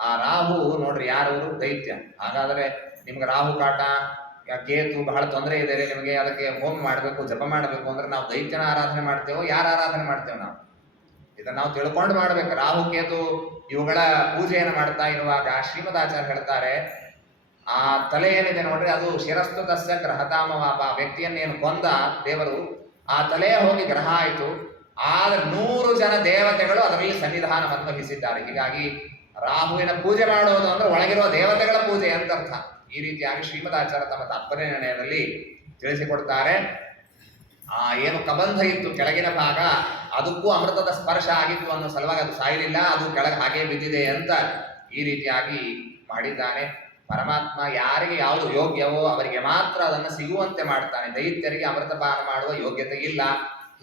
ಆ ರಾಹು ನೋಡ್ರಿ ಯಾರವರು? ದೈತ್ಯ. ಹಾಗಾದ್ರೆ ನಿಮ್ಗೆ ರಾಹು ಕಾಟ, ಕೇತು ಬಹಳ ತೊಂದರೆ ಇದೆ ನಿಮಗೆ, ಅದಕ್ಕೆ ಹೋಮ ಮಾಡಬೇಕು, ಜಪ ಮಾಡಬೇಕು ಅಂದ್ರೆ ನಾವು ದೈತ್ಯನ ಆರಾಧನೆ ಮಾಡ್ತೇವೋ ಯಾರ ಆರಾಧನೆ ಮಾಡ್ತೇವೆ? ನಾವು ಇದನ್ನ ನಾವು ತಿಳ್ಕೊಂಡು ಮಾಡ್ಬೇಕು. ರಾಹು ಕೇತು ಇವುಗಳ ಪೂಜೆಯನ್ನು ಮಾಡ್ತಾ ಇರುವಾಗ ಶ್ರೀಮದಾಚಾರ್ಯ ಹೇಳ್ತಾರೆ, ಆ ತಲೆ ಏನಿದೆ ನೋಡ್ರಿ, ಅದು ಶಿರಸ್ತು ತಸ್ಯ ಗ್ರಹತಾಮವಾಪ, ವ್ಯಕ್ತಿಯನ್ನೇನು ಕೊಂದ ದೇವರು, ಆ ತಲೆ ಹೋಗಿ ಗ್ರಹ ಆಯಿತು. ಆದ್ರೆ 100 ಜನ ದೇವತೆಗಳು ಅದರಲ್ಲಿ ಸನ್ನಿಧಾನವನ್ನು ವಹಿಸಿದ್ದಾರೆ. ಹೀಗಾಗಿ ರಾಹುವಿನ ಪೂಜೆ ಮಾಡುವುದು ಅಂದ್ರೆ ಒಳಗಿರುವ ದೇವತೆಗಳ ಪೂಜೆ ಅಂತ ಅರ್ಥ. ಈ ರೀತಿಯಾಗಿ ಶ್ರೀಮದಾಚಾರ್ಯ ತಮ್ಮ ತಾತ್ಪರ್ಯ ನಿರ್ಣಯದಲ್ಲಿ ತಿಳಿಸಿಕೊಡ್ತಾರೆ. ಆ ಏನು ಕಬಂಧ ಇತ್ತು ಕೆಳಗಿನ ಭಾಗ, ಅದಕ್ಕೂ ಅಮೃತದ ಸ್ಪರ್ಶ ಆಗಿತ್ತು ಅನ್ನೋ ಸಲುವಾಗಿ ಅದು ಸಾಯಲಿಲ್ಲ, ಅದು ಕೆಳಗೆ ಹಾಗೆ ಬಿದ್ದಿದೆ ಅಂತ ಈ ರೀತಿಯಾಗಿ ಮಾಡಿದ್ದಾನೆ. ಪರಮಾತ್ಮ ಯಾರಿಗೆ ಯಾವುದು ಯೋಗ್ಯವೋ ಅವರಿಗೆ ಮಾತ್ರ ಅದನ್ನು ಸಿಗುವಂತೆ ಮಾಡ್ತಾನೆ. ದೈತ್ಯರಿಗೆ ಅಮೃತಪಾನ ಮಾಡುವ ಯೋಗ್ಯತೆ ಇಲ್ಲ,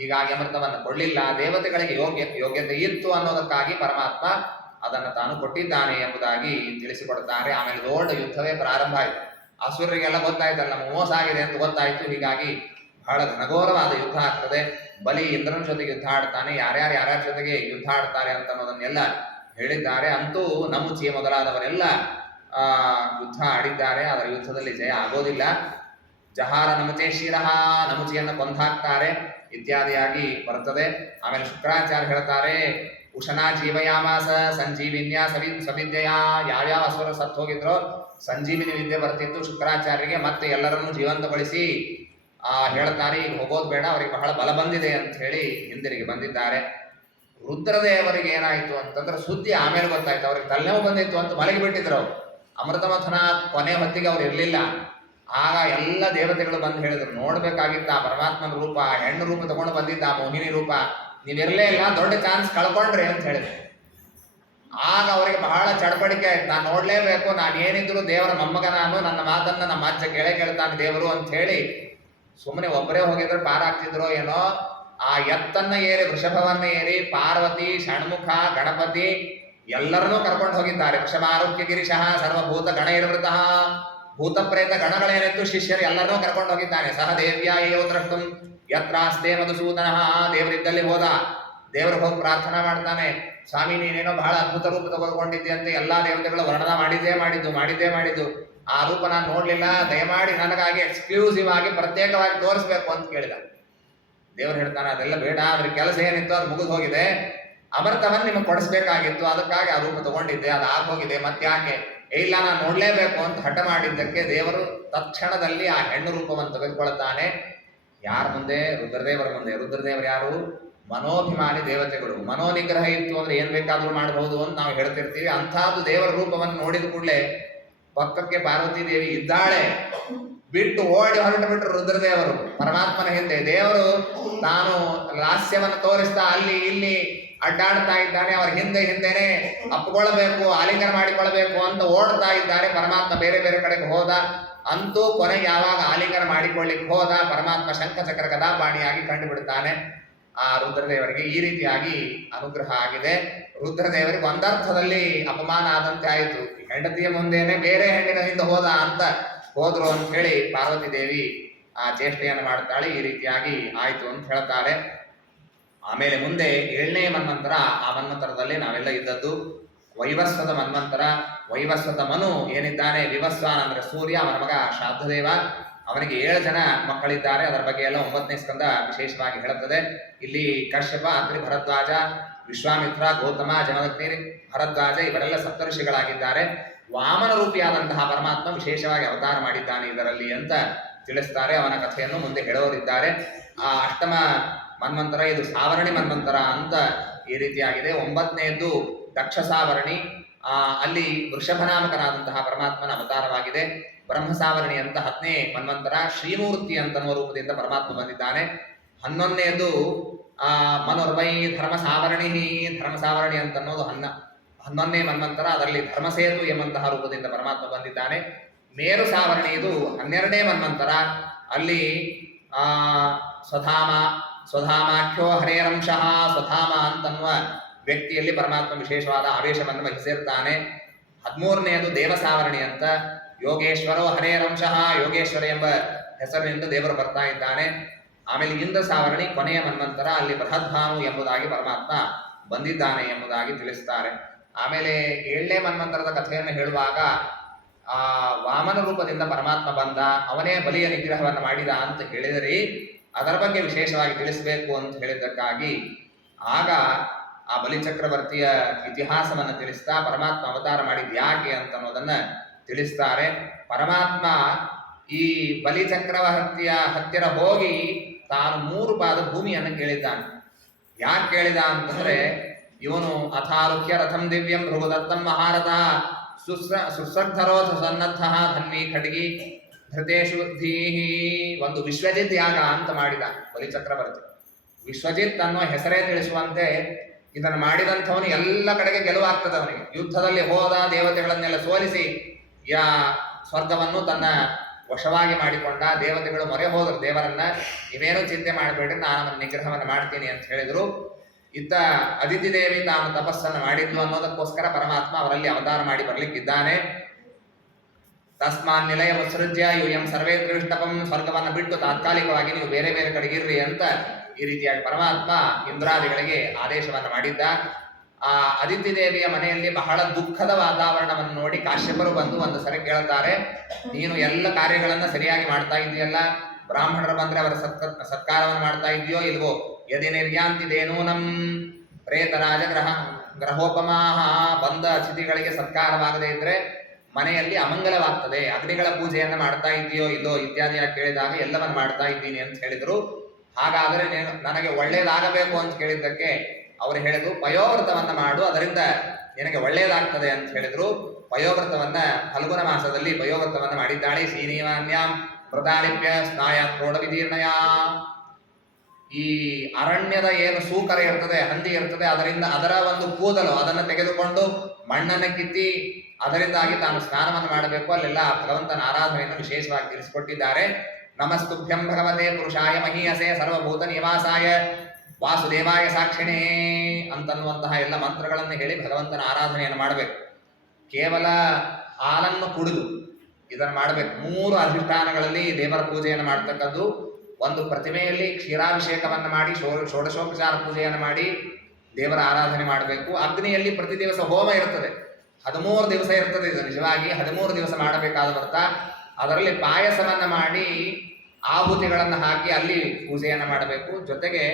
ಹೀಗಾಗಿ ಅಮೃತವನ್ನು ಕೊಳ್ಳಿಲ್ಲ. ದೇವತೆಗಳಿಗೆ ಯೋಗ್ಯತೆ ಇತ್ತು ಅನ್ನೋದಕ್ಕಾಗಿ ಪರಮಾತ್ಮ ಅದನ್ನು ತಾನು ಕೊಟ್ಟಿದ್ದಾನೆ ಎಂಬುದಾಗಿ ತಿಳಿಸಿಕೊಡ್ತಾರೆ. ಆಮೇಲೆ ದೊಡ್ಡ ಯುದ್ಧವೇ ಪ್ರಾರಂಭ ಆಯಿತು. ಅಸುರರಿಗೆಲ್ಲ ಗೊತ್ತಾಯ್ತಲ್ಲ ನಮ್ಮ ಮೋಸ ಆಗಿದೆ ಅಂತ ಗೊತ್ತಾಯ್ತು. ಹೀಗಾಗಿ ಬಹಳ ಘನಘೋರವಾದ ಯುದ್ಧ ಆಗ್ತದೆ. ಬಲಿ ಇಂದ್ರನ ಜೊತೆಗೆ ಯುದ್ಧ ಆಡ್ತಾನೆ, ಯಾರ್ಯಾರ ಜೊತೆಗೆ ಯುದ್ಧ ಆಡ್ತಾರೆ ಅಂತ ಅನ್ನೋದನ್ನೆಲ್ಲ ಹೇಳಿದ್ದಾರೆ. ಅಂತೂ ನಮುಚಿ ಮೊದಲಾದವರೆಲ್ಲ ಯುದ್ಧ ಆಡಿದ್ದಾರೆ. ಅದರ ಯುದ್ಧದಲ್ಲಿ ಜಯ ಆಗೋದಿಲ್ಲ. ಜಹಾರ ನಮಚೇ ಶಿರಹ, ನಮುಚಿಯನ್ನು ಕೊಂದಾಕ್ತಾರೆ ಇತ್ಯಾದಿಯಾಗಿ ಬರ್ತದೆ. ಆಮೇಲೆ ಶುಕ್ರಾಚಾರ್ಯ ಹೇಳ್ತಾರೆ, ಉಶನಾ ಜೀವಯಾಮಾಸ ಸಂಜೀವಿನ್ಯ ಸವಿದ್ಯೆಯ, ಯಾವ್ಯಾವ ಅಸುರ ಸತ್ತು ಹೋಗಿದ್ರೋ ಸಂಜೀವಿನಿ ವಿದ್ಯೆ ಬರ್ತಿತ್ತು ಶುಕ್ರಾಚಾರ್ಯರಿಗೆ. ಮತ್ತೆ ಎಲ್ಲರನ್ನೂ ಜೀವಂತಗೊಳಿಸಿ ಹೇಳ್ತಾರೆ, ಈಗ ಹೋಗೋದು ಬೇಡ, ಅವರಿಗೆ ಬಹಳ ಬಲ ಬಂದಿದೆ ಅಂತ ಹೇಳಿ ಹಿಂದಿರುಗಿ ಬಂದಿದ್ದಾರೆ. ರುದ್ರದೇವರಿಗೆ ಏನಾಯ್ತು ಅಂತಂದ್ರೆ ಸುದ್ದಿ ಆಮೇಲೆ ಗೊತ್ತಾಯ್ತು. ಅವ್ರಿಗೆ ತಲೆನೋವು ಬಂದಿತ್ತು ಅಂತ ಮಲಗಿ ಬಿಟ್ಟಿದ್ರು. ಅವ್ರು ಅಮೃತಮಥನ ಕೊನೆ ಹೊತ್ತಿಗೆ ಅವ್ರು ಇರಲಿಲ್ಲ. ಆಗ ಎಲ್ಲ ದೇವತೆಗಳು ಬಂದು ಹೇಳಿದ್ರು, ನೋಡ್ಬೇಕಾಗಿತ್ತ ಪರಮಾತ್ಮನ ರೂಪ, ಹೆಣ್ಣು ರೂಪ ತಗೊಂಡು ಬಂದಿದ್ದ ಮೋಹಿನಿ ರೂಪ, ನೀವಿರಲೇ ಇಲ್ಲ, ದೊಡ್ಡ ಚಾನ್ಸ್ ಕಳ್ಕೊಂಡ್ರಿ ಅಂತ ಹೇಳಿದ್ರು. ಆಗ ಅವರಿಗೆ ಬಹಳ ಚಡಪಡಿಕೆ ಆಯ್ತು, ನಾನು ನೋಡ್ಲೇಬೇಕು, ನಾನು ಏನಿದ್ರು ದೇವರ ಮೊಮ್ಮಗ, ನಾನು ನನ್ನ ಮಾತನ್ನ ನಮ್ಮ ಅಜ್ಜ ಕೇಳ್ತಾನೆ ದೇವರು ಅಂತ ಹೇಳಿ ಸುಮ್ಮನೆ ಒಬ್ಬರೇ ಹೋಗಿದ್ರೆ ಪಾರಾಗ್ತಿದ್ರೋ ಏನೋ. ಆ ಎತ್ತನ್ನ ಏರಿ, ವೃಷಭವನ್ನ ಏರಿ, ಪಾರ್ವತಿ, ಷಣ್ಮುಖ, ಗಣಪತಿ ಎಲ್ಲರನ್ನೂ ಕರ್ಕೊಂಡು ಹೋಗಿದ್ದಾರೆ. ವೃಷಭಾರೋಗ್ಯ ಗಿರಿಶಃ ಸರ್ವಭೂತ ಗಣ ಇರ್ವೃತಃ, ಭೂತ ಪ್ರೇತ ಗಣಗಳೇನಿತ್ತು ಶಿಷ್ಯರು ಎಲ್ಲರನ್ನೂ ಕರ್ಕೊಂಡು ಹೋಗಿದ್ದಾನೆ. ಸಹ ದೇವ್ಯಾ ಏವ ದ್ರಷ್ಟುಂ ಯತ್ರಾಸ್ತೆ ಮಧುಸೂದನ, ದೇವರಿದ್ದಲ್ಲಿ ಹೋದ. ದೇವ್ರಿಗೆ ಹೋಗಿ ಪ್ರಾರ್ಥನಾ ಮಾಡ್ತಾನೆ, ಸ್ವಾಮಿ ನೀನೇನೋ ಬಹಳ ಅದ್ಭುತ ರೂಪ ತೆಗೆದುಕೊಂಡಿದ್ದೆ ಎಲ್ಲಾ ದೇವತೆಗಳು ವರ್ಣನ ಮಾಡಿದ್ದೇ ಮಾಡಿದ್ದು ಆ ರೂಪ ನಾನು ನೋಡ್ಲಿಲ್ಲ, ದಯಮಾಡಿ ನನಗಾಗಿ ಎಕ್ಸ್ಕ್ಲೂಸಿವ್ ಆಗಿ ಪ್ರತ್ಯೇಕವಾಗಿ ತೋರಿಸ್ಬೇಕು ಅಂತ ಕೇಳಿದ. ದೇವರು ಹೇಳ್ತಾನೆ, ಅದೆಲ್ಲ ಬೇಡ, ಅದ್ರ ಕೆಲಸ ಏನಿತ್ತು ಅದು ಮುಗಿದು ಹೋಗಿದೆ, ಅಮೃತವನ್ನು ನಿಮಗೆ ಕೊಡಿಸ್ಬೇಕಾಗಿತ್ತು, ಅದಕ್ಕಾಗಿ ಆ ರೂಪ ತಗೊಂಡಿದ್ದೆ, ಅದು ಆಗೋಗಿದೆ, ಮತ್ತೆ ಯಾಕೆ ಇಲ್ಲ ನಾನು ನೋಡ್ಲೇಬೇಕು ಅಂತ ಹಠ ಮಾಡಿದ್ದಕ್ಕೆ ದೇವರು ತಕ್ಷಣದಲ್ಲಿ ಆ ಹೆಣ್ಣು ರೂಪವನ್ನು ತೆಗೆದುಕೊಳ್ತಾನೆ. ಯಾರ ಮುಂದೆ? ರುದ್ರದೇವರ ಮುಂದೆ. ರುದ್ರದೇವರು ಯಾರು? ಮನೋಭಿಮಾನಿ ದೇವತೆಗಳು. ಮನೋನಿಗ್ರಹ ಇತ್ತು ಅಂದ್ರೆ ಏನ್ ಬೇಕಾದ್ರೂ ಮಾಡಬಹುದು ಅಂತ ನಾವು ಹೇಳ್ತಿರ್ತೀವಿ. ಅಂಥದ್ದು ದೇವರ ರೂಪವನ್ನು ನೋಡಿದ ಕೂಡಲೇ ಪಕ್ಕಕ್ಕೆ ಪಾರ್ವತಿ ದೇವಿ ಇದ್ದಾಳೆ, ಬಿಟ್ಟು ಓಡಿ ಹೊರಟು ಬಿಟ್ಟರು ರುದ್ರದೇವರು ಪರಮಾತ್ಮನ ಹಿಂದೆ. ದೇವರು ತಾನು ಲಾಸ್ಯವನ್ನು ತೋರಿಸ್ತಾ ಅಲ್ಲಿ ಇಲ್ಲಿ ಅಡ್ಡಾಡ್ತಾ ಇದ್ದಾನೆ. ಅವರ ಹಿಂದೆನೆ ಅಪ್ಪಿಕೊಳ್ಳಬೇಕು, ಆಲಿಂಗನ ಮಾಡಿಕೊಳ್ಳಬೇಕು ಅಂತ ಓಡ್ತಾ ಇದ್ದಾರೆ. ಪರಮಾತ್ಮ ಬೇರೆ ಬೇರೆ ಕಡೆಗೆ ಹೋದ. ಅಂತೂ ಕೊನೆಗೆ ಯಾವಾಗ ಆಲಿಂಗನ ಮಾಡಿಕೊಳ್ಳಿಕ್ಕೆ ಹೋದ, ಪರಮಾತ್ಮ ಶಂಖಚಕ್ರ ಗದಾಪಾಣಿಯಾಗಿ ಕಂಡು ಬಿಡ್ತಾನೆ. ಆ ರುದ್ರದೇವರಿಗೆ ಈ ರೀತಿಯಾಗಿ ಅನುಗ್ರಹ ಆಗಿದೆ. ರುದ್ರದೇವರಿಗೆ ಒಂದರ್ಥದಲ್ಲಿ ಅಪಮಾನ ಆದಂತೆ ಆಯಿತು. ಹೆಂಡತಿಯ ಮುಂದೆನೆ ಬೇರೆ ಹೆಣ್ಣಿನ ಹಿಂದೆ ಹೋದ ಅಂತ ಹೋದ್ರು ಅಂತ ಹೇಳಿ ಪಾರ್ವತಿ ದೇವಿ ಆ ಚೇಷ್ಟೆಯನ್ನು ಮಾಡ್ತಾಳೆ. ಈ ರೀತಿಯಾಗಿ ಆಯಿತು ಅಂತ ಹೇಳ್ತಾರೆ. ಆಮೇಲೆ ಮುಂದೆ 7ನೇ ಮನ್ವಂತರ. ಆ ಮನ್ವಂತರದಲ್ಲಿ ನಾವೆಲ್ಲ ಇದ್ದದ್ದು ವೈವಸ್ವತ ಮನ್ವಂತರ. ವೈವಸ್ವತ ಮನು ಏನಿದ್ದಾನೆ, ವಿವಸ್ವಾನ್ ಅಂದ್ರೆ ಸೂರ್ಯ, ಅವನ ಮಗ ಶ್ರಾದ್ದದೇವ, ಅವನಿಗೆ 7 ಜನ ಮಕ್ಕಳಿದ್ದಾರೆ. ಅದರ ಬಗ್ಗೆ ಎಲ್ಲ 9ನೇ ಸ್ಕಂದ ವಿಶೇಷವಾಗಿ ಹೇಳುತ್ತದೆ. ಇಲ್ಲಿ ಕಶ್ಯಪ, ಅತ್ರಿ, ಭರದ್ವಾಜ, ವಿಶ್ವಾಮಿತ್ರ, ಗೌತಮ, ಜಮದಗ್ನಿ, ಭರದ್ವಾಜ ಇವರೆಲ್ಲ ಸಪ್ತಋಷಿಗಳಾಗಿದ್ದಾರೆ. ವಾಮನ ರೂಪಿಯಾದಂತಹ ಪರಮಾತ್ಮ ವಿಶೇಷವಾಗಿ ಅವತಾರ ಮಾಡಿದ್ದಾನೆ ಇದರಲ್ಲಿ ಅಂತ ತಿಳಿಸ್ತಾರೆ. ಅವನ ಕಥೆಯನ್ನು ಮುಂದೆ ಹೇಳೋರಿದ್ದಾರೆ. ಆ 8ಮ ಮನ್ವಂತರ ಇದು ಸಾವರಣಿ ಮನ್ವಂತರ ಅಂತ ಈ ರೀತಿಯಾಗಿದೆ. 9ನೇದ್ದು ದಕ್ಷ ಸಾವರಣಿ. ಅಲ್ಲಿ ವೃಷಭನಾಮಕನಾದಂತಹ ಪರಮಾತ್ಮನ ಅವತಾರವಾಗಿದೆ. ಬ್ರಹ್ಮ ಸಾವರಣಿ ಅಂತ 10ನೇ ಮನ್ವಂತರ. ಶ್ರೀಮೂರ್ತಿ ಅಂತನ್ನುವ ರೂಪದಿಂದ ಪರಮಾತ್ಮ ಬಂದಿದ್ದಾನೆ. 11ನೇದು ಮನೋರ್ವೈ ಧರ್ಮ ಸಾವರಣಿ. ಧರ್ಮ ಸಾವರಣಿ ಅಂತನ್ನೋದು 11ನೇ ಮನ್ವಂತರ. ಅದರಲ್ಲಿ ಧರ್ಮಸೇತು ಎಂಬಂತಹ ರೂಪದಿಂದ ಪರಮಾತ್ಮ ಬಂದಿದ್ದಾನೆ. ಮೇರು ಸಾವರಣಿ ಇದು 12ನೇ ಮನ್ವಂತರ. ಅಲ್ಲಿ ಸ್ವಧಾಮಾಖ್ಯೋ ಹರೇರಂಶಃ, ಸ್ವಧಾಮ ಅಂತನ್ನುವ ವ್ಯಕ್ತಿಯಲ್ಲಿ ಪರಮಾತ್ಮ ವಿಶೇಷವಾದ ಆವೇಶವನ್ನು ವಹಿಸಿರ್ತಾನೆ. 13ನೇದು ದೇವಸಾವರಣಿ ಅಂತ. ಯೋಗೇಶ್ವರೋ ಹರೇರಂಶಃ, ಯೋಗೇಶ್ವರ ಎಂಬ ಹೆಸರಿನಿಂದ ದೇವರು ಬರ್ತಾ ಇದ್ದಾನೆ. ಆಮೇಲೆ ಇಂದ್ರ ಸಾವರಣಿ ಕೊನೆಯ ಮನ್ವಂತರ ಅಲ್ಲಿ ಬೃಹದ್ಭಾನು ಎಂಬುದಾಗಿ ಪರಮಾತ್ಮ ಬಂದಿದ್ದಾನೆ ಎಂಬುದಾಗಿ ತಿಳಿಸ್ತಾರೆ. ಆಮೇಲೆ 7ನೇ ಮನ್ವಂತರದ ಕಥೆಯನ್ನು ಹೇಳುವಾಗ ಆ ವಾಮನ ರೂಪದಿಂದ ಪರಮಾತ್ಮ ಬಂದ, ಅವನೇ ಬಲಿಯ ನಿಗ್ರಹವನ್ನು ಮಾಡಿದ ಅಂತ ಹೇಳಿದರೆ ಅದರ ಬಗ್ಗೆ ವಿಶೇಷವಾಗಿ ತಿಳಿಸಬೇಕು ಅಂತ ಹೇಳಿದ್ದಕ್ಕಾಗಿ ಆಗ ಆ ಬಲಿಚಕ್ರವರ್ತಿಯ ಇತಿಹಾಸವನ್ನು ತಿಳಿಸ್ತಾ ಪರಮಾತ್ಮ ಅವತಾರ ಮಾಡಿದ ಯಾಕೆ ಅಂತ ಅನ್ನೋದನ್ನ ತಿಳಿಸ್ತಾರೆ. ಪರಮಾತ್ಮ ಈ ಬಲಿಚಕ್ರವರ್ತಿಯ ಹತ್ತಿರ ಹೋಗಿ ತಾನು 3 ಪಾದ ಭೂಮಿಯನ್ನು ಕೇಳಿದ್ದಾನೆ. ಯಾಕೆ ಕೇಳಿದ ಅಂತಂದ್ರೆ ಇವನು ಅಥಾರುಹ್ಯ ರಥಂ ದಿವ್ಯಂ ಭೃಗುದತ್ತಂ ಮಹಾರಥ ಸುಶ್ರದ್ಧರೋಧ ಸನ್ನದ್ಧ ಧನ್ವಿ ಖಡ್ಗಿ ಧೃತೇಶು ಧೀಹಿ. ಒಂದು ವಿಶ್ವಜಿತ್ ಯಾಗ ಅಂತ ಮಾಡಿದ ಬಲಿಚಕ್ರವರ್ತಿ. ವಿಶ್ವಜಿತ್ ಅನ್ನೋ ಹೆಸರೇ ತಿಳಿಸುವಂತೆ ಇದನ್ನು ಮಾಡಿದಂಥವನು ಎಲ್ಲ ಕಡೆಗೆ ಗೆಲುವಾಗ್ತದೆ ಅವನಿಗೆ. ಯುದ್ಧದಲ್ಲಿ ಹೋದ, ದೇವತೆಗಳನ್ನೆಲ್ಲ ಸೋಲಿಸಿ ಸ್ವರ್ಗವನ್ನು ತನ್ನ ವಶವಾಗಿ ಮಾಡಿಕೊಂಡ. ದೇವತೆಗಳು ಮೊರೆ ಹೋದರು ದೇವರನ್ನ, ನೀವೇನು ಚಿಂತೆ ಮಾಡಬೇಡ್ರಿ, ನಾನು ಅವನ ನಿಗ್ರಹವನ್ನು ಮಾಡ್ತೀನಿ ಅಂತ ಹೇಳಿದ್ರು. ಇತ್ತ ಅದಿತಿ ದೇವಿ ತಾನು ತಪಸ್ಸನ್ನು ಮಾಡಿದ್ಲು ಅನ್ನೋದಕ್ಕೋಸ್ಕರ ಪರಮಾತ್ಮ ಅವರಲ್ಲಿ ಅವತಾರ ಮಾಡಿ ಬರ್ಲಿಕ್ಕಿದ್ದಾನೆ. ತಸ್ಮಾನ್ ನಿಲಯ ಉತ್ಸೃಜ್ಯ ಯೂಯಂ ಸರ್ವೇ ತ್ರಿವಿಷ್ಟಪಂ, ಸ್ವರ್ಗವನ್ನು ಬಿಟ್ಟು ತಾತ್ಕಾಲಿಕವಾಗಿ ನೀವು ಬೇರೆ ಬೇರೆ ಕಡೆಗಿರ್ರಿ ಅಂತ ಈ ರೀತಿಯಾಗಿ ಪರಮಾತ್ಮ ಇಂದ್ರಾದಿಗಳಿಗೆ ಆದೇಶವನ್ನು ಮಾಡಿದ್ದ. ಆ ಅದಿತಿ ದೇವಿಯ ಮನೆಯಲ್ಲಿ ಬಹಳ ದುಃಖದ ವಾತಾವರಣವನ್ನು ನೋಡಿ ಕಾಶ್ಯಪರು ಬಂದು ಒಂದು ಸರಿ ಕೇಳ್ತಾರೆ, ನೀನು ಎಲ್ಲ ಕಾರ್ಯಗಳನ್ನ ಸರಿಯಾಗಿ ಮಾಡ್ತಾ ಇದೆಯಲ್ಲ, ಬ್ರಾಹ್ಮಣರು ಬಂದ್ರೆ ಅವರ ಸತ್ಕಾರವನ್ನು ಮಾಡ್ತಾ ಇದೆಯೋ ಇಲ್ವೋ, ಯದಿ ನಿರ್ಯಾಂತಿದೇನೋ ನಂ ಪ್ರೇತರಾಜ ಗ್ರಹೋಪಮಾಹ, ಬಂದ ಅತಿಥಿಗಳಿಗೆ ಸತ್ಕಾರವಾಗದೇ ಇದ್ರೆ ಮನೆಯಲ್ಲಿ ಅಮಂಗಲವಾಗ್ತದೆ, ಅಗ್ನಿಗಳ ಪೂಜೆಯನ್ನು ಮಾಡ್ತಾ ಇದೆಯೋ ಇಲ್ಲೋ ಇತ್ಯಾದಿಯಾಗಿ ಕೇಳಿದಾಗ ಎಲ್ಲವನ್ನು ಮಾಡ್ತಾ ಇದ್ದೀನಿ ಅಂತ ಹೇಳಿದ್ರು. ಹಾಗಾದರೆ ನನಗೆ ಒಳ್ಳೇದಾಗಬೇಕು ಅಂತ ಕೇಳಿದ್ದಕ್ಕೆ ಅವರು ಹೇಳಿದ್ರು, ಪಯೋವ್ರತವನ್ನ ಮಾಡು, ಅದರಿಂದ ನಿನಗೆ ಒಳ್ಳೇದಾಗ್ತದೆ ಅಂತ ಹೇಳಿದ್ರು. ಪಯೋವ್ರತವನ್ನ ಫಲ್ಗುಣ ಮಾಸದಲ್ಲಿ ಪಯೋವ್ರತವನ್ನ ಮಾಡಿದ್ದಾಳೆ. ಶ್ರೀನಿವಾನ್ಯಾಂ ಮೃತಾಲಿಪ್ಯ ಸ್ನಾಯ ಕ್ರೋಢ ವಿದೀರ್ಣಯ. ಈ ಅರಣ್ಯದ ಏನು ಸೂಕರ ಇರ್ತದೆ, ಹಂದಿ ಇರ್ತದೆ, ಅದರ ಒಂದು ಕೂದಲು ಅದನ್ನು ತೆಗೆದುಕೊಂಡು ಮಣ್ಣನ್ನು ಕಿತ್ತಿ ಅದರಿಂದಾಗಿ ತಾನು ಸ್ನಾನವನ್ನು ಮಾಡಬೇಕು. ಅಲ್ಲೆಲ್ಲ ಭಗವಂತನ ಆರಾಧನೆಯನ್ನು ವಿಶೇಷವಾಗಿ ತಿಳಿಸಿಕೊಟ್ಟಿದ್ದಾರೆ. ನಮಸ್ತುಭ್ಯಂ ಭಗವತೆ ಪುರುಷಾಯ ಮಹೀಯಸೆ ಸರ್ವಭೂತ ನಿವಾಸಾಯ ವಾಸುದೇವಾಯ ಸಾಕ್ಷಿಣೇ ಅಂತನ್ನುವಂತಹ ಎಲ್ಲ ಮಂತ್ರಗಳನ್ನು ಹೇಳಿ ಭಗವಂತನ ಆರಾಧನೆಯನ್ನು ಮಾಡಬೇಕು. ಕೇವಲ ಹಾಲನ್ನು ಕುಡಿದು ಇದನ್ನು ಮಾಡಬೇಕು. 3 ಅಧಿಷ್ಠಾನಗಳಲ್ಲಿ ದೇವರ ಪೂಜೆಯನ್ನು ಮಾಡ್ತಕ್ಕದ್ದು. ಒಂದು ಪ್ರತಿಮೆಯಲ್ಲಿ ಕ್ಷೀರಾಭಿಷೇಕವನ್ನು ಮಾಡಿ ಷೋಡಶೋಪಚಾರ ಪೂಜೆಯನ್ನು ಮಾಡಿ ದೇವರ ಆರಾಧನೆ ಮಾಡಬೇಕು. ಅಗ್ನಿಯಲ್ಲಿ ಪ್ರತಿ ದಿವಸ ಹೋಮ ಇರ್ತದೆ, 13 ದಿವಸ ಇರ್ತದೆ. ಇದು ನಿಜವಾಗಿ 13 ದಿವಸ ಮಾಡಬೇಕಾದ ವ್ರತ. ಅದರಲ್ಲಿ ಪಾಯಸವನ್ನು ಮಾಡಿ ಆಹುತಿಗಳನ್ನು ಹಾಕಿ ಅಲ್ಲಿ ಪೂಜೆಯನ್ನು ಮಾಡಬೇಕು. ಜೊತೆಗೆ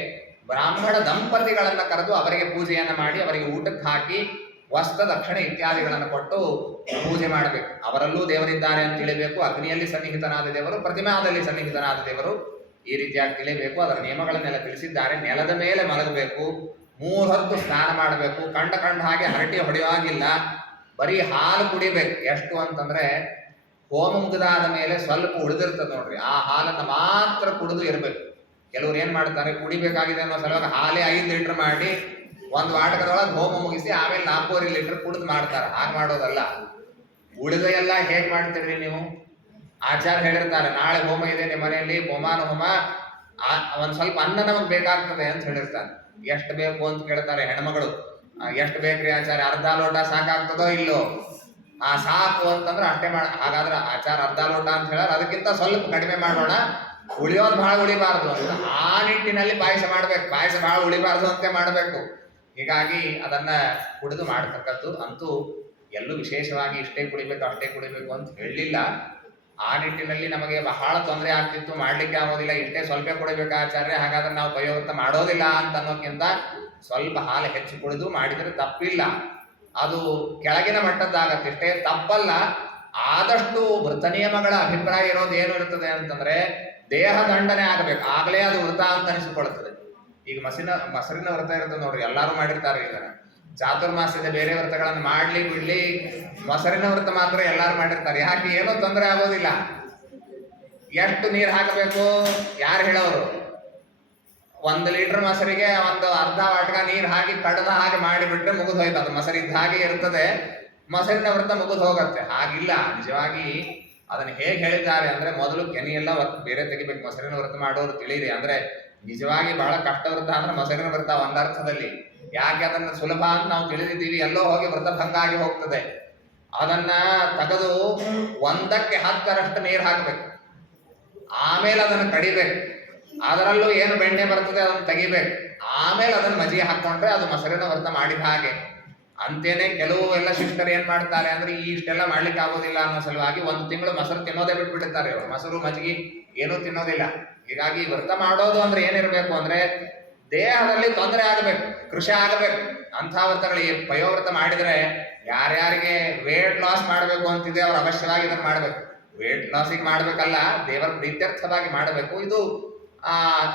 ಬ್ರಾಹ್ಮಣ ದಂಪತಿಗಳನ್ನು ಕರೆದು ಅವರಿಗೆ ಪೂಜೆಯನ್ನು ಮಾಡಿ ಅವರಿಗೆ ಊಟಕ್ಕೆ ಹಾಕಿ ವಸ್ತ್ರ ದಕ್ಷಿಣೆ ಇತ್ಯಾದಿಗಳನ್ನು ಕೊಟ್ಟು ಪೂಜೆ ಮಾಡಬೇಕು. ಅವರಲ್ಲೂ ದೇವರಿದ್ದಾರೆ ಅಂತ ತಿಳಿಬೇಕು. ಅಗ್ನಿಯಲ್ಲಿ ಸನ್ನಿಹಿತನಾದ ದೇವರು, ಪ್ರತಿಮಾದಲ್ಲಿ ಸನ್ನಿಹಿತನಾದ ದೇವರು, ಈ ರೀತಿಯಾಗಿ ತಿಳಿಬೇಕು. ಅದರ ನಿಯಮಗಳನ್ನೆಲ್ಲ ತಿಳಿಸಿದ್ದಾರೆ. ನೆಲದ ಮೇಲೆ ಮಲಗಬೇಕು, 3 ಹೊತ್ತು ಸ್ನಾನ ಮಾಡಬೇಕು, ಕಂಡ ಹಾಗೆ ಹರಟಿ ಹೊಡೆಯುವಾಗಿಲ್ಲ, ಬರೀ ಹಾಲು ಕುಡಿಬೇಕು. ಎಷ್ಟು ಅಂತಂದ್ರೆ ಹೋಮ ಮುಗಿದಾದ ಮೇಲೆ ಸ್ವಲ್ಪ ಉಳಿದಿರ್ತದೆ ನೋಡ್ರಿ, ಆ ಹಾಲನ್ನು ಮಾತ್ರ ಕುಡಿದು ಇರಬೇಕು. ಕೆಲವ್ರು ಏನ್ ಮಾಡ್ತಾರೆ, ಕುಡಿಬೇಕಾಗಿದೆ ಅನ್ನೋ ಸಲುವಾಗಿ ಹಾಲೇ 5 ಲೀಟರ್ ಮಾಡಿ ಒಂದು ವಾಟಕದೊಳಗೆ ಹೋಮ ಮುಗಿಸಿ ಆಮೇಲೆ 4.5 ಲೀಟರ್ ಕುಡಿದು ಮಾಡ್ತಾರೆ. ಹಾಗೆ ಮಾಡೋದಲ್ಲ. ಉಳಿದ ಎಲ್ಲ ಹೇಗ್ ಮಾಡ್ತೀರಿ ನೀವು? ಆಚಾರ ಹೇಳಿರ್ತಾರೆ, ನಾಳೆ ಹೋಮ ಇದೆ ನಿಮ್ಮ ಮನೆಯಲ್ಲಿ, ಹೋಮಾನ ಹೋಮ, ಒಂದ್ ಸ್ವಲ್ಪ ಅನ್ನ ನಮಗ್ ಬೇಕಾಗ್ತದೆ ಅಂತ ಹೇಳಿರ್ತಾರೆ. ಎಷ್ಟು ಬೇಕು ಅಂತ ಕೇಳ್ತಾರೆ ಹೆಣ್ಮಗಳು. ಎಷ್ಟು ಬೇಕ್ರಿ ಆಚಾರ್ಯ? ಅರ್ಧ ಲೋಟ ಸಾಕಾಗ್ತದೋ ಇಲ್ಲೋ? ಸಾಕು ಅಂತಂದ್ರೆ ಅಷ್ಟೇ ಹಾಗಾದ್ರೆ ಆಚಾರ ಅರ್ಧ ಲೋಟ ಅಂತ ಹೇಳಾರ, ಅದಕ್ಕಿಂತ ಸ್ವಲ್ಪ ಕಡಿಮೆ ಮಾಡೋಣ, ಉಳಿಯೋದು ಬಹಳ ಉಳಿಬಾರ್ದು ಅಂತ. ಆ ನಿಟ್ಟಿನಲ್ಲಿ ಪಾಯಸ ಮಾಡ್ಬೇಕು. ಪಾಯಸ ಬಹಳ ಉಳಿಬಾರ್ದು ಅಂತ ಮಾಡಬೇಕು. ಹೀಗಾಗಿ ಅದನ್ನ ಕುಡಿದು ಮಾಡತಕ್ಕದ್ದು. ಅಂತೂ ಎಲ್ಲೂ ವಿಶೇಷವಾಗಿ ಇಷ್ಟೇ ಕುಡಿಬೇಕು ಅಷ್ಟೇ ಕುಡಿಬೇಕು ಅಂತ ಹೇಳಲಿಲ್ಲ. ಆ ನಿಟ್ಟಿನಲ್ಲಿ ನಮಗೆ ಬಹಳ ತೊಂದರೆ ಆಗ್ತಿತ್ತು, ಮಾಡ್ಲಿಕ್ಕೆ ಆಗೋದಿಲ್ಲ, ಇಷ್ಟೇ ಸ್ವಲ್ಪ ಕುಡಿಬೇಕು ಆಚಾರ್ಯ, ಹಾಗಾದ್ರೆ ನಾವು ಪಯೋವ್ರತ ಮಾಡೋದಿಲ್ಲ ಅಂತ ಅನ್ನೋಕ್ಕಿಂತ ಸ್ವಲ್ಪ ಹಾಲು ಹೆಚ್ಚು ಕುಡಿದು ಮಾಡಿದ್ರೆ ತಪ್ಪಿಲ್ಲ. ಅದು ಕೆಳಗಿನ ಮಟ್ಟದ್ದಾಗತ್ತೆ, ಇಷ್ಟೇ ತಪ್ಪಲ್ಲ. ಆದಷ್ಟು ವೃತ ನಿಯಮಗಳ ಅಭಿಪ್ರಾಯ ಇರೋದು ಏನು ಇರ್ತದೆ ಅಂತಂದ್ರೆ ದೇಹ ದಂಡನೆ ಆಗಬೇಕು, ಆಗಲೇ ಅದು ವೃತ ಅಂತ ಅನಿಸಿಕೊಳ್ಳುತ್ತದೆ. ಈಗ ಮೊಸರಿನ ವ್ರತ ಇರ್ತದೆ ನೋಡ್ರಿ, ಎಲ್ಲರೂ ಮಾಡಿರ್ತಾರೆ. ಇದನ್ನ ಚಾತುರ್ಮಾಸ್ಯದ ಬೇರೆ ವ್ರತಗಳನ್ನು ಮಾಡ್ಲಿ ಬಿಡ್ಲಿ, ಮೊಸರಿನ ವ್ರತ ಮಾತ್ರ ಎಲ್ಲಾರು ಮಾಡಿರ್ತಾರೆ. ಯಾಕೆ? ಏನೋ ತೊಂದರೆ ಆಗೋದಿಲ್ಲ. ಎಷ್ಟು ನೀರು ಹಾಕಬೇಕು ಯಾರು ಹೇಳೋರು? 1 ಲೀಟರ್ ಮೊಸರಿಗೆ ಒಂದು ಅರ್ಧ ವಾಟಕ ನೀರು ಹಾಕಿ ಕಡದ ಹಾಗೆ ಮಾಡಿಬಿಟ್ರೆ ಮುಗಿದು ಹೋಯ್ತು. ಅದು ಮೊಸರಿದ್ದ ಹಾಗೆ ಇರ್ತದೆ, ಮೊಸರಿನ ವ್ರತ ಮುಗಿದು ಹೋಗುತ್ತೆ. ಹಾಗಿಲ್ಲ. ನಿಜವಾಗಿ ಅದನ್ನು ಹೇಗೆ ಹೇಳಿದ್ದಾರೆ ಅಂದ್ರೆ, ಮೊದಲು ಕೆನೆಯೆಲ್ಲ ಬೇರೆ ತೆಗಿಬೇಕು. ಮೊಸರಿನ ವ್ರತ ಮಾಡೋರು ತಿಳಿಯಿರಿ. ಅಂದ್ರೆ ನಿಜವಾಗಿ ಬಹಳ ಕಷ್ಟ ವ್ರತ ಅಂದ್ರೆ ಮೊಸರಿನ ವ್ರತ ಒಂದರ್ಥದಲ್ಲಿ. ಯಾಕೆ ಅದನ್ನ ಸುಲಭ ಅಂತ ನಾವು ತಿಳಿದಿದ್ದೀವಿ, ಎಲ್ಲೋ ಹೋಗಿ ವ್ರತ ಭಂಗ ಆಗಿ ಹೋಗ್ತದೆ. ಅದನ್ನ ತೆಗೆದು 1ಕ್ಕೆ 10ರಷ್ಟು ನೀರು ಹಾಕಬೇಕು, ಆಮೇಲೆ ಅದನ್ನು ಕಡಿಬೇಕು. ಅದರಲ್ಲೂ ಏನು ಬೆಣ್ಣೆ ಬರ್ತದೆ ಅದನ್ನು ತೆಗಿಬೇಕು, ಆಮೇಲೆ ಅದನ್ನು ಮಜ್ಜಿಗೆ ಹಾಕೊಂಡ್ರೆ ಅದು ಮೊಸರಿನ ವ್ರತ ಮಾಡಿದ ಹಾಗೆ. ಅಂತೇನೆ ಕೆಲವು ಎಲ್ಲ ಶಿಷ್ಟರು ಏನ್ ಮಾಡ್ತಾರೆ ಅಂದ್ರೆ ಇಷ್ಟೆಲ್ಲ ಮಾಡ್ಲಿಕ್ಕೆ ಆಗೋದಿಲ್ಲ ಅನ್ನೋ ಸಲುವಾಗಿ 1 ತಿಂಗಳು ಮೊಸರು ತಿನ್ನೋದೇ ಬಿಟ್ಬಿಟ್ಟಿರ್ತಾರೆ ಅವರು. ಮೊಸರು ಮಜ್ಜಿಗೆ ಏನೂ ತಿನ್ನೋದಿಲ್ಲ. ಹೀಗಾಗಿ ವ್ರತ ಮಾಡೋದು ಅಂದ್ರೆ ಏನಿರ್ಬೇಕು ಅಂದ್ರೆ ದೇಹದಲ್ಲಿ ತೊಂದರೆ ಆಗಬೇಕು, ಕೃಷಿ ಆಗಬೇಕು. ಅಂಥ ವ್ರತಗಳು ಪಯೋವ್ರತ ಮಾಡಿದ್ರೆ ಯಾರ್ಯಾರಿಗೆ ವೇಟ್ ಲಾಸ್ ಮಾಡಬೇಕು ಅಂತಿದೆ ಅವ್ರು ಅವಶ್ಯವಾಗಿ ಇದನ್ನು ಮಾಡಬೇಕು. ವೇಟ್ ಲಾಸಿಗೆ ಮಾಡಬೇಕಲ್ಲ, ದೇವರ ಪ್ರೀತ್ಯರ್ಥವಾಗಿ ಮಾಡಬೇಕು. ಇದು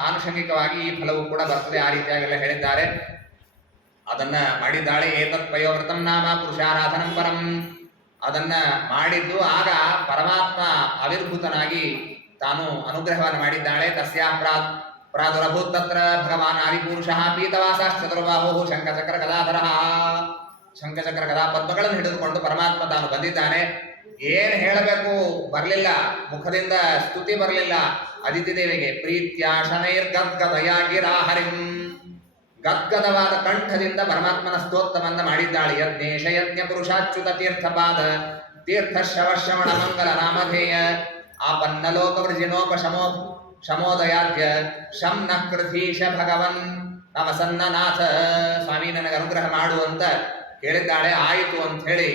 ಆನುಷಂಗಿಕವಾಗಿ ಈ ಫಲವು ಕೂಡ ಬರ್ತದೆ. ಆ ರೀತಿಯಾಗೆಲ್ಲ ಹೇಳಿದ್ದಾರೆ. ಅದನ್ನ ಮಾಡಿದ್ದಾಳೆ. ಏತತ್ ಪಯೋವ್ರತಂ ನಾಮ ಪುರುಷಾರಾಧನಂ ಪರಂ. ಅದನ್ನ ಮಾಡಿದ್ದು ಆಗ ಪರಮಾತ್ಮ ಆವಿರ್ಭೂತನಾಗಿ ತಾನು ಅನುಗ್ರಹವನ್ನು ಮಾಡಿದ್ದಾಳೆ. ತಸ್ಯಾ ಪ್ರಾದುರಭೂತ್ ತತ್ರ ಭಗವಾನ್ ಆದಿಪುರುಷಃ ಪೀತವಾಸಾಶ್ಚ ಚತುರ್ಬಾಹು ಶಂಖಚಕ್ರ ಗದಾಧರ. ಶಂಖಚಕ್ರ ಗದಾ ಪದ್ಮಗಳನ್ನು ಹಿಡಿದುಕೊಂಡು ಪರಮಾತ್ಮ ತಾನು ಬಂದಿದ್ದಾನೆ. ಏನ್ ಹೇಳಬೇಕು ಬರಲಿಲ್ಲ, ಮುಖದಿಂದ ಸ್ತುತಿ ಬರಲಿಲ್ಲ. ಅದಿತಿ ದೇವಿಗೆ ಪ್ರೀತ್ಯ ಶನೈರ್ ಗದ್ಗದಯಾಗಿರಾಹರಿಂ, ಗದ್ಗದವಾದ ಕಂಠದಿಂದ ಪರಮಾತ್ಮನ ಸ್ತೋತ್ರವನ್ನ ಮಾಡಿದ್ದಾಳೆ. ಯಜ್ಞೇಶ ಯಜ್ಞ ಪುರುಷಾಚ್ಯುತ ತೀರ್ಥಪಾದ ತೀರ್ಥ ಶ್ರವಶ್ರವಣ ಮಂಗಲ ನಾಮಧೇಯ ಆಪನ್ನಲೋಕ ವೃಜಿನೋಪಶಮೋ ಶಮೋದಯಾದ್ಯ ಶಂ ನ ಕೃತೀಶ ಭಗವನ್ ನಮಸನ್ನನಾಥ. ಸ್ವಾಮಿ ನನಗೆ ಅನುಗ್ರಹ ಮಾಡು ಅಂತ ಹೇಳಿದ್ದಾಳೆ. ಆಯಿತು ಅಂತ ಹೇಳಿ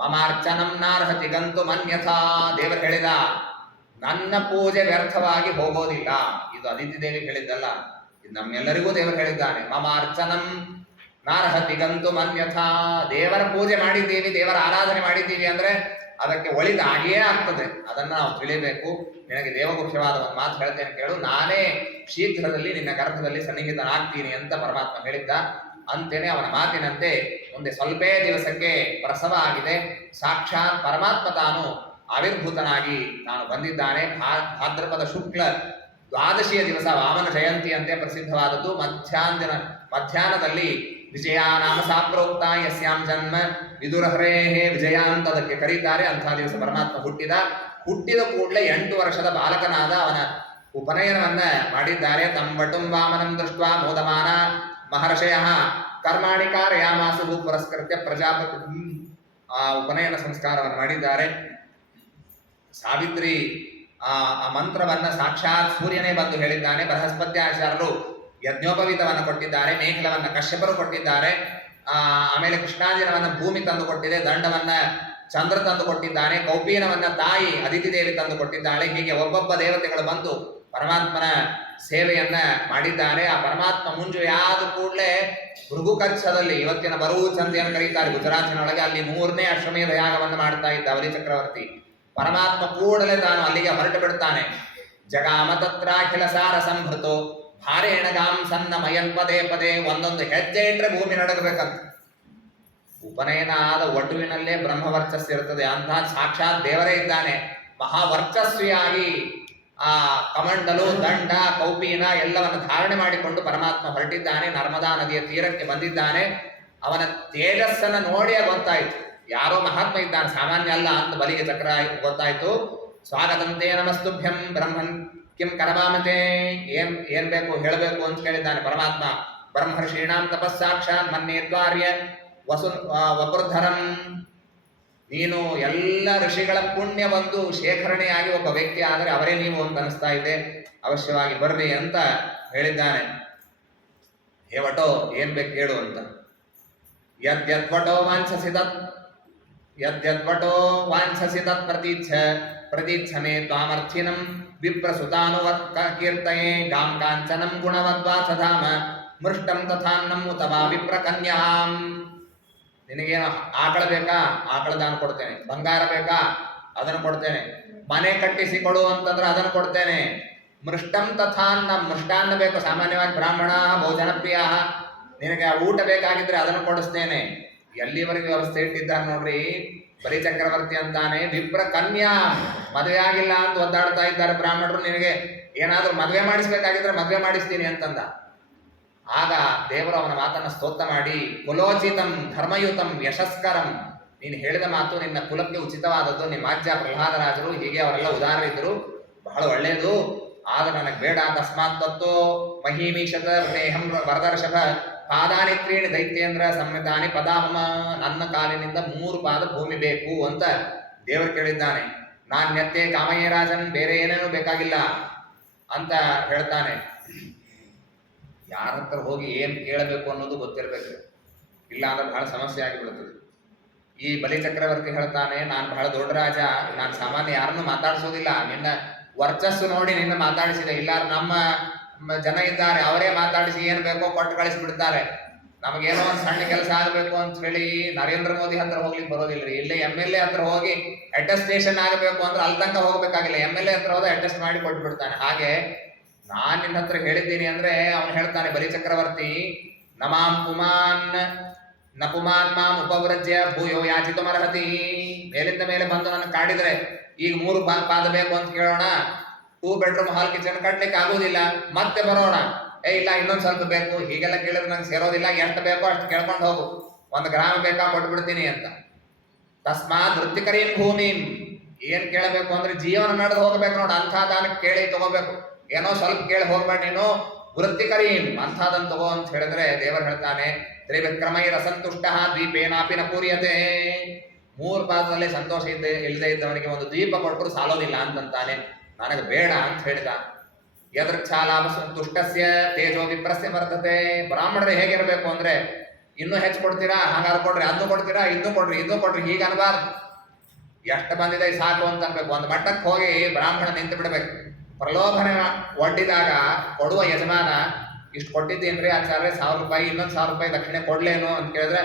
ಮಮಾರ್ಚನಂ ನಾರ್ಹತಿ ಗಂತು ಮನ್ಯಥಾ. ದೇವರು ಹೇಳಿದ ನನ್ನ ಪೂಜೆ ವ್ಯರ್ಥವಾಗಿ ಹೋಗೋದಿಲ್ಲ. ಇದು ಅದಿತಿ ದೇವಿ ಹೇಳಿದ್ದಲ್ಲ, ಇದು ನಮ್ಮೆಲ್ಲರಿಗೂ ದೇವರು ಹೇಳಿದ್ದಾನೆ. ಮಮಾರ್ಚನಂ ನಾರ್ಹತಿ ಗಂತು ಮನ್ಯಥಾ. ದೇವರ ಪೂಜೆ ಮಾಡಿದ್ದೀವಿ, ದೇವರ ಆರಾಧನೆ ಮಾಡಿದ್ದೀವಿ ಅಂದ್ರೆ ಅದಕ್ಕೆ ಒಳಿತಾಗಿಯೇ ಆಗ್ತದೆ. ಅದನ್ನ ನಾವು ತಿಳಿಬೇಕು. ನಿನಗೆ ದೇವಗುಖ್ಯವಾದ ಒಂದು ಮಾತು ಹೇಳ್ತೇನೆ ಕೇಳು. ನಾನೇ ಶೀಘ್ರದಲ್ಲಿ ನಿನ್ನ ಗರ್ಭದಲ್ಲಿ ಸನ್ನಿಹಿತನಾಗ್ತೀನಿ ಅಂತ ಪರಮಾತ್ಮ ಹೇಳಿದ್ದ. ಅಂತೇನೆ ಅವನ ಮಾತಿನಂತೆ ಮುಂದೆ ಸ್ವಲ್ಪೇ ದಿವಸಕ್ಕೆ ಪ್ರಸವ ಆಗಿದೆ. ಸಾಕ್ಷಾತ್ ಪರಮಾತ್ಮ ತಾನು ಆವಿರ್ಭೂತನಾಗಿ ತಾನು ಬಂದಿದ್ದಾನೆ. ಭಾದ್ರಪದ ಶುಕ್ಲ ದ್ವಾದಶಿಯ ದಿವಸ ವಾಮನ ಜಯಂತಿ ಅಂತೆ ಪ್ರಸಿದ್ಧವಾದದ್ದು. ಮಧ್ಯಾಹ್ನದಲ್ಲಿ ವಿಜಯ ನಾಮ ಸಾಪ್ರೋಕ್ತ ಯಸ್ಯಾಂ ಜನ್ಮ ವಿದುರಹರೇಹೇ ವಿಜಯ ಅಂತ ಅದಕ್ಕೆ ಕರೀತಾರೆ. ಅಂಥ ದಿವಸ ಪರಮಾತ್ಮ ಹುಟ್ಟಿದ ಕೂಡಲೇ 8 ವರ್ಷದ ಬಾಲಕನಾದ ಅವನ ಉಪನಯನವನ್ನ ಮಾಡಿದ್ದಾರೆ. ತಂಬಟುಂ ವಾಮನಂ ದೃಷ್ಟ ಮೋದಮಾನ ಮಹರ್ಷಯ ಕರ್ಮಾಣಿ ಕಾರಯಾಮಾಸು ಪುರಸ್ಕೃತ್ಯ ಪ್ರಜಾಪತಿ. ಆ ಉಪನಯನ ಸಂಸ್ಕಾರವನ್ನು ಮಾಡಿದ್ದಾರೆ. ಸಾವಿತ್ರಿ ಆ ಮಂತ್ರವನ್ನ ಸಾಕ್ಷಾತ್ ಸೂರ್ಯನೇ ಬಂದು ಹೇಳಿದ್ದಾನೆ. ಬೃಹಸ್ಪತ್ಯಾಚಾರ್ಯರು ಯಜ್ಞೋಪವೀತವನ್ನು ಕೊಟ್ಟಿದ್ದಾರೆ. ಮೇಖಲವನ್ನ ಕಶ್ಯಪರು ಕೊಟ್ಟಿದ್ದಾರೆ. ಆಮೇಲೆ ಕೃಷ್ಣಾಜಿನವನ್ನ ಭೂಮಿ ತಂದು ಕೊಟ್ಟಿದೆ. ದಂಡವನ್ನ ಚಂದ್ರ ತಂದು ಕೊಟ್ಟಿದ್ದಾನೆ. ಕೌಪೀನವನ್ನ ತಾಯಿ ಅದಿತಿ ದೇವಿ ತಂದು ಕೊಟ್ಟಿದ್ದಾಳೆ. ಹೀಗೆ ಒಬ್ಬೊಬ್ಬ ದೇವತೆಗಳು ಬಂದು ಪರಮಾತ್ಮನ ಸೇವೆಯನ್ನ ಮಾಡಿದ್ದಾರೆ. ಆ ಪರಮಾತ್ಮ ಮುಂಜು ಯಾದ ಕೂಡಲೇ ಭೃಗುಕಚ್ಛದಲ್ಲಿ ಇವತ್ತಿನ ಬರುವ ಚಂದಿಯನ್ನು ಕರೀತಾರೆ ಗುಜರಾತಿನೊಳಗೆ, ಅಲ್ಲಿ 3ನೇ ಅಶ್ವಮೇಧ ಯಾಗವನ್ನು ಮಾಡ್ತಾ ಇದ್ದ ಅವಲಿ ಚಕ್ರವರ್ತಿ. ಪರಮಾತ್ಮ ಕೂಡಲೇ ತಾನು ಅಲ್ಲಿಗೆ ಹೊರಟು ಬಿಡ್ತಾನೆ. ಜಗಾಮ ತತ್ರಾಖಿಲ ಸಾರ ಸಂಭೃತು ಭಾರೇಣ ಗಾಂ ಸನ್ನ ಮಯನ್ ಪದೇ ಪದೇ. ಒಂದೊಂದು ಹೆಜ್ಜೆ ಇಟ್ಟರೆ ಭೂಮಿ ನಡಗಬೇಕಂತ. ಉಪನಯನ ಆದ ಒಟುವಿನಲ್ಲೇ ಬ್ರಹ್ಮವರ್ಚಸ್ಸು ಇರುತ್ತದೆ. ಅಂಥ ಸಾಕ್ಷಾತ್ ದೇವರೇ ಇದ್ದಾನೆ. ಮಹಾವರ್ಚಸ್ವಿಯಾಗಿ ಆ ಕಮಂಡಲು ದಂಡ ಕೌಪೀನ ಎಲ್ಲವನ್ನು ಧಾರಣೆ ಮಾಡಿಕೊಂಡು ಪರಮಾತ್ಮ ಹೊರಟಿದ್ದಾನೆ. ನರ್ಮದಾ ನದಿಯ ತೀರಕ್ಕೆ ಬಂದಿದ್ದಾನೆ. ಅವನ ತೇಜಸ್ಸನ್ನು ನೋಡಿ ಗೊತ್ತಾಯಿತು ಯಾರೋ ಮಹಾತ್ಮ ಇದ್ದಾನೆ, ಸಾಮಾನ್ಯ ಅಲ್ಲ ಅಂತ ಬಲಿಗೆ ಚಕ್ರ ಗೊತ್ತಾಯ್ತು. ಸ್ವಾಗತಂತೆ ನಮಸ್ತುಭ್ಯಂ ಬ್ರಹ್ಮನ್ ಕಿಂ ಕರಮಾಮತೆ. ಏನ್ ಬೇಕು ಹೇಳಬೇಕು ಅಂತ ಕೇಳಿದ್ದಾನೆ ಪರಮಾತ್ಮ. ಬ್ರಹ್ಮರ್ಷೀಣಾಂ ತಪಸ್ಸಾಕ್ಷಾತ್ ಮನ್ಯೇದ್ವಾರ್ಯ ವಪುರ್ಧರಂ. ನೀನು ಎಲ್ಲ ಋಷಿಗಳ ಪುಣ್ಯ ಬಂದು ಶೇಖರಣೆಯಾಗಿ ಒಬ್ಬ ವ್ಯಕ್ತಿ ಆದರೆ ಅವರೇ ನೀವು ಅಂತ ಅನಿಸ್ತಾ ಇದೆ. ಅವಶ್ಯವಾಗಿ ಬರ್ರಿ ಅಂತ ಹೇಳಿದ್ದಾನೆ. ಹೇವಟೋ ಏನ್ ಬೇಕು ಹೇಳು ಅಂತ. ಯದ್ಯದ್ವಟೋ ವಾಂಛಸಿ ತತ್ ಪ್ರತೀಚ್ಛಮೆ ತ್ವಾಮರ್ಥಿನಂ ವಿಪ್ರಸುತಾನುವತ್ ಕೀರ್ತಯೇ ಗಾಂ ಕಾಂಚನಂ ಗುಣವದ್ವಾಸಧಾಮ ಮೃಷ್ಟಂ ತಥಾನ್ನಂ ಉತವಾ ವಿಪ್ರಕನ್ಯಾಂ. ನಿನಗೇನು ಆಕಳ ಬೇಕಾ, ಆಕಳ ದಾನ ಕೊಡ್ತೇನೆ. ಬಂಗಾರ ಬೇಕಾ, ಅದನ್ನು ಕೊಡ್ತೇನೆ. ಮನೆ ಕಟ್ಟಿಸಿಕೊಡು ಅಂತಂದ್ರೆ ಅದನ್ನು ಕೊಡ್ತೇನೆ. ಮೃಷ್ಟಂ ತಥಾನ್ನ, ಮೃಷ್ಟಾನ್ನ ಬೇಕು, ಸಾಮಾನ್ಯವಾಗಿ ಬ್ರಾಹ್ಮಣ ಭೋಜನ ಪ್ರಿಯ. ನಿನಗೆ ಊಟ ಬೇಕಾಗಿದ್ರೆ ಅದನ್ನು ಕೊಡಿಸ್ತೇನೆ. ಎಲ್ಲಿವರೆಗೆ ವ್ಯವಸ್ಥೆ ಇಟ್ಟಿದ್ದಾರೆ ನೋಡ್ರಿ. ಬಲಿ ಚಕ್ರವರ್ತಿ ಅಂತಾನೆ ವಿಪ್ರ ಕನ್ಯಾ. ಮದುವೆ ಆಗಿಲ್ಲ ಅಂತ ಒದ್ದಾಡ್ತಾ ಇದ್ದಾರೆ ಬ್ರಾಹ್ಮಣರು. ನಿನಗೆ ಏನಾದ್ರೂ ಮದುವೆ ಮಾಡಿಸ್ಬೇಕಾಗಿದ್ರೆ ಮದುವೆ ಮಾಡಿಸ್ತೀನಿ ಅಂತಂದ. ಆಗ ದೇವರು ಅವನ ಮಾತನ್ನ ಸ್ತೋತ್ರ ಮಾಡಿ ಕುಲೋಚಿತಂ ಧರ್ಮಯುತಂ ಯಶಸ್ಕರಂ. ನೀನು ಹೇಳಿದ ಮಾತು ನಿನ್ನ ಕುಲಕ್ಕೆ ಉಚಿತವಾದದ್ದು. ನಿಮ್ಮ ಅಜ್ಜ ಪ್ರಹ್ಲಾದರಾಜರು ಹೀಗೆ ಅವರೆಲ್ಲ ಉದಾಹರಿದ್ರು, ಬಹಳ ಒಳ್ಳೆಯದು. ಆಗ ನನಗೆ ಬೇಡ. ತಸ್ಮಾತ್ ತತ್ತೋ ಮಹಿಮೀಶತ ದೇಹಂ ವರದರ್ಶಭ ಪಾದಾನಿ ತ್ರೀಣಿ ದೈತ್ಯೇಂದ್ರ ಸಂಹಿತಾನಿ ಪದಾಮ. ನನ್ನ ಕಾಲಿನಿಂದ 3 ಪಾದ ಭೂಮಿ ಬೇಕು ಅಂತ ದೇವರು ಕೇಳಿದ್ದಾನೆ. ನಾನ್ಯತೆ ಕಾಮಯೇ ರಾಜನ್, ಬೇರೆ ಏನೇನೂ ಬೇಕಾಗಿಲ್ಲ. ಅಂತ ಹೇಳ್ತಾನೆ. ಯಾರ ಹತ್ರ ಹೋಗಿ ಏನ್ ಕೇಳಬೇಕು ಅನ್ನೋದು ಗೊತ್ತಿರಬೇಕು, ಇಲ್ಲ ಅಂದ್ರೆ ಬಹಳ ಸಮಸ್ಯೆ ಆಗಿಬಿಡುತ್ತದೆ. ಈ ಬಲಿ ಚಕ್ರವರ್ತಿ ಹೇಳ್ತಾನೆ, ನಾನು ಬಹಳ ದೊಡ್ಡ ರಾಜ, ನಾನು ಸಾಮಾನ್ಯ ಯಾರನ್ನು ಮಾತಾಡಿಸೋದಿಲ್ಲ, ನಿನ್ನ ವರ್ಚಸ್ಸು ನೋಡಿ ನಿನ್ನ ಮಾತಾಡಿಸಿದೆ, ಇಲ್ಲ ನಮ್ಮ ಜನ ಇದ್ದಾರೆ ಅವರೇ ಮಾತಾಡಿಸಿ ಏನ್ ಬೇಕೋ ಕೊಟ್ಟು ಕಳಿಸಿಬಿಡ್ತಾರೆ. ನಮಗೇನೋ ಒಂದು ಸಣ್ಣ ಕೆಲಸ ಆಗಬೇಕು ಅಂತ ಹೇಳಿ ನರೇಂದ್ರ ಮೋದಿ ಹತ್ರ ಹೋಗ್ಲಿಕ್ಕೆ ಬರೋದಿಲ್ರಿ. ಇಲ್ಲೇ MLA ಹತ್ರ ಹೋಗಿ ಅಟೆಸ್ಟೇಷನ್ ಆಗಬೇಕು ಅಂದ್ರೆ ಅಲ್ಲಿ ತನಕ ಹೋಗ್ಬೇಕಾಗಿಲ್ಲ, MLA ಹತ್ರ ಹೋದ ಅಟೆಸ್ಟ್ ಮಾಡಿ ಕೊಟ್ಟು ಬಿಡ್ತಾನೆ. ಹಾಗೆ ನಾನ್ ನಿನ್ನ ಹತ್ರ ಹೇಳಿದ್ದೀನಿ ಅಂದ್ರೆ ಅವನು ಹೇಳ್ತಾನೆ ಬಲಿ ಚಕ್ರವರ್ತಿ, ನಮಾಂ ಪುಮಾನ್ ನ ಪುಮಾನ್ ಮಾಂ ಉಪವ್ರಜ್ಯ ಭೂಯೋ ಯಾಚಿತುಮರ್ಹತಿ. ಮೇಲಿಂದ ಮೇಲೆ ಬಂದು ನನ್ನ ಕಾಡಿದ್ರೆ ಈಗ 3 ಪಾದ ಬೇಕು ಅಂತ ಕೇಳೋಣ, 2 ಬೆಡ್ರೂಮ್ ಹಾಲ್ ಕಿಚನ್ ಕಟ್ಲಿಕ್ಕೆ ಆಗೋದಿಲ್ಲ, ಮತ್ತೆ ಬರೋಣ, ಇಲ್ಲ ಇನ್ನೊಂದ್ ಸ್ವಲ್ಪ ಬೇಕು, ಹೀಗೆಲ್ಲ ಕೇಳಿದ್ರೆ ನಂಗೆ ಸೇರೋದಿಲ್ಲ, ಎಷ್ಟು ಬೇಕೋ ಅಷ್ಟು ಕೇಳ್ಕೊಂಡು ಹೋಗು, 1 ಗ್ರಾಮ ಬೇಕಾ ಕೊಟ್ಬಿಡ್ತೀನಿ ಅಂತ. ತಸ್ಮಾತ್ ವೃತ್ತಿಕರೀಂ ಭೂಮಿಂ, ಏನ್ ಕೇಳಬೇಕು ಅಂದ್ರೆ ಜೀವನ ನಡೆದು ಹೋಗ್ಬೇಕು ನೋಡು, ಅಂಥ ದಾನಕ್ಕೆ ಕೇಳಿ ತಗೋಬೇಕು, ಏನೋ ಸ್ವಲ್ಪ ಕೇಳಿ ಹೋಗ್ಬೇಡ ನೀನು, ವೃತ್ತಿಕರೀಂ ಅಂಥದನ್ನು ತಗೋ ಅಂತ ಹೇಳಿದ್ರೆ ದೇವರು ಹೇಳ್ತಾನೆ, ತ್ರಿವಿಕ್ರಮೈರ ಅಸಂತುಷ್ಟ ದ್ವೀಪೇನಾಪಿ ನ ಪೂರ್ಯತೆ. 3 ಪಾದದಲ್ಲಿ ಸಂತೋಷ ಇಲ್ಲದೆ ಇದ್ದವನಿಗೆ ಒಂದು ದ್ವೀಪ ಕೊಟ್ಟರು ಸಾಲೋದಿಲ್ಲ ಅಂತಂತಾನೆ. ನನಗೆ ಬೇಡ ಅಂತ ಹೇಳಿದ. ಯದೃಚ್ಛಾಲಾಭ ಸಂತುಷ್ಟಸ್ಯ ತೇಜೋ ವಿಪ್ರಸ್ಯ ವರ್ತತೆ. ಬ್ರಾಹ್ಮಣರು ಹೇಗಿರಬೇಕು ಅಂದ್ರೆ, ಇನ್ನೂ ಹೆಚ್ಚು ಕೊಡ್ತೀರಾ, ಹಾಗಾದ್ರೆ ಕೊಡ್ರಿ, ಅದನ್ನು ಕೊಡ್ತೀರಾ, ಇನ್ನೂ ಕೊಡ್ರಿ, ಇನ್ನೂ ಕೊಡ್ರಿ, ಹೀಗೆ ಅನ್ಬಾರ್ದು. ಎಷ್ಟು ಬಂದಿದೆ ಸಾಕು ಅಂತ ಅನ್ಬೇಕು. ಒಂದು ಮಟ್ಟಕ್ಕೆ ಹೋಗಿ ಬ್ರಾಹ್ಮಣ ನಿಂತು ಬಿಡ್ಬೇಕು. ಪ್ರಲೋಭನೆ ಒಡ್ಡಿದಾಗ ಕೊಡುವ ಯಜಮಾನ, ಇಷ್ಟು ಕೊಟ್ಟಿದ್ದೀನ್ರಿ ಆಚಾರ್ಯ, 1000 ರೂಪಾಯಿ, ಇನ್ನೊಂದು 1000 ರೂಪಾಯಿ ದಕ್ಷಿಣೆ ಕೊಡ್ಲೇನು ಅಂತ ಕೇಳಿದ್ರೆ,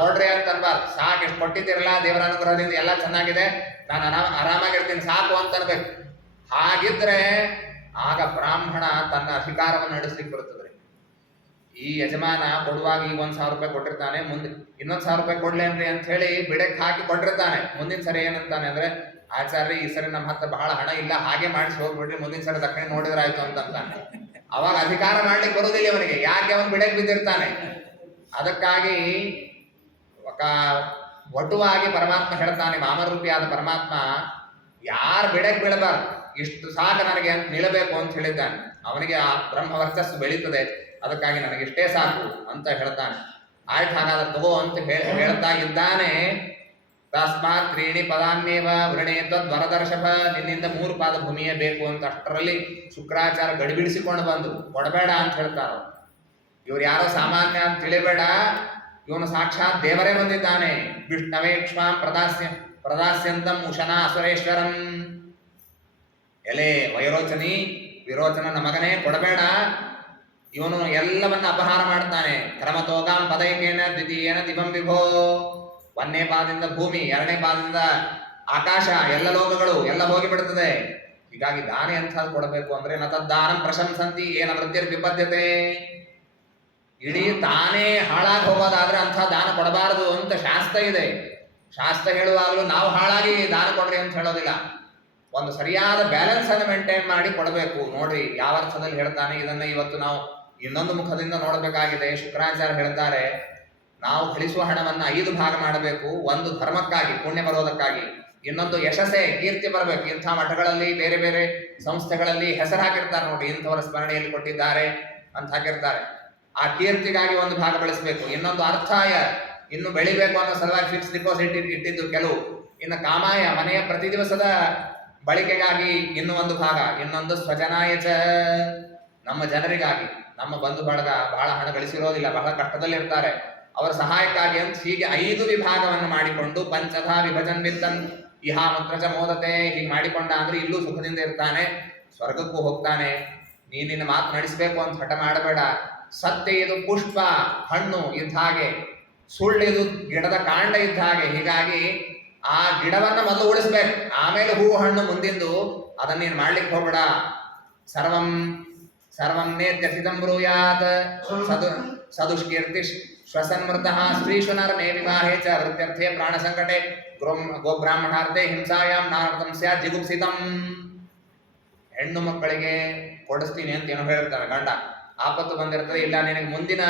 ಕೊಡ್ರಿ ಅಂತ ಅನ್ಬಾರ್ದು. ಸಾಕು, ಇಷ್ಟು ಕೊಟ್ಟಿದ್ದೀರಲ್ಲ, ದೇವರ ಅನುಗ್ರಹದಿಂದ ಎಲ್ಲ ಚೆನ್ನಾಗಿದೆ, ನಾನು ಆರಾಮಾಗಿರ್ತೀನಿ ಸಾಕು ಅಂತ ಅನ್ಬೇಕು. ಹಾಗಿದ್ರೆ ಆಗ ಬ್ರಾಹ್ಮಣ ತನ್ನ ಅಧಿಕಾರವನ್ನು ನಡೆಸಲಿಕ್ಕೆ ಬರುತ್ತದೆ. ಈ ಯಜಮಾನ ಕೊಡುವಾಗ ಈಗ 1000 ರೂಪಾಯಿ ಕೊಟ್ಟಿರ್ತಾನೆ, ಮುಂದೆ ಇನ್ನೊಂದು 1000 ರೂಪಾಯಿ ಕೊಡ್ಲೇನ್ರಿ ಅಂತ ಹೇಳಿ ಬಿಡಕ್ಕೆ ಹಾಕಿ ಕೊಟ್ಟಿರ್ತಾನೆ. ಮುಂದಿನ ಸರಿ ಏನಂತಾನೆ ಅಂದ್ರೆ, ಆಚಾರ್ಯ ಈ ಸರಿ ನಮ್ಮ ಹತ್ರ ಬಹಳ ಹಣ ಇಲ್ಲ, ಹಾಗೆ ಮಾಡಿಸಿ ಹೋಗ್ಬಿಡ್ರಿ, ಮುಂದಿನ ಸರಿ ದಕ್ಷಿಣೆ ನೋಡಿದ್ರಾಯ್ತು ಅಂತಂತಾನೆ. ಅವಾಗ ಅಧಿಕಾರ ಮಾಡ್ಲಿಕ್ಕೆ ಬರುವುದಿಲ್ಲ ಅವನಿಗೆ, ಯಾಕೆ ಅವನು ಬಿಡಕ್ಕೆ ಬಿದ್ದಿರ್ತಾನೆ. ಅದಕ್ಕಾಗಿ ಒಟುವಾಗಿ ಪರಮಾತ್ಮ ಹೇಳ್ತಾನೆ, ಮಾಮರೂಪಿಯಾದ ಪರಮಾತ್ಮ ಯಾರು ಬಿಡಕ್ಕೆ ಬೀಳಬಾರ್ದು, ಇಷ್ಟು ಸಾಕು ನನಗೆ ಅಂತ ನಿಲ್ಲಬೇಕು ಅಂತ ಹೇಳಿದ್ದಾನೆ. ಅವನಿಗೆ ಆ ಬ್ರಹ್ಮ ವರ್ಚಸ್ಸು ಬೆಳೀತದೆ, ಅದಕ್ಕಾಗಿ ನನಗಿಷ್ಟೇ ಸಾಕು ಅಂತ ಹೇಳ್ತಾನೆ. ಆಯ್ತು ಹಾಗಾದ್ರೆ ತಗೋ ಅಂತ ಹೇಳ್ತಾ ಇದ್ದಾನೆ. ತಸ್ಮಾತ್ 3 ಪದಾನ್ಯೇವ ವೃಣೇ ತ್ವದ್ವರದರ್ಶಭ, ನಿನ್ನಿಂದ 3 ಪಾದ ಭೂಮಿಯೇ ಬೇಕು ಅಂತ. ಅಷ್ಟರಲ್ಲಿ ಶುಕ್ರಾಚಾರ್ಯ ಗಡಿಬಿಡಿಸಿಕೊಂಡು ಬಂದು ಕೊಡಬೇಡ ಅಂತ ಹೇಳ್ತಾರ. ಇವ್ರು ಯಾರೋ ಸಾಮಾನ್ಯ ಅಂತ ತಿಳಿಬೇಡ, ಇವನು ಸಾಕ್ಷಾತ್ ದೇವರೇ ಬಂದಿದ್ದಾನೆ. ವಿಷ್ಣವೇಕ್ಷ್ಮಾಂ ಪ್ರದಾಸ್ಯಂತಂ ಉಶನ ಅಸುರೇಶ್ವರಂ. ಎಲೆ ವೈರೋಚನಿ, ವಿರೋಚನ ಮಗನೇ ಕೊಡಬೇಡ, ಇವನು ಎಲ್ಲವನ್ನ ಅಪಹಾರ ಮಾಡ್ತಾನೆ. ಕ್ರಮತೋಗಾಂ ಪದೈಕೇನ ದ್ವಿತೀಯೇನ ದಿವಂ ವಿಭೋ. 1ನೇ ಪಾದದಿಂದ ಭೂಮಿ, 2ನೇ ಪಾದದಿಂದ ಆಕಾಶ, ಎಲ್ಲ ಲೋಕಗಳು ಎಲ್ಲ ಹೋಗಿಬಿಡುತ್ತದೆ. ಹೀಗಾಗಿ ದಾನ ಎಂಥದ್ದು ಕೊಡಬೇಕು ಅಂದ್ರೆ, ನ ತದ್ದಾನಂ ಪ್ರಶಂಸಂತಿ ಏನ ವೃತ್ತಿರ್ ವಿಪದ್ಯತೆ. ಇಡೀ ತಾನೇ ಹಾಳಾಗಿ ಹೋಗೋದಾದ್ರೆ ಅಂಥ ದಾನ ಕೊಡಬಾರದು ಅಂತ ಶಾಸ್ತ್ರ ಇದೆ. ಶಾಸ್ತ್ರ ಹೇಳುವಾಗಲೂ ನಾವು ಹಾಳಾಗಿ ದಾನ ಕೊಡ್ರಿ ಅಂತ ಹೇಳೋದಿಲ್ಲ, ಒಂದು ಸರಿಯಾದ ಬ್ಯಾಲೆನ್ಸ್ ಅನ್ನು ಮೇಂಟೈನ್ ಮಾಡಿ ಕೊಡಬೇಕು. ನೋಡ್ರಿ ಯಾವ ಅರ್ಥದಲ್ಲಿ ಹೇಳ್ತಾನೆ ಇದನ್ನ ಇವತ್ತು ನಾವು ಇನ್ನೊಂದು ಮುಖದಿಂದ ನೋಡಬೇಕಾಗಿದೆ. ಶುಕ್ರಾಚಾರ್ಯ ಹೇಳ್ತಾರೆ, ನಾವು ಗಳಿಸುವ ಹಣವನ್ನ 5 ಭಾಗ ಮಾಡಬೇಕು. 1 ಧರ್ಮಕ್ಕಾಗಿ, ಪುಣ್ಯ ಬರೋದಕ್ಕಾಗಿ, ಇನ್ನೊಂದು ಯಶಸ್ಸೇ, ಕೀರ್ತಿ ಬರಬೇಕು. ಇಂಥ ಮಠಗಳಲ್ಲಿ ಬೇರೆ ಬೇರೆ ಸಂಸ್ಥೆಗಳಲ್ಲಿ ಹೆಸರು ಹಾಕಿರ್ತಾರೆ ನೋಡಿ, ಇಂಥವರ ಸ್ಮರಣೆಯಲ್ಲಿ ಕೊಟ್ಟಿದ್ದಾರೆ ಅಂತ ಹಾಕಿರ್ತಾರೆ. ಆ ಕೀರ್ತಿಗಾಗಿ 1 ಭಾಗ ಬಳಸಬೇಕು. ಇನ್ನೊಂದು ಅರ್ಥಾಯ, ಇನ್ನು ಬೆಳಿಬೇಕು ಅನ್ನೋ ಸಲುವಾಗಿ ಫಿಕ್ಸ್ ಡಿಪಾಸಿಟ್ ಇಟ್ಟಿದ್ದು ಕೆಲವು. ಇನ್ನು ಕಾಮಾಯ, ಮನೆಯ ಪ್ರತಿ ದಿವಸದ ಬಳಕೆಗಾಗಿ ಇನ್ನೂ 1 ಭಾಗ. ಇನ್ನೊಂದು ಸ್ವಜನಾಯಚ, ನಮ್ಮ ಜನರಿಗಾಗಿ, ನಮ್ಮ ಬಂಧು ಬಳಗ ಬಹಳ ಹಣ ಗಳಿಸಿರೋದಿಲ್ಲ, ಬಹಳ ಕಷ್ಟದಲ್ಲಿರ್ತಾರೆ, ಅವರ ಸಹಾಯಕ್ಕಾಗಿ ಅಂತ ಹೀಗೆ 5 ವಿಭಾಗವನ್ನು ಮಾಡಿಕೊಂಡು ಪಂಚಧಾ ವಿಭಜನ್ ವಿತ್ತನ್ ಇಹಾ ಮುತ್ರಜ ಮೋದತೆ. ಹೀಗೆ ಮಾಡಿಕೊಂಡ ಅಂದ್ರೆ ಇಲ್ಲೂ ಸುಖದಿಂದ ಇರ್ತಾನೆ, ಸ್ವರ್ಗಕ್ಕೂ ಹೋಗ್ತಾನೆ. ನಿನ್ನ ಮಾತು ನಡೆಸಬೇಕು ಅಂತ ಹಠ ಮಾಡಬೇಡ. ಸತ್ಯ ಇದು ಪುಷ್ಪ ಹಣ್ಣು ಇದ್ದ ಹಾಗೆ, ಸುಳ್ಳಿದು ಗಿಡದ ಕಾಂಡ ಇದ್ದ ಹಾಗೆ. ಹೀಗಾಗಿ ಆ ಗಿಡವನ್ನ ಮೊದಲು ಉಳಿಸ್ಬೇಕು, ಆಮೇಲೆ ಹೂವು ಹಣ್ಣು ಮುಂದಿಂದು. ಅದನ್ನ ನೀನು ಮಾಡ್ಲಿಕ್ಕೆ ಹೋಗ್ಬೇಡ. ಸರ್ವಂ ಸರ್ವಂ ನೇತ್ಯಥಿತಂ ಬ್ರೂಯಾತ್ ಸದುಷ್ಕೀರ್ತಿ ಶ್ವಸನ್ಮೃತಃ ಸ್ತ್ರೀಷು ನರಮೇ ವಿವಾಹೇ ಚ ವೃತ್ಯರ್ಥೇ ಪ್ರಾಣ ಸಂಕಟೆ ಗೋಬ್ರಾಹ್ಮಣಾರ್ಥೇ ಹಿಂಸಾಯಾಂ ನಾರತಂ ಸ್ಯಾತ್ ಜಿಗುಪ್ಸಿತಂ. ಹೆಣ್ಣು ಮಕ್ಕಳಿಗೆ ಕೊಡಿಸ್ತೀನಿ ಅಂತ ಏನೋ ಹೇಳಿರ್ತಾನೆ ಗಂಡ, ಆಪತ್ತು ಬಂದಿರ್ತದೆ, ಇಲ್ಲ ನಿನಗೆ ಮುಂದಿನ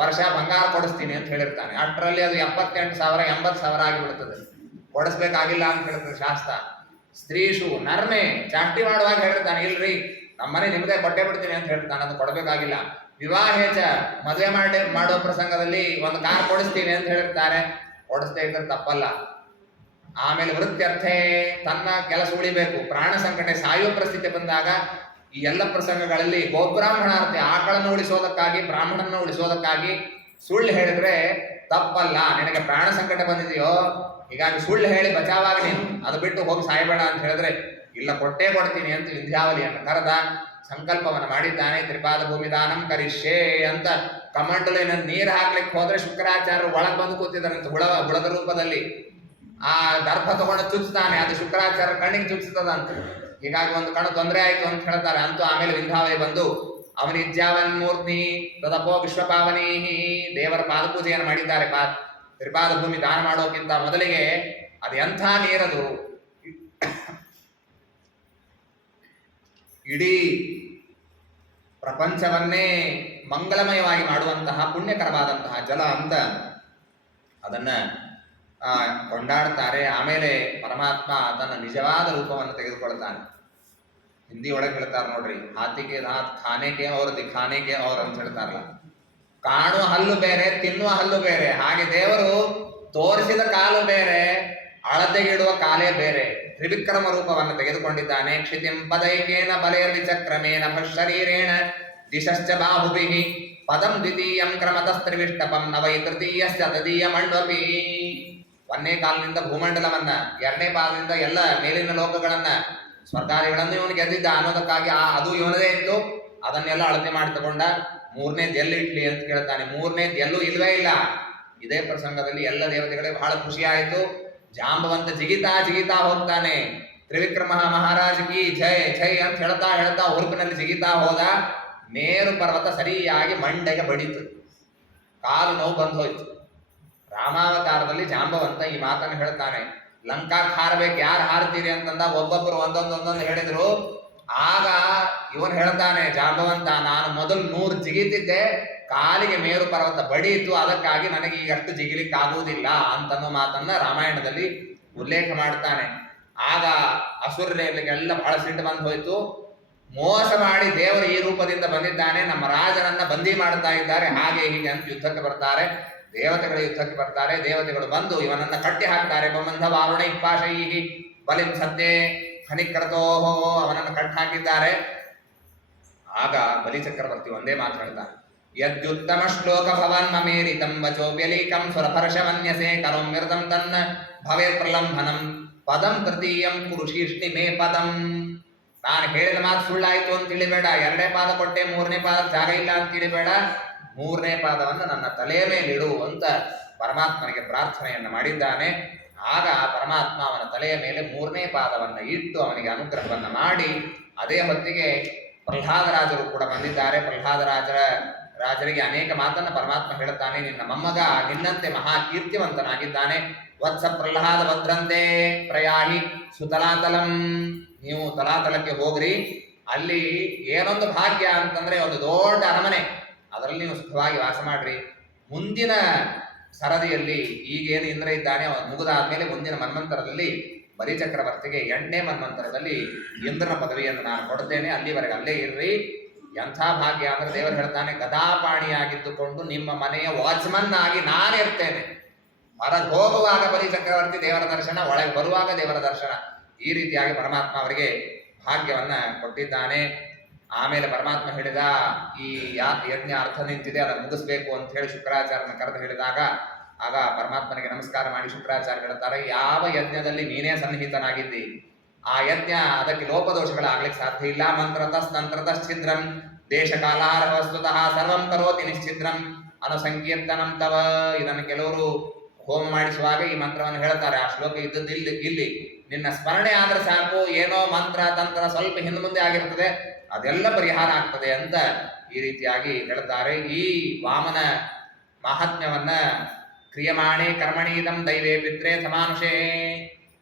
ವರ್ಷ ಬಂಗಾರ ಕೊಡಿಸ್ತೀನಿ ಅಂತ ಹೇಳಿರ್ತಾನೆ. ಅಷ್ಟರಲ್ಲಿ ಅದು 78,000 80,000 ಆಗಿಬಿಡ್ತದೆ, ಕೊಡಿಸ್ಬೇಕಾಗಿಲ್ಲ ಅಂತ ಹೇಳ್ತದೆ ಶಾಸ್ತ್ರ. ಸ್ತ್ರೀಷು ನರ್ಮೆ, ಚಾಷ್ಟಿ ಮಾಡುವಾಗ ಹೇಳಿರ್ತಾನೆ, ಇಲ್ರಿ ನಮ್ಮನೆ ನಿಮ್ಮದೇ ಕೊಟ್ಟೆ ಬಿಡ್ತೀನಿ ಅಂತ ಹೇಳ್ತಾನೆ, ಅದು ಕೊಡಬೇಕಾಗಿಲ್ಲ. ವಿವಾಹೇಚ, ಮದುವೆ ಮಾಡೋ ಪ್ರಸಂಗದಲ್ಲಿ 1 ಕಾರ್ ಕೊಡಿಸ್ತೀನಿ ಅಂತ ಹೇಳಿರ್ತಾರೆ, ಕೊಡಿಸ್ದೇ ಇದ್ರೆ ತಪ್ಪಲ್ಲ. ಆಮೇಲೆ ವೃತ್ಯರ್ಥೆ, ತನ್ನ ಕೆಲಸ ಉಳಿಬೇಕು. ಪ್ರಾಣ ಸಂಕಟ, ಸಾಯುವ ಪರಿಸ್ಥಿತಿ ಬಂದಾಗ ಈ ಎಲ್ಲ ಪ್ರಸಂಗಗಳಲ್ಲಿ ಗೋಬ್ರಾಹ್ಮಣಾರ್ಥಿ ಆಕಳನ್ನು ಉಳಿಸೋದಕ್ಕಾಗಿ ಬ್ರಾಹ್ಮಣನ ಉಳಿಸೋದಕ್ಕಾಗಿ ಸುಳ್ಳು ಹೇಳಿದ್ರೆ ತಪ್ಪಲ್ಲ. ನಿನಗೆ ಪ್ರಾಣ ಸಂಕಟ ಬಂದಿದೆಯೋ, ಹೀಗಾಗಿ ಸುಳ್ಳು ಹೇಳಿ ಬಚಾವಾಗ ನೀನು ಅದು ಬಿಟ್ಟು ಹೋಗಿ ಸಾಯಬೇಡ ಅಂತ ಹೇಳಿದ್ರೆ ಇಲ್ಲ ಕೊಟ್ಟೇ ಕೊಡ್ತೀನಿ ಅಂತ ವಿಂಧ್ಯಾವಲಿಯನ್ನು ಕರೆದ ಸಂಕಲ್ಪವನ್ನು ಮಾಡಿದ್ದಾನೆ. ತ್ರಿಪಾದ ಭೂಮಿ ದಾನಂ ಕರಿಷ್ಯೆ ಅಂತ ಕಮಂಡಲಿನ ನೀರು ಹಾಕ್ಲಿಕ್ಕೆ ಹೋದ್ರೆ ಶುಕ್ರಾಚಾರ್ಯರು ಒಳಗೆ ಬಂದು ಕೂತಿದ್ದಾರಂತೆ ಹುಳದ ರೂಪದಲ್ಲಿ. ಆ ದರ್ಭ ತಗೊಂಡು ಚುಚ್ತಾನೆ, ಅದು ಶುಕ್ರಾಚಾರ್ಯ ಕಣ್ಣಿಗೆ ಚುಚ್ಚುತ್ತದಂತ. ಹೀಗಾಗಿ ಒಂದು ಕಣ್ಣು ತೊಂದರೆ ಆಯ್ತು ಅಂತ ಹೇಳ್ತಾರೆ. ಅಂತೂ ಆಮೇಲೆ ವಿಂಧ್ಯಾವಲಿ ಬಂದು ಅವನಿಜ್ಯಾವನ್ ಮೂರ್ತಿ ತದಪೋ ವಿಶ್ವಪಾವನಿ ದೇವರ ಪಾದಪೂಜೆಯನ್ನು ಮಾಡಿದ್ದಾರೆ. ತ್ರಿಪಾದ ಭೂಮಿ ದಾನ ಮಾಡೋಕ್ಕಿಂತ ಮೊದಲಿಗೆ ಅದು ಎಂಥ ನೀರದು, ಇಡೀ ಪ್ರಪಂಚವನ್ನೇ ಮಂಗಲಮಯವಾಗಿ ಮಾಡುವಂತಹ ಪುಣ್ಯಕರವಾದಂತಹ ಜಲ ಅಂತ ಅದನ್ನ ಕೊಂಡಾಡ್ತಾರೆ. ಆಮೇಲೆ ಪರಮಾತ್ಮ ತನ್ನ ನಿಜವಾದ ರೂಪವನ್ನು ತೆಗೆದುಕೊಳ್ತಾನೆ. ಹಿಂದಿ ಒಳಗೆ ಹೇಳ್ತಾರೆ ನೋಡ್ರಿ, ಹಾತಿಗೆ ಹಾತ್ ಖಾನೆಗೆ ಅವ್ರ ದಿಖಾನೆಗೆ ಅವ್ರ ಅಂತ ಹೇಳ್ತಾರಲ್ಲ. ಕಾಣುವ ಹಲ್ಲು ಬೇರೆ, ತಿನ್ನುವ ಹಲ್ಲು ಬೇರೆ. ಹಾಗೆ ದೇವರು ತೋರಿಸಿದ ಕಾಲು ಬೇರೆ, ಅಳತೆಗಿಡುವ ಕಾಲೇ ಬೇರೆ. ತ್ರಿವಿಕ್ರಮ ರೂಪವನ್ನು ತೆಗೆದುಕೊಂಡಿದ್ದಾನೆ. ಕ್ಷಿತಿಂ ಪದೈಕೇನ ಬಲೇರ್ವಿ ಚಕ್ರಮೇನ ಶರೀರೇಣ ದಿಶಶ್ಚ ಬಾಹುಭಿಃ ಪದಂ ದ್ವಿತೀಯಂ ಕ್ರಮತಸ್ತ್ರಿವಿಷ್ಟಪಂ ನವೈ ತೃತೀಯಶ್ಚ ತದೀಯ ಮಂಡಪಿ. ಒಂದನೇ ಕಾಲದಿಂದ ಭೂಮಂಡಲವನ್ನ, ಎರಡನೇ ಪಾದದಿಂದ ಎಲ್ಲ ಮೇಲಿನ ಲೋಕಗಳನ್ನ, ಸ್ವರ್ಗಾದಿಗಳನ್ನು ಇವನು ಗೆದ್ದಿದ್ದ ಅನ್ನೋದಕ್ಕಾಗಿ ಅದು ಇವನದೇ ಇತ್ತು. ಅದನ್ನೆಲ್ಲ ಅಳತೆ ಮಾಡಿ ತಗೊಂಡ. ಮೂರನೇದು ಎಲ್ಲಿ ಇಟ್ಲಿ ಅಂತ ಕೇಳ್ತಾನೆ. ಮೂರನೇದು ಎಲ್ಲೂ ಇಲ್ವೇ ಇಲ್ಲ. ಇದೇ ಪ್ರಸಂಗದಲ್ಲಿ ಎಲ್ಲ ದೇವತೆಗಳಿಗೆ ಬಹಳ ಖುಷಿ ಆಯಿತು. ಜಾಂಬವಂತ ಜಿಗಿತಾ ಹೋಗ್ತಾನೆ. ತ್ರಿವಿಕ್ರಮ ಮಹಾರಾಜ್ ಕಿ ಜೈ ಜೈ ಅಂತ ಹೇಳ್ತಾ ಹುರುಪಿನಲ್ಲಿ ಜಿಗಿತಾ ಹೋದ. ಮೇರು ಪರ್ವತ ಸರಿಯಾಗಿ ಮಂಡೆಗೆ ಬಡಿತು, ಕಾಲು ನೋವು ಬಂದು ಹೋಯ್ತು. ರಾಮಾವತಾರದಲ್ಲಿ ಜಾಂಬವಂತ ಈ ಮಾತನ್ನು ಹೇಳ್ತಾನೆ. ಲಂಕಾಕ್ ಹಾರಬೇಕು, ಯಾರು ಹಾರ್ತೀರಿ ಅಂತಂದಾಗ ಒಬ್ಬೊಬ್ಬರು ಒಂದೊಂದೊಂದೊಂದು ಹೇಳಿದ್ರು. ಆಗ ಇವನು ಹೇಳ್ತಾನೆ ಜಾಂಬವಂತ, ನಾನು ಮೊದಲು 100 ಜಿಗಿತಿದ್ದೆ, ಕಾಲಿಗೆ ಮೇರು ಪರ್ವತ ಬಡಿಯಿತು, ಅದಕ್ಕಾಗಿ ನನಗೆ ಈಗಷ್ಟು ಜಿಗಿಲಿಕ್ಕಾಗುವುದಿಲ್ಲ ಅಂತನ್ನೋ ಮಾತನ್ನ ರಾಮಾಯಣದಲ್ಲಿ ಉಲ್ಲೇಖ ಮಾಡ್ತಾನೆ. ಆಗ ಅಸುರರಿಗೆಲ್ಲ ಬಹಳ ಸಿಟ್ಟು ಬಂದು ಹೋಯ್ತು. ಮೋಸ ಮಾಡಿ ದೇವರು ಈ ರೂಪದಿಂದ ಬಂದಿದ್ದಾನೆ, ನಮ್ಮ ರಾಜನನ್ನ ಬಂದಿ ಮಾಡ್ತಾ ಇದ್ದಾರೆ, ಹಾಗೆ ಹೀಗೆ ಅಂತ ಯುದ್ಧಕ್ಕೆ ಬರ್ತಾರೆ. ದೇವತೆಗಳು ಯುದ್ಧಕ್ಕೆ ಬರ್ತಾರೆ. ದೇವತೆಗಳು ಬಂದು ಇವನನ್ನ ಕಟ್ಟಿ ಹಾಕ್ತಾರೆ. ಬಂಧ ವಾರುಣ ಇಪ್ಪಾಶೈಹಿ ಬಲಿಂ ಸದ್ಯೆ ಹನಿಕೃತೋಹೋ, ಅವನನ್ನು ಕಟ್ಟಿ ಹಾಕಿದ್ದಾರೆ. ಆಗ ಬಲಿಚಕ್ರವರ್ತಿ ಒಂದೇ ಮಾತು ಹೇಳ್ತಾನೆ. ಯದ್ಯುತ್ತಮ ಶ್ಲೋಕ ಭವನ್ ಮಮೇರಿತಂ ವಚೋವ್ಯಲೀಕಂ ಸುರಪರ್ಷಮನ್ಯಸೆ ಕರೋಂ ವಿರದಂ ತನ್ನ ಭವೇ ಪ್ರಲಂಭನಂ ಪದಂ ತೃತೀಯಂ ಪುರುಷೀಷ್ಣಿ ಮೇ ಪದಂ. ನಾನು ಹೇಳಿದ ಮಾತು ಸುಳ್ಳಾಯ್ತು ಅಂತ ತಿಳಿಬೇಡ. 2ನೇ ಪಾದ ಕೊಟ್ಟೆ, 3ನೇ ಪಾದ ಜಾಗ ಇಲ್ಲ ಅಂತ ತಿಳಿಬೇಡ. 3ನೇ ಪಾದವನ್ನು ನನ್ನ ತಲೆಯ ಮೇಲಿಡು ಅಂತ ಪರಮಾತ್ಮನಿಗೆ ಪ್ರಾರ್ಥನೆಯನ್ನು ಮಾಡಿದ್ದಾನೆ. ಆಗ ಪರಮಾತ್ಮ ಅವನ ತಲೆಯ ಮೇಲೆ 3ನೇ ಪಾದವನ್ನು ಇಟ್ಟು ಅವನಿಗೆ ಅನುಗ್ರಹವನ್ನು ಮಾಡಿ, ಅದೇ ಹೊತ್ತಿಗೆ ಪ್ರಹ್ಲಾದರಾಜರು ಕೂಡ ಬಂದಿದ್ದಾರೆ. ರಾಜರಿಗೆ ಅನೇಕ ಮಾತನ್ನ ಪರಮಾತ್ಮ ಹೇಳುತ್ತಾನೆ. ನಿನ್ನ ಮೊಮ್ಮಗ ನಿನ್ನಂತೆ ಮಹಾ ಕೀರ್ತಿವಂತನಾಗಿದ್ದಾನೆ. ವತ್ಸ ಪ್ರಹ್ಲಾದ ಭದ್ರಂತೆ ಪ್ರಯಾಹಿ ಸುತಲಾತಲಂ. ನೀವು ತಲಾತಲಕ್ಕೆ ಹೋಗ್ರಿ, ಅಲ್ಲಿ ಏನೊಂದು ಭಾಗ್ಯ ಅಂತಂದ್ರೆ ಒಂದು ದೊಡ್ಡ ಅರಮನೆ, ಅದರಲ್ಲಿ ನೀವು ಸುಖವಾಗಿ ವಾಸ ಮಾಡ್ರಿ. ಮುಂದಿನ ಸರದಿಯಲ್ಲಿ ಈಗೇನು ಇಂದ್ರ ಇದ್ದಾನೆ ಅವನು ಮುಗಿದಾದ್ಮೇಲೆ ಮುಂದಿನ ಮನ್ವಂತರದಲ್ಲಿ ಬಲಿಚಕ್ರವರ್ತಿಗೆ 8ನೇ ಮನ್ವಂತರದಲ್ಲಿ ಇಂದ್ರನ ಪದವಿಯನ್ನು ನಾನು ಕೊಡ್ತೇನೆ, ಅಲ್ಲಿವರೆಗೆ ಅಲ್ಲೇ ಇರ್ರಿ. ಎಂಥ ಭಾಗ್ಯ ಅಂದ್ರೆ ದೇವರು ಹೇಳ್ತಾನೆ, ಗದಾಪಾಣಿಯಾಗಿದ್ದುಕೊಂಡು ನಿಮ್ಮ ಮನೆಯ ವಾಚ್ಮನ್ ಆಗಿ ನಾನಿರ್ತೇನೆ. ಹೊರಗೆ ಹೋಗುವಾಗ ಬಲಿಚಕ್ರವರ್ತಿ ದೇವರ ದರ್ಶನ, ಒಳಗೆ ಬರುವಾಗ ದೇವರ ದರ್ಶನ. ಈ ರೀತಿಯಾಗಿ ಪರಮಾತ್ಮ ಅವರಿಗೆ ಭಾಗ್ಯವನ್ನ ಕೊಟ್ಟಿದ್ದಾನೆ. ಆಮೇಲೆ ಪರಮಾತ್ಮ ಹೇಳಿದ, ಈ ಯಜ್ಞ ಅರ್ಥ ನಿಂತಿದೆ, ಅದನ್ನು ಮುಗಿಸ್ಬೇಕು ಅಂತ ಹೇಳಿ ಶುಕ್ರಾಚಾರ್ಯನ ಕರೆದು ಹೇಳಿದಾಗ, ಆಗ ಪರಮಾತ್ಮನಿಗೆ ನಮಸ್ಕಾರ ಮಾಡಿ ಶುಕ್ರಾಚಾರ್ಯ ಹೇಳ್ತಾರೆ, ಯಾವ ಯಜ್ಞದಲ್ಲಿ ನೀನೇ ಸನ್ನಿಹಿತನಾಗಿದ್ದಿ, ಆ ಯಜ್ಞ ಅದಕ್ಕೆ ಲೋಪದೋಷಗಳಾಗ್ಲಿಕ್ಕೆ ಸಾಧ್ಯ ಇಲ್ಲ. ಮಂತ್ರತಸ್ತಂತ್ರತಶ್ಚಿದ್ರಂ ದೇಶ ಕಾಲಾರ ವಸ್ತುತಃ ಸರ್ವಂ ಕರೋತಿ ನಿಶ್ಚಿದ್ರಂ ಅನುಸಂಕೀರ್ತನಂ ತವ. ಇದನ್ನು ಕೆಲವರು ಹೋಮ ಮಾಡಿಸುವಾಗ ಈ ಮಂತ್ರವನ್ನು ಹೇಳ್ತಾರೆ. ಆ ಶ್ಲೋಕ ಇದ್ದದ್ದು ಇಲ್ಲಿ ನಿನ್ನ ಸ್ಮರಣೆ ಆದ್ರೆ ಸಾಕು, ಏನೋ ಮಂತ್ರ ತಂತ್ರ ಸ್ವಲ್ಪ ಹಿಂದೆ ಮುಂದೆ ಆಗಿರ್ತದೆ, ಅದೆಲ್ಲ ಪರಿಹಾರ ಆಗ್ತದೆ ಅಂತ ಈ ರೀತಿಯಾಗಿ ಹೇಳ್ತಾರೆ. ಈ ವಾಮನ ಮಹಾತ್ಮ್ಯವನ್ನ ಕ್ರಿಯಮಾಣೆ ಕರ್ಮಣೀದಂ ದೈವೇ ಪಿತ್ರೆ ಸಮಾನುಷೇ.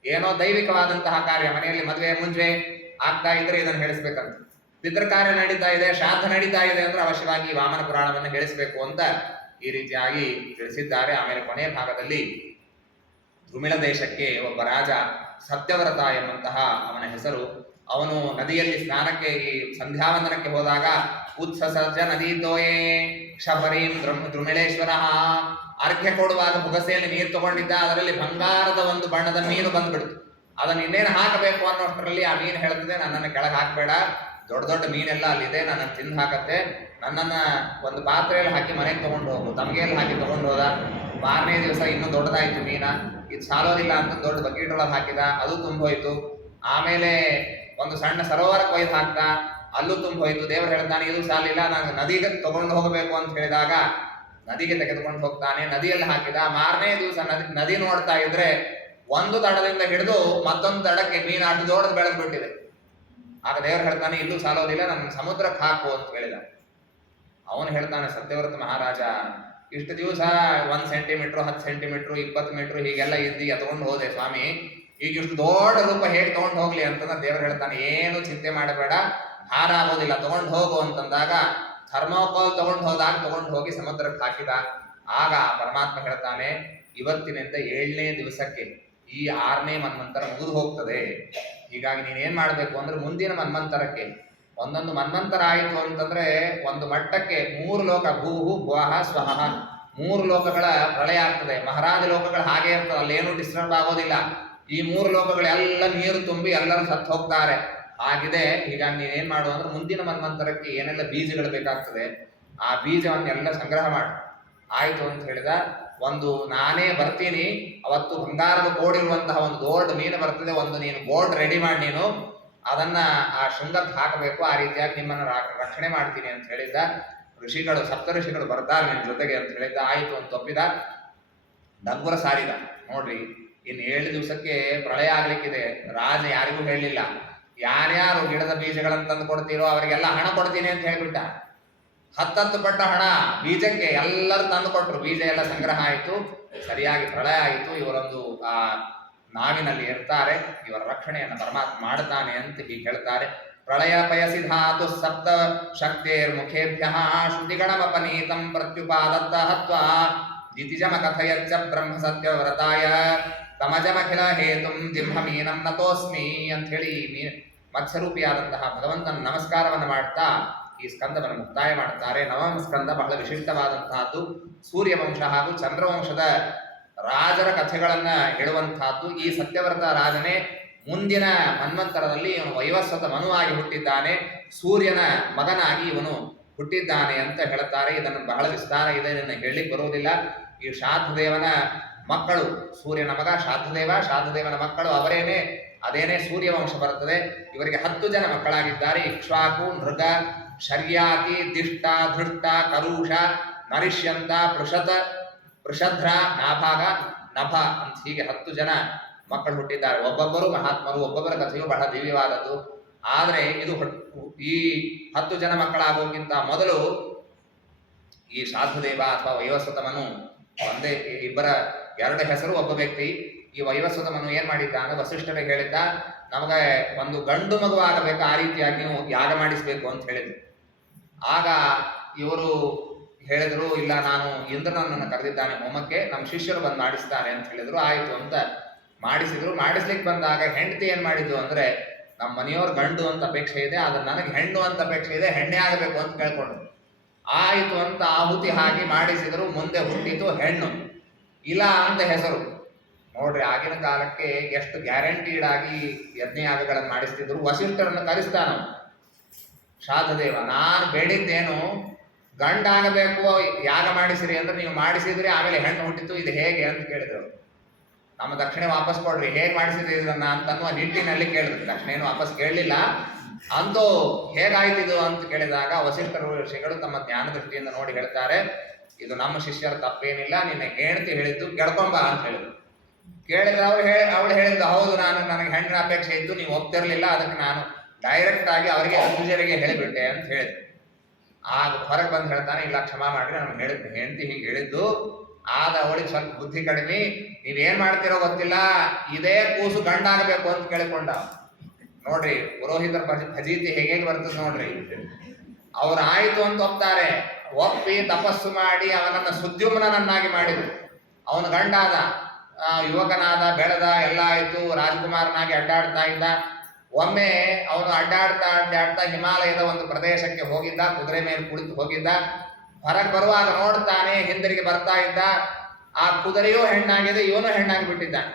ಏನೋ ದೈವಿಕವಾದಂತಹ ಕಾರ್ಯ, ಮನೆಯಲ್ಲಿ ಮದುವೆ ಮುಂಜೆ ಆಗ್ತಾ ಇದ್ರೆ ಇದನ್ನು ಹೇಳಿಸ್ಬೇಕಂತ, ಪಿತೃ ಕಾರ್ಯ ನಡೀತಾ ಇದೆ, ಶ್ರಾದ್ದ ನಡೀತಾ ಇದೆ ಅಂದ್ರೆ ಅವಶ್ಯವಾಗಿ ವಾಮನ ಪುರಾಣವನ್ನು ಹೇಳಿಸ್ಬೇಕು ಅಂತ ಈ ರೀತಿಯಾಗಿ ತಿಳಿಸಿದ್ದಾರೆ. ಆಮೇಲೆ ಕೊನೆಯ ಭಾಗದಲ್ಲಿ ದ್ರುಮಿಳ ದೇಶಕ್ಕೆ ಒಬ್ಬ ರಾಜ ಸತ್ಯವ್ರತ ಎಂಬಂತಹ ಅವನ ಹೆಸರು. ಅವನು ನದಿಯಲ್ಲಿ ಸ್ನಾನಕ್ಕೆ, ಈ ಸಂಧ್ಯಾವಂದನಕ್ಕೆ ಹೋದಾಗ ಉತ್ಸಸರ್ಜ ನದಿ ತೋಯೇ ಕ್ಷಪರೀಂ ದ್ರುಮಿಳೇಶ್ವರ, ಅರ್ಘ್ಯ ಕೊಡುವಾಗ ಬುಗಸೆಯಲ್ಲಿ ನೀರು ತಗೊಂಡಿದ್ದ, ಅದರಲ್ಲಿ ಬಂಗಾರದ ಒಂದು ಬಣ್ಣದ ಮೀನು ಬಂದ್ಬಿಡ್ತು. ಅದನ್ನು ಇನ್ನೇನು ಹಾಕಬೇಕು ಅನ್ನೋಷ್ಟರಲ್ಲಿ ಆ ಮೀನು ಹೇಳ್ತದೆ, ನನ್ನನ್ನು ಕೆಳಗೆ ಹಾಕಬೇಡ, ದೊಡ್ಡ ದೊಡ್ಡ ಮೀನೆಲ್ಲ ಅಲ್ಲಿದೆ, ನನ್ನ ತಿಂದು ಹಾಕತ್ತೆ, ನನ್ನನ್ನ ಒಂದು ಪಾತ್ರೆಯಲ್ಲಿ ಹಾಕಿ ಮನೆಗೆ ತಗೊಂಡು ಹೋಗು. ತಮಗೆಯಲ್ಲಿ ಹಾಕಿ ತಗೊಂಡು ಹೋದ. ಮಾರನೇ ದಿವಸ ಇನ್ನೂ ದೊಡ್ಡದಾಯ್ತು ಮೀನ, ಇದು ಸಾಲೋದಿಲ್ಲ ಅಂತ ದೊಡ್ಡ ಬಕೆಟ್ ಒಳಗೆ ಹಾಕಿದ, ಅದು ತುಂಬೋಯ್ತು. ಆಮೇಲೆ ಒಂದು ಸಣ್ಣ ಸರೋವರ ಕೊಯ್ದು ಹಾಕ್ದ, ಅಲ್ಲೂ ತುಂಬೋಯ್ತು. ದೇವರು ಹೇಳ್ತಾನೆ ಇದು ಸಾಲಿಲ್ಲ, ನಾನು ನದಿಗೆ ತಗೊಂಡು ಹೋಗಬೇಕು ಅಂತ ಹೇಳಿದಾಗ ನದಿಗೆ ತೆಗೆದುಕೊಂಡು ಹೋಗ್ತಾನೆ. ನದಿಯಲ್ಲಿ ಹಾಕಿದ. ಮಾರನೇ ದಿವಸ ನದಿ ನೋಡ್ತಾ ಇದ್ರೆ ಒಂದು ತಡದಿಂದ ಹಿಡಿದು ಮತ್ತೊಂದು ತಡಕ್ಕೆ ಮೀನು ಅಷ್ಟು ದೊಡ್ಡದು ಬೆಳೆದು ಬಿಟ್ಟಿದೆ. ಆಗ ದೇವರು ಹೇಳ್ತಾನೆ ಇಲ್ಲೂ ಸಾಲೋದಿಲ್ಲ, ನನ್ನ ಸಮುದ್ರಕ್ಕೆ ಹಾಕು ಅಂತ ಹೇಳಿದ. ಅವನು ಹೇಳ್ತಾನೆ ಸತ್ಯವ್ರತ ಮಹಾರಾಜ, ಇಷ್ಟು ದಿವಸ 1 ಸೆಂಟಿಮೀಟ್ರು 10 ಸೆಂಟಿಮೀಟ್ರು 20 ಮೀಟ್ರು ಹೀಗೆಲ್ಲ ಇದ್ದು ಎತ್ಕೊಂಡು ಹೋದೆ ಸ್ವಾಮಿ, ಈಗ ಇಷ್ಟು ದೊಡ್ಡ ರೂಪ ಹೇಗೆ ತಗೊಂಡು ಹೋಗ್ಲಿ ಅಂತಂದ್ರೆ ದೇವರು ಹೇಳ್ತಾನೆ ಏನು ಚಿಂತೆ ಮಾಡಬೇಡ, ಹಾರ ಆಗೋದಿಲ್ಲ, ತಗೊಂಡು ಹೋಗು ಅಂತಂದಾಗ ಥರ್ಮೋಕೋಲ್ ತಗೊಂಡು ಹೋದಾಗ ತಗೊಂಡು ಹೋಗಿ ಸಮುದ್ರಕ್ಕೆ ಹಾಕಿದ. ಆಗ ಪರಮಾತ್ಮ ಹೇಳ್ತಾನೆ ಇವತ್ತಿನಿಂದ 7ನೇ ದಿವಸಕ್ಕೆ ಈ 6ನೇ ಮನ್ವಂತರ ಮುಗಿದು ಹೋಗ್ತದೆ. ಹೀಗಾಗಿ ನೀನೇನ್ ಮಾಡ್ಬೇಕು ಅಂದ್ರೆ ಮುಂದಿನ ಮನ್ವಂತರಕ್ಕೆ, ಒಂದೊಂದು ಮನ್ವಂತರ ಆಯಿತು ಅಂತಂದ್ರೆ ಒಂದು ಮಟ್ಟಕ್ಕೆ 3 ಲೋಕ, ಭೂಹು ಭುವಃ ಸ್ವಹ, 3 ಲೋಕಗಳ ಪ್ರಳಯ ಆಗ್ತದೆ. ಮಹಾರಾಜ ಲೋಕಗಳು ಹಾಗೆ ಇರ್ತದೆ, ಅಲ್ಲೇನು ಡಿಸ್ಟರ್ಬ್ ಆಗೋದಿಲ್ಲ. ಈ 3 ಲೋಕಗಳೆಲ್ಲ ನೀರು ತುಂಬಿ ಎಲ್ಲರೂ ಸತ್ತು ಹೋಗ್ತಾರೆ. ಆಗಿದೆ. ಹೀಗಾಗಿ ನೀನೇನ್ ಮಾಡು ಅಂದ್ರೆ ಮುಂದಿನ ಮನ್ವಂತರಕ್ಕೆ ಏನೆಲ್ಲ ಬೀಜಗಳು ಬೇಕಾಗ್ತದೆ ಆ ಬೀಜವನ್ನೆಲ್ಲ ಸಂಗ್ರಹ ಮಾಡು. ಆಯ್ತು ಅಂತ ಹೇಳಿದ. ಒಂದು ನಾನೇ ಬರ್ತೀನಿ, ಅವತ್ತು ಬಂಗಾರದ ಕೋಡಿರುವಂತಹ ಒಂದು ದೊಡ್ಡ ಮೀನು ಬರ್ತದೆ, ಒಂದು ನೀನು ಬೋರ್ಡ್ ರೆಡಿ ಮಾಡಿ ನೀನು ಅದನ್ನ ಆ ಶೃಂಗಕ್ಕೆ ಹಾಕಬೇಕು, ಆ ರೀತಿಯಾಗಿ ನಿಮ್ಮನ್ನು ರಕ್ಷಣೆ ಮಾಡ್ತೀನಿ ಅಂತ ಹೇಳಿದ್ದ. ಋಷಿಗಳು, ಸಪ್ತ ಋಷಿಗಳು ಬರ್ತಾರೆ ನಿನ್ನ ಜೊತೆಗೆ ಅಂತ ಹೇಳಿದ್ದ. ಆಯ್ತು ಅಂತ ಒಪ್ಪಿದ. ಡಂಗುರ ಸಾರಿದ. ನೋಡ್ರಿ, ಇನ್ನು 7 ದಿವಸಕ್ಕೆ ಪ್ರಳಯ ಆಗ್ಲಿಕ್ಕಿದೆ. ರಾಜ ಯಾರಿಗೂ ಹೇಳಲಿಲ್ಲ, ಯಾರ್ಯಾರು ಗಿಡದ ಬೀಜಗಳನ್ನು ತಂದು ಕೊಡ್ತೀರೋ ಅವರಿಗೆಲ್ಲ ಹಣ ಕೊಡ್ತೀನಿ ಅಂತ ಹೇಳ್ಬಿಟ್ಟ. 10 ಪಟ್ಟ ಹಣ ಬೀಜಕ್ಕೆ ಎಲ್ಲರೂ ತಂದು ಕೊಟ್ರು. ಬೀಜ ಎಲ್ಲ ಸಂಗ್ರಹ ಆಯಿತು, ಸರಿಯಾಗಿ ಪ್ರಳಯ ಆಯಿತು. ಇವರೊಂದು ಆ ನಾವಿನಲ್ಲಿ ಇರ್ತಾರೆ, ಇವರ ರಕ್ಷಣೆಯನ್ನು ಪರಮಾತ್ಮ ಮಾಡ್ತಾನೆ ಅಂತ ಹೀಗೆ ಹೇಳ್ತಾರೆ. ಪ್ರಳಯ ಪಯಸಿ ಧಾತು ಸಪ್ತ ಶಕ್ತೇರ್ ಮುಖೇಭ್ಯ ಶ್ರುತಿಗಣಮಪನೀತಂ ಪ್ರತ್ಯುಪಾದತ್ತ ಹತ್ವಾ ದಿತಿಜಮ ಕಥಯಚ್ಚ ಬ್ರಹ್ಮ ಸತ್ಯವ್ರತಾಯ ತಮಜಮಖಿಲ ಹೇತುಂ ಜಿಂಹಮೀನಂ ನತೋಸ್ಮಿ ಅಂತ ಹೇಳಿ ಮತ್ಸ್ಯರೂಪಿಯಾದಂತಹ ಭಗವಂತನ ನಮಸ್ಕಾರವನ್ನು ಮಾಡ್ತಾ ಈ ಸ್ಕಂದವನ್ನು ಮುಕ್ತಾಯ ಮಾಡ್ತಾರೆ. ನವಮ ಸ್ಕಂದ ಬಹಳ ವಿಶಿಷ್ಟವಾದಂತಹದ್ದು. ಸೂರ್ಯವಂಶ ಹಾಗೂ ಚಂದ್ರವಂಶದ ರಾಜರ ಕಥೆಗಳನ್ನ ಹೇಳುವಂತಹದ್ದು. ಈ ಸತ್ಯವ್ರತ ರಾಜನೇ ಮುಂದಿನ ಮನ್ವಂತರದಲ್ಲಿ ಇವನು ವೈವಸ್ವತ ಮನುವಾಗಿ ಹುಟ್ಟಿದ್ದಾನೆ, ಸೂರ್ಯನ ಮಗನಾಗಿ ಇವನು ಹುಟ್ಟಿದ್ದಾನೆ ಅಂತ ಹೇಳುತ್ತಾರೆ. ಇದನ್ನು ಬಹಳ ವಿಸ್ತಾರ ಇದೆ, ಇದನ್ನು ಹೇಳಲಿಕ್ಕೆ ಬರುವುದಿಲ್ಲ. ಈ ಶಾಂತದೇವನ ಮಕ್ಕಳು, ಸೂರ್ಯನ ಮಗ ಶಾಂತದೇವ, ಶಾಂತದೇವನ ಮಕ್ಕಳು ಅವರೇನೆ, ಅದೇನೇ ಸೂರ್ಯವಂಶ ಬರುತ್ತದೆ. ಇವರಿಗೆ 10 ಜನ ಮಕ್ಕಳಾಗಿದ್ದಾರೆ. ಇಕ್ಷ್ವಾಕು, ನೃಗ, ಶರ್ಯಾತಿ, ದಿಷ್ಟ, ಧೃಷ್ಟ, ಕರುಷ, ನರಿಷ್ಯಂತ, ಪೃಷಧ್ರ, ನಾಭಾಗ, ನಭ ಅಂತ ಹೀಗೆ 10 ಜನ ಮಕ್ಕಳು ಹುಟ್ಟಿದ್ದಾರೆ. ಒಬ್ಬೊಬ್ಬರು ಮಹಾತ್ಮರು, ಒಬ್ಬೊಬ್ಬರ ಕಥೆಯು ಬಹಳ ದಿವ್ಯವಾದದ್ದು. ಆದರೆ ಇದು ಈ 10 ಜನ ಮಕ್ಕಳಾಗೋಕ್ಕಿಂತ ಮೊದಲು ಈ ಶಾಂತದೇವ ಅಥವಾ ವೈವಸ್ವತಮನು ಒಂದೇ, ಇಬ್ಬರ 2 ಹೆಸರು ಒಬ್ಬ ವ್ಯಕ್ತಿ. ಈ ವೈವಸ್ವತಮನು ಏನ್ ಮಾಡಿದ್ದ ಅಂದ್ರೆ ವಸಿಷ್ಠರಿಗೆ ಹೇಳಿದ್ದ, ನಮಗೆ ಒಂದು ಗಂಡು ಮಗು ಆಗಬೇಕು, ಆ ರೀತಿಯಾಗಿ ನೀವು ಯಾಗ ಮಾಡಿಸ್ಬೇಕು ಅಂತ ಹೇಳಿದ್ರು. ಆಗ ಇವರು ಹೇಳಿದ್ರು, ಇಲ್ಲ ನಾನು ಇಂದ್ರನನ್ನು ಕರೆದಿದ್ದಾನೆ ಹೋಮಕ್ಕೆ, ನಮ್ಮ ಶಿಷ್ಯರು ಬಂದು ಮಾಡಿಸ್ತಾರೆ ಅಂತ ಹೇಳಿದ್ರು. ಆಯ್ತು ಅಂತ ಮಾಡಿಸಿದ್ರು. ಮಾಡಿಸ್ಲಿಕ್ಕೆ ಬಂದಾಗ ಹೆಂಡತಿ ಏನ್ ಮಾಡಿದ್ರು ಅಂದ್ರೆ, ನಮ್ಮ ಮನೆಯವ್ರ ಗಂಡು ಅಂತ ಅಪೇಕ್ಷೆ ಇದೆ, ಆದ್ರೆ ನನಗೆ ಹೆಣ್ಣು ಅಂತ ಅಪೇಕ್ಷೆ ಇದೆ, ಹೆಣ್ಣೆ ಆಗಬೇಕು ಅಂತ ಕೇಳ್ಕೊಂಡ್ರು. ಆಯಿತು ಅಂತ ಆಹುತಿ ಹಾಕಿ ಮಾಡಿಸಿದ್ರು. ಮುಂದೆ ಹುಟ್ಟಿತು ಹೆಣ್ಣು. ಇಲಾ ಅಂತ ಹೆಸರು. ನೋಡ್ರಿ, ಆಗಿನ ಕಾಲಕ್ಕೆ ಎಷ್ಟು ಗ್ಯಾರಂಟೀಡ್ ಆಗಿ ಯಜ್ಞಯಾಗಗಳನ್ನು ಮಾಡಿಸ್ತಿದ್ರು. ವಸಿಷ್ಠರನ್ನು ಕರೆಸ್ತಾನ ಶಾಂತದೇವ, ನಾನು ಬೇಡಿದ್ದೇನು ಗಂಡಾಗಬೇಕು, ಯಾಗ ಮಾಡಿಸಿರಿ ಅಂದ್ರೆ ನೀವು ಮಾಡಿಸಿದ್ರಿ, ಆಮೇಲೆ ಹೆಣ್ಣು ಹುಟ್ಟಿತು, ಇದು ಹೇಗೆ ಅಂತ ಕೇಳಿದ್ರು. ನಮ್ಮ ದಕ್ಷಿಣೆ ವಾಪಸ್ ಕೊಡ್ರಿ, ಹೇಗೆ ಮಾಡಿಸಿದ್ರಿ ಇದನ್ನ ಅಂತನ್ನುವ ನಿಟ್ಟಿನಲ್ಲಿ ಕೇಳಿದ್ರು. ದಕ್ಷಿಣೇನು ವಾಪಸ್ ಕೇಳಲಿಲ್ಲ. ಅಂತೂ ಹೇಗಾಯ್ತಿದು ಅಂತ ಕೇಳಿದಾಗ ವಸಿಷ್ಠರು ಋಷಿಗಳು ತಮ್ಮ ಜ್ಞಾನ ದೃಷ್ಟಿಯಿಂದ ನೋಡಿ ಹೇಳ್ತಾರೆ, ಇದು ನಮ್ಮ ಶಿಷ್ಯರ ತಪ್ಪೇನಿಲ್ಲ, ನಿನ್ನ ಹೆಂಡತಿ ಹೇಳಿದ್ದು ಕೆಡ್ಕೊಂಬ ಅಂತ ಹೇಳಿದ್ರು. ಕೇಳಿದ್ರೆ ಅವಳು ಹೇಳಿದ್ದು, ಹೌದು ನನಗೆ ಹೆಣ್ಣಿನ ಅಪೇಕ್ಷೆ ಇದ್ದು, ನೀವು ಒಪ್ತಿರ್ಲಿಲ್ಲ, ಅದಕ್ಕೆ ನಾನು ಡೈರೆಕ್ಟ್ ಆಗಿ ಅವರಿಗೆ ಪೂಜರಿಗೆ ಹೇಳಿಬಿಟ್ಟೆ ಅಂತ ಹೇಳಿದ್ರು. ಆಗ ಹೊರಗೆ ಬಂದು ಹೇಳ್ತಾನೆ, ಇಲ್ಲ ಕ್ಷಮಾ ಮಾಡ್ರಿ, ನಾನು ಹೇಳಿದ್ದು ಹೆಂಡತಿ ಹೀಗೆ ಹೇಳಿದ್ದು. ಆದ ಅವಳಿಗೆ ಸ್ವಲ್ಪ ಬುದ್ಧಿ ಕಡಿಮೆ, ನೀವೇನ್ ಮಾಡ್ತಿರೋ ಗೊತ್ತಿಲ್ಲ, ಇದೇ ಕೂಸು ಗಂಡಾಗಬೇಕು ಅಂತ ಕೇಳಿಕೊಂಡ. ನೋಡ್ರಿ, ಪುರೋಹಿತರ ಭಜೀತಿ ಹೇಗೆ ಬರ್ತದೆ ನೋಡ್ರಿ. ಅವ್ರು ಆಯ್ತು ಅಂತ ಒಪ್ತಾರೆ. ಒಪ್ಪಿ ತಪಸ್ಸು ಮಾಡಿ ಅವನನ್ನ ಸುದ್ಯುಮ್ನನ್ನಾಗಿ ಮಾಡಿದ್ರು. ಅವನು ಗಂಡಾದ, ಯುವಕನಾದ, ಬೆಳೆದ, ಎಲ್ಲ ಆಯ್ತು, ರಾಜಕುಮಾರನಾಗಿ ಅಡ್ಡಾಡ್ತಾ ಇದ್ದ. ಒಮ್ಮೆ ಅವನು ಅಡ್ಡಾಡ್ತಾ ಹಿಮಾಲಯದ ಒಂದು ಪ್ರದೇಶಕ್ಕೆ ಹೋಗಿದ್ದ, ಕುದುರೆ ಮೇಲೆ ಕುಳಿತು ಹೋಗಿದ್ದ. ಹೊರಗೆ ಬರುವಾಗ ನೋಡ್ತಾನೆ, ಹಿಂದಿರುಗಿ ಬರ್ತಾ ಇದ್ದ, ಆ ಕುದುರೆಯೂ ಹೆಣ್ಣಾಗಿದೆ, ಇವನು ಹೆಣ್ಣಾಗಿ ಬಿಟ್ಟಿದ್ದಾನೆ.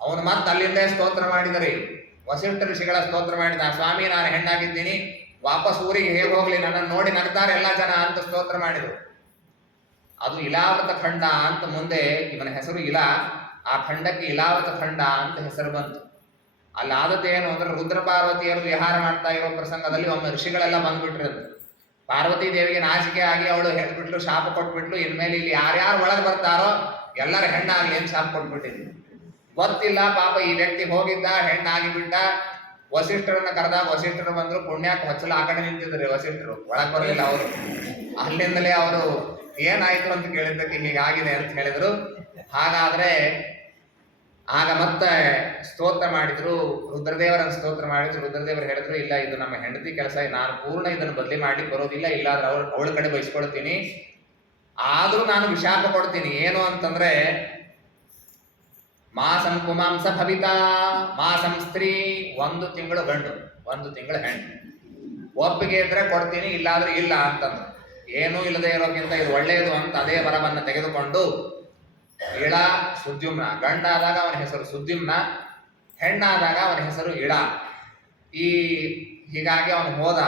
ಅವನು ಮತ್ತೆ ಅಲ್ಲಿಂದೇ ಸ್ತೋತ್ರ ಮಾಡಿದರೆ, ವಸಿಷ್ಠ ಋಷಿಗಳ ಸ್ತೋತ್ರ ಮಾಡಿದ, ಸ್ವಾಮಿ ನಾನು ಹೆಣ್ಣಾಗಿದ್ದೀನಿ, ವಾಪಸ್ ಊರಿಗೆ ಹೇಗೆ ಹೋಗ್ಲಿ, ನನ್ನನ್ನು ನೋಡಿ ನಗ್ತಾರೆ ಎಲ್ಲ ಜನ ಅಂತ ಸ್ತೋತ್ರ ಮಾಡಿದರು. ಅದು ಇಲಾವೃತ ಖಂಡ ಅಂತ ಮುಂದೆ ಇವನ ಹೆಸರು ಇಲ್ಲ, ಆ ಖಂಡಕ್ಕೆ ಇಲಾವೃತ ಖಂಡ ಅಂತ ಹೆಸರು ಬಂತು. ಅಲ್ಲಾದದ್ದೇನು ಅಂದ್ರೆ ರುದ್ರ ಪಾರ್ವತಿಯರು ವಿಹಾರ ಮಾಡ್ತಾ ಇರೋ ಪ್ರಸಂಗದಲ್ಲಿ ಒಮ್ಮೆ ಋಷಿಗಳೆಲ್ಲ ಬಂದ್ಬಿಟ್ರಂತೆ. ಪಾರ್ವತಿ ದೇವಿಗೆ ನಾಚಿಕೆ ಆಗಿ ಅವಳು ಹೇಳ್ಬಿಟ್ಲು, ಶಾಪ ಕೊಟ್ಬಿಟ್ಲು, ಇನ್ಮೇಲೆ ಇಲ್ಲಿ ಯಾರ್ಯಾರು ಒಳಗೆ ಬರ್ತಾರೋ ಎಲ್ಲರ ಹೆಣ್ಣಾಗ್ಲಿ ಅಂತ ಶಾಪ ಕೊಟ್ಬಿಟ್ಟಿದ್ವಿ. ಗೊತ್ತಿಲ್ಲ ಪಾಪ ಈ ವ್ಯಕ್ತಿ ಹೋಗಿದ್ದ, ಹೆಣ್ಣಾಗಿ ಬಿಟ್ಟ. ವಸಿಷ್ಠರನ್ನ ಕರೆದಾಗ ವಸಿಷ್ಠರು ಬಂದ್ರು, ಪುಣ್ಯಕ್ಕೆ ಹೊಚ್ಚಲ ಆ ಕಡೆ ನಿಂತಿದ್ರು ವಸಿಷ್ಠರು, ಒಳಗೆ ಬರಲಿಲ್ಲ ಅವರು. ಅಲ್ಲಿಂದಲೇ ಅವರು ಏನಾಯ್ತು ಅಂತ ಕೇಳಿದ್ದಕ್ಕೆ ಹೀಗಾಗಿದೆ ಅಂತ ಹೇಳಿದ್ರು. ಹಾಗಾದ್ರೆ ಆಗ ಮತ್ತೆ ಸ್ತೋತ್ರ ಮಾಡಿದ್ರು, ರುದ್ರದೇವರನ್ನು ಸ್ತೋತ್ರ ಮಾಡಿದ್ರು. ರುದ್ರದೇವರು ಹೇಳಿದ್ರು, ಇಲ್ಲ ಇದು ನಮ್ಮ ಹೆಂಡತಿ ಕೆಲಸ, ನಾನು ಪೂರ್ಣ ಇದನ್ನು ಬದಲಿ ಮಾಡ್ಲಿಕ್ಕೆ ಬರೋದಿಲ್ಲ, ಇಲ್ಲಾದ್ರೆ ಅವಳ ಕಡೆ ಬಯಸ್ಕೊಳ್ತೀನಿ, ಆದ್ರೂ ನಾನು ವಿಶಾಪ ಕೊಡ್ತೀನಿ. ಏನು ಅಂತಂದ್ರೆ ಮಾಸಂ ಪುಮಾಂಸ ಭವಿತಾ, ಮಾಸಂ ಸ್ತ್ರೀ, 1 ತಿಂಗಳು ಗಂಡು 1 ತಿಂಗಳು ಹೆಣ್ಣು, ಒಪ್ಪಿಗೆ ಇದ್ರೆ ಕೊಡ್ತೀನಿ, ಇಲ್ಲಾದ್ರೆ ಇಲ್ಲ ಅಂತಂದ್ರು. ಏನೂ ಇಲ್ಲದೆ ಇರೋಕ್ಕಿಂತ ಇದು ಒಳ್ಳೆಯದು ಅಂತ ಅದೇ ವರವನ್ನು ತೆಗೆದುಕೊಂಡು ಇಳ ಸುದ್ಯುಮ್ನ, ಗಂಡಾದಾಗ ಅವನ ಹೆಸರು ಸುದ್ಯುಮ್ನ, ಹೆಣ್ಣಾದಾಗ ಅವನ ಹೆಸರು ಇಳ. ಹೀಗಾಗಿ ಅವನು ಹೋದ.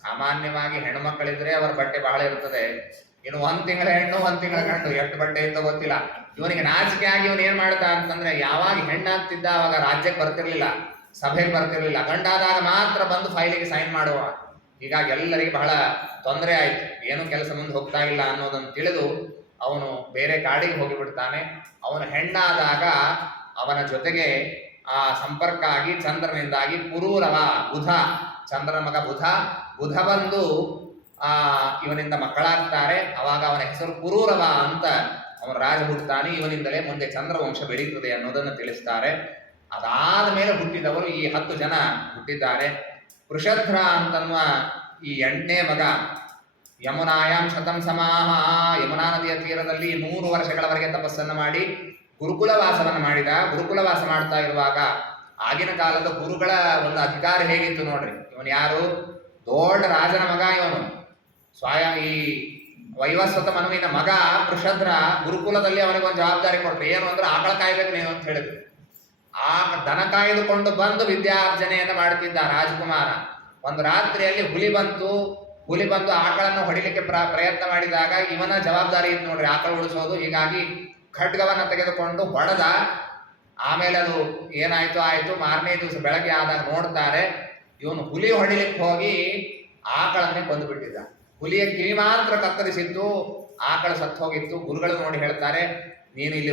ಸಾಮಾನ್ಯವಾಗಿ ಹೆಣ್ಣು ಮಕ್ಕಳಿದ್ರೆ ಅವರ ಬಟ್ಟೆ ಬಹಳ ಇರ್ತದೆ, ಇನ್ನು 1 ತಿಂಗಳ ಹೆಣ್ಣು 1 ತಿಂಗಳ ಗಂಡು ಎಷ್ಟು ಬಟ್ಟೆ ಇತ್ತು ಗೊತ್ತಿಲ್ಲ. ಇವನಿಗೆ ನಾಚಿಕೆ ಆಗಿ ಇವನು ಏನ್ ಮಾಡ್ದ ಅಂತಂದ್ರೆ, ಯಾವಾಗ ಹೆಣ್ಣಾಗ್ತಿದ್ದ ಅವಾಗ ರಾಜ್ಯಕ್ಕೆ ಬರ್ತಿರ್ಲಿಲ್ಲ, ಸಭೆಗೆ ಬರ್ತಿರ್ಲಿಲ್ಲ, ಗಂಡಾದಾಗ ಮಾತ್ರ ಬಂದು ಫೈಲಿಗೆ ಸೈನ್ ಮಾಡುವ. ಹೀಗಾಗಿ ಎಲ್ಲರಿಗೆ ಬಹಳ ತೊಂದರೆ ಆಯ್ತು, ಏನು ಕೆಲಸ ಮುಂದೆ ಹೋಗ್ತಾ ಇಲ್ಲ ಅನ್ನೋದನ್ನು ತಿಳಿದು ಅವನು ಬೇರೆ ಕಾಡಿಗೆ ಹೋಗಿಬಿಡ್ತಾನೆ. ಅವನು ಹೆಣ್ಣಾದಾಗ ಅವನ ಜೊತೆಗೆ ಆ ಸಂಪರ್ಕ ಆಗಿ ಚಂದ್ರನಿಂದಾಗಿ ಪುರೂರವ, ಬುಧ, ಚಂದ್ರನ ಮಗ ಬುಧ ಬಂದು ಇವನಿಂದ ಮಕ್ಕಳಾಗ್ತಾರೆ. ಅವಾಗ ಅವನ ಹೆಸರು ಪುರೂರವ ಅಂತ ಅವನ ರಾಜ ಹುಟ್ಟುತ್ತಾನೆ. ಇವನಿಂದಲೇ ಮುಂದೆ ಚಂದ್ರವಂಶ ಬೆಳೀತದೆ ಅನ್ನೋದನ್ನು ತಿಳಿಸ್ತಾರೆ. ಅದಾದ ಮೇಲೆ ಹುಟ್ಟಿದವರು ಈ 10 ಜನ ಹುಟ್ಟಿದ್ದಾರೆ. ವೃಷಧ್ರ ಅಂತನ್ನುವ ಈ 8ನೇ ಮಗ ಯಮುನಾಯಾಂ ಶತಂ ಸಮಾಹ, ಯಮುನಾ ನದಿಯ ತೀರದಲ್ಲಿ 100 ವರ್ಷಗಳವರೆಗೆ ತಪಸ್ಸನ್ನು ಮಾಡಿ ಗುರುಕುಲವಾಸವನ್ನು ಮಾಡಿದ. ಗುರುಕುಲವಾಸ ಮಾಡ್ತಾ ಇರುವಾಗ ಆಗಿನ ಕಾಲದ ಗುರುಗಳ ಒಂದು ಅಧಿಕಾರ ಹೇಗಿತ್ತು ನೋಡ್ರಿ. ಇವನು ಯಾರು? ದೊಡ್ಡ ರಾಜನ ಮಗ ಇವನು. ಸ್ವಯಂ ಈ ವೈವಸ್ವತ ಮನುವಿನ ಮಗ ವೃಷಧ್ರ. ಗುರುಕುಲದಲ್ಲಿ ಅವನಿಗೊಂದು ಜವಾಬ್ದಾರಿ ಕೊಟ್ರು, ಏನು ಅಂದ್ರೆ ಆಕಳ ಕಾಯ್ಬೇಕು ನೀನು ಅಂತ ಹೇಳಿದ್ರು. ಆ ದನ ಕಾಯ್ದುಕೊಂಡು ಬಂದು ವಿದ್ಯಾರ್ಜನೆಯನ್ನು ಮಾಡುತ್ತಿದ್ದ ರಾಜಕುಮಾರ. ಒಂದು ರಾತ್ರಿಯಲ್ಲಿ ಹುಲಿ ಬಂದು ಆಕಳನ್ನು ಹೊಡಿಲಿಕ್ಕೆ ಪ್ರಯತ್ನ ಮಾಡಿದಾಗ ಇವನ ಜವಾಬ್ದಾರಿ ಇತ್ತು ನೋಡ್ರಿ ಆಕಳ ಉಳಿಸೋದು. ಹೀಗಾಗಿ ಖಡ್ಗವನ್ನ ತೆಗೆದುಕೊಂಡು ಹೊಡೆದ. ಆಮೇಲೆ ಅದು ಆಯ್ತು. ಮಾರನೇ ದಿವಸ ಬೆಳಗ್ಗೆ ಆದಾಗ ನೋಡ್ತಾರೆ, ಇವನು ಹುಲಿ ಹೊಡಿಲಿಕ್ಕೆ ಹೋಗಿ ಆಕಳನ್ನೇ ಕೊಂದುಬಿಟ್ಟಿದ್ದ. ಹುಲಿಯ ಕಿವಿ ಮಾತ್ರ ಕತ್ತರಿಸಿದ್ದು, ಆಕಳ ಸತ್ತು ಹೋಗಿತ್ತು. ಗುರುಗಳು ನೋಡಿ ಹೇಳ್ತಾರೆ, ನೀನು ಇಲ್ಲಿ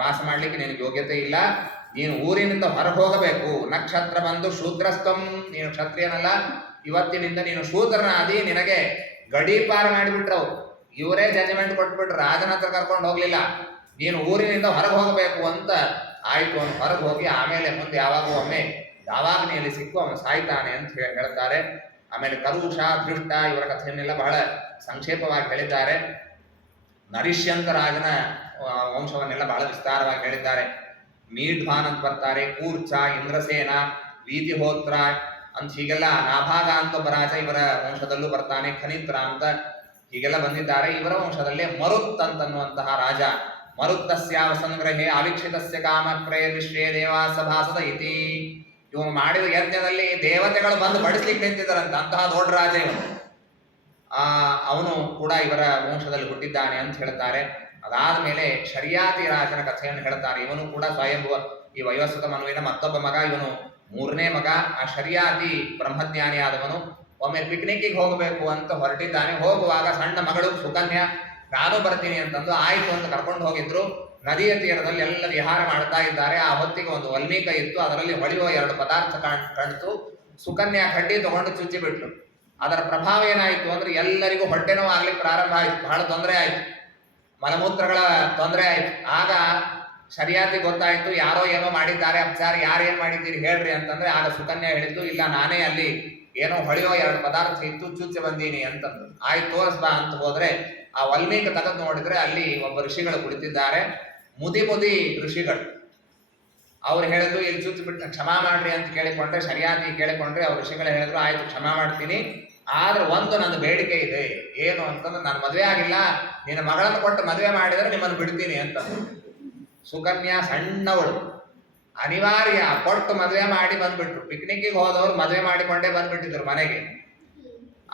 ವಾಸ ಮಾಡ್ಲಿಕ್ಕೆ ನಿನಗೆ ಯೋಗ್ಯತೆ ಇಲ್ಲ, ನೀನು ಊರಿನಿಂದ ಹೊರಗೆ ಹೋಗಬೇಕು. ನಕ್ಷತ್ರ ಬಂದು ಶೂದ್ರಸ್ತಂ, ನೀನು ಕ್ಷತ್ರಿಯನಲ್ಲ, ಇವತ್ತಿನಿಂದ ನೀನು ಶೂದ್ರನಾದಿ, ನಿನಗೆ ಗಡೀಪಾರ ಮಾಡಿಬಿಟ್ರು. ಇವರೇ ಜಜ್ಮೆಂಟ್ ಕೊಟ್ಬಿಟ್ರು, ರಾಜನ ಹತ್ರ ಕರ್ಕೊಂಡು ಹೋಗ್ಲಿಲ್ಲ, ನೀನು ಊರಿನಿಂದ ಹೊರಗೆ ಹೋಗಬೇಕು ಅಂತ ಆಯ್ತು. ಅವನು ಹೊರಗೆ ಹೋಗಿ ಆಮೇಲೆ ಮುಂದೆ ಒಮ್ಮೆ ದಾವಾಗ್ನಿಯಲ್ಲಿ ಸಿಕ್ಕು ಅವನು ಸಾಯ್ತಾನೆ ಅಂತ ಹೇಳ್ತಾರೆ. ಆಮೇಲೆ ಕರುಷ, ದೃಷ್ಟ ಇವರ ಕಥೆಯನ್ನೆಲ್ಲ ಬಹಳ ಸಂಕ್ಷೇಪವಾಗಿ ಹೇಳಿದ್ದಾರೆ. ನರಿಷ್ಯಂತ ರಾಜನ ವಂಶವನ್ನೆಲ್ಲ ಬಹಳ ವಿಸ್ತಾರವಾಗಿ ಹೇಳಿದ್ದಾರೆ. ಮೀಢ್ವಾನ್ ಅಂತ ಬರ್ತಾರೆ, ಕೂರ್ಚ, ಇಂದ್ರಸೇನ, ವೀತಿಹೋತ್ರ ಅಂತ ಹೀಗೆಲ್ಲ. ನಾಭಾಗ ಅಂತ ಒಬ್ಬ ರಾಜ ಇವರ ವಂಶದಲ್ಲೂ ಬರ್ತಾನೆ, ಖನಿತ್ರ ಅಂತ ಹೀಗೆಲ್ಲ ಬಂದಿದ್ದಾರೆ. ಇವರ ವಂಶದಲ್ಲೇ ಮರುತ್ ಅಂತನ್ನುವಂತಹ ರಾಜ. ಮರುತ್ತಸ್ಯಾವ ಸಂಗ್ರಹೇ ಅವಿಕ್ಷಿತಸ್ಯ ಕಾಮ ಪ್ರಯ ವಿಶ್ವೇ ದೇವಾಸಭಾಸದ ಇತಿ. ಇವನು ಮಾಡಿದ ಯಜ್ಞದಲ್ಲಿ ದೇವತೆಗಳು ಬಂದು ಬಡಿಸ್ಲಿಕ್ಕೆ ನಿಂತಿದ್ದಾರಂತ, ಅಂತಹ ದೊಡ್ಡ ರಾಜ ಇವನು. ಅವನು ಕೂಡ ಇವರ ವಂಶದಲ್ಲಿ ಹುಟ್ಟಿದ್ದಾನೆ ಅಂತ ಹೇಳ್ತಾರೆ. ಅದಾದ ಮೇಲೆ ಶರ್ಯಾತಿ ರಾಜನ ಕಥೆಯನ್ನು ಹೇಳ್ತಾರೆ. ಇವನು ಕೂಡ ಸ್ವಯಂಭುವ, ಈ ವೈವಸ್ವತ ಮನುವಿನ ಮತ್ತೊಬ್ಬ ಮಗ, ಇವನು 3ನೇ ಮಗ. ಆ ಶರ್ಯಾತಿ ಬ್ರಹ್ಮಜ್ಞಾನಿ ಆದವನು ಒಮ್ಮೆ ಪಿಕ್ನಿಕ್ಕಿಗೆ ಹೋಗಬೇಕು ಅಂತ ಹೊರಟಿದ್ದಾನೆ. ಹೋಗುವಾಗ ಸಣ್ಣ ಮಗಳು ಸುಕನ್ಯಾ ನಾನು ಬರ್ತೀನಿ ಅಂತಂದು ಆಯ್ತು ಅಂತ ಕರ್ಕೊಂಡು ಹೋಗಿದ್ರು. ನದಿಯ ತೀರದಲ್ಲಿ ಎಲ್ಲ ವಿಹಾರ ಮಾಡ್ತಾ ಇದ್ದಾರೆ. ಆ ಹೊತ್ತಿಗೆ ಒಂದು ವಲ್ಮೀಕ ಇತ್ತು, ಅದರಲ್ಲಿ ಹೊಳೆಯುವ 2 ಪದಾರ್ಥ ಕಾಣ್ತು. ಸುಕನ್ಯಾ ಕಡ್ಡಿ ತಗೊಂಡು ಚುಚ್ಚಿ ಬಿಟ್ಲು. ಅದರ ಪ್ರಭಾವ ಏನಾಯಿತು ಅಂದ್ರೆ ಎಲ್ಲರಿಗೂ ಹೊಟ್ಟೆ ನೋವು ಆಗ್ಲಿಕ್ಕೆ ಪ್ರಾರಂಭ ಆಯ್ತು, ಬಹಳ ತೊಂದರೆ ಆಯ್ತು, ಮಲಮೂತ್ರಗಳ ತೊಂದರೆ ಆಯ್ತು. ಆಗ ಶರ್ಯಾತಿ ಗೊತ್ತಾಯ್ತು, ಯಾರೋ ಏನೋ ಮಾಡಿದ್ದಾರೆ ಅಪಚಾರ, ಯಾರೇನ್ ಮಾಡಿದ್ದೀರಿ ಹೇಳ್ರಿ ಅಂತಂದ್ರೆ ಆಗ ಸುಕನ್ಯಾ ಹೇಳಿದ್ದು, ಇಲ್ಲ ನಾನೇ ಅಲ್ಲಿ ಏನೋ ಹೊಳೆಯೋ 2 ಪದಾರ್ಥ ಇತ್ತು, ಚುಚ್ಚಿ ಬಂದೀನಿ ಅಂತಂದು. ಆಯ್ತು ತೋರಿಸ್ಬಾ ಅಂತ ಹೋದ್ರೆ ಆ ವಲ್ಮೀಕ ತೆಗೆದು ನೋಡಿದ್ರೆ ಅಲ್ಲಿ ಒಬ್ಬ ಋಷಿಗಳು ಕುಳಿತಿದ್ದಾರೆ, ಮುದಿ ಋಷಿಗಳು. ಅವ್ರು ಹೇಳಿದ್ರು, ಇಲ್ಲಿ ಚುಚ್ಚಿ ಬಿಟ್ಟು ಕ್ಷಮಾ ಮಾಡ್ರಿ ಅಂತ ಕೇಳಿಕೊಂಡ್ರೆ, ಶರ್ಯಾತಿ ಕೇಳಿಕೊಂಡ್ರೆ ಅವ್ರ ಋಷಿಗಳು ಹೇಳಿದ್ರು, ಆಯ್ತು ಕ್ಷಮಾ ಮಾಡ್ತೀನಿ, ಆದ್ರೆ ಒಂದು ನನ್ನ ಬೇಡಿಕೆ ಇದೆ. ಏನು ಅಂತಂದ್ರೆ, ನಾನು ಮದುವೆ ಆಗಿಲ್ಲ, ನಿನ್ನ ಮಗಳನ್ನು ಕೊಟ್ಟು ಮದುವೆ ಮಾಡಿದ್ರೆ ನಿಮ್ಮನ್ನು ಬಿಡ್ತೀನಿ ಅಂತ. ಸುಕನ್ಯಾ ಸಣ್ಣವಳು, ಅನಿವಾರ್ಯ ಕೊಟ್ಟು ಮದುವೆ ಮಾಡಿ ಬಂದ್ಬಿಟ್ರು. ಪಿಕ್ನಿಕ್ಕಿಗೆ ಹೋದವರು ಮದುವೆ ಮಾಡಿಕೊಂಡೇ ಬಂದ್ಬಿಟ್ಟಿದ್ರು ಮನೆಗೆ.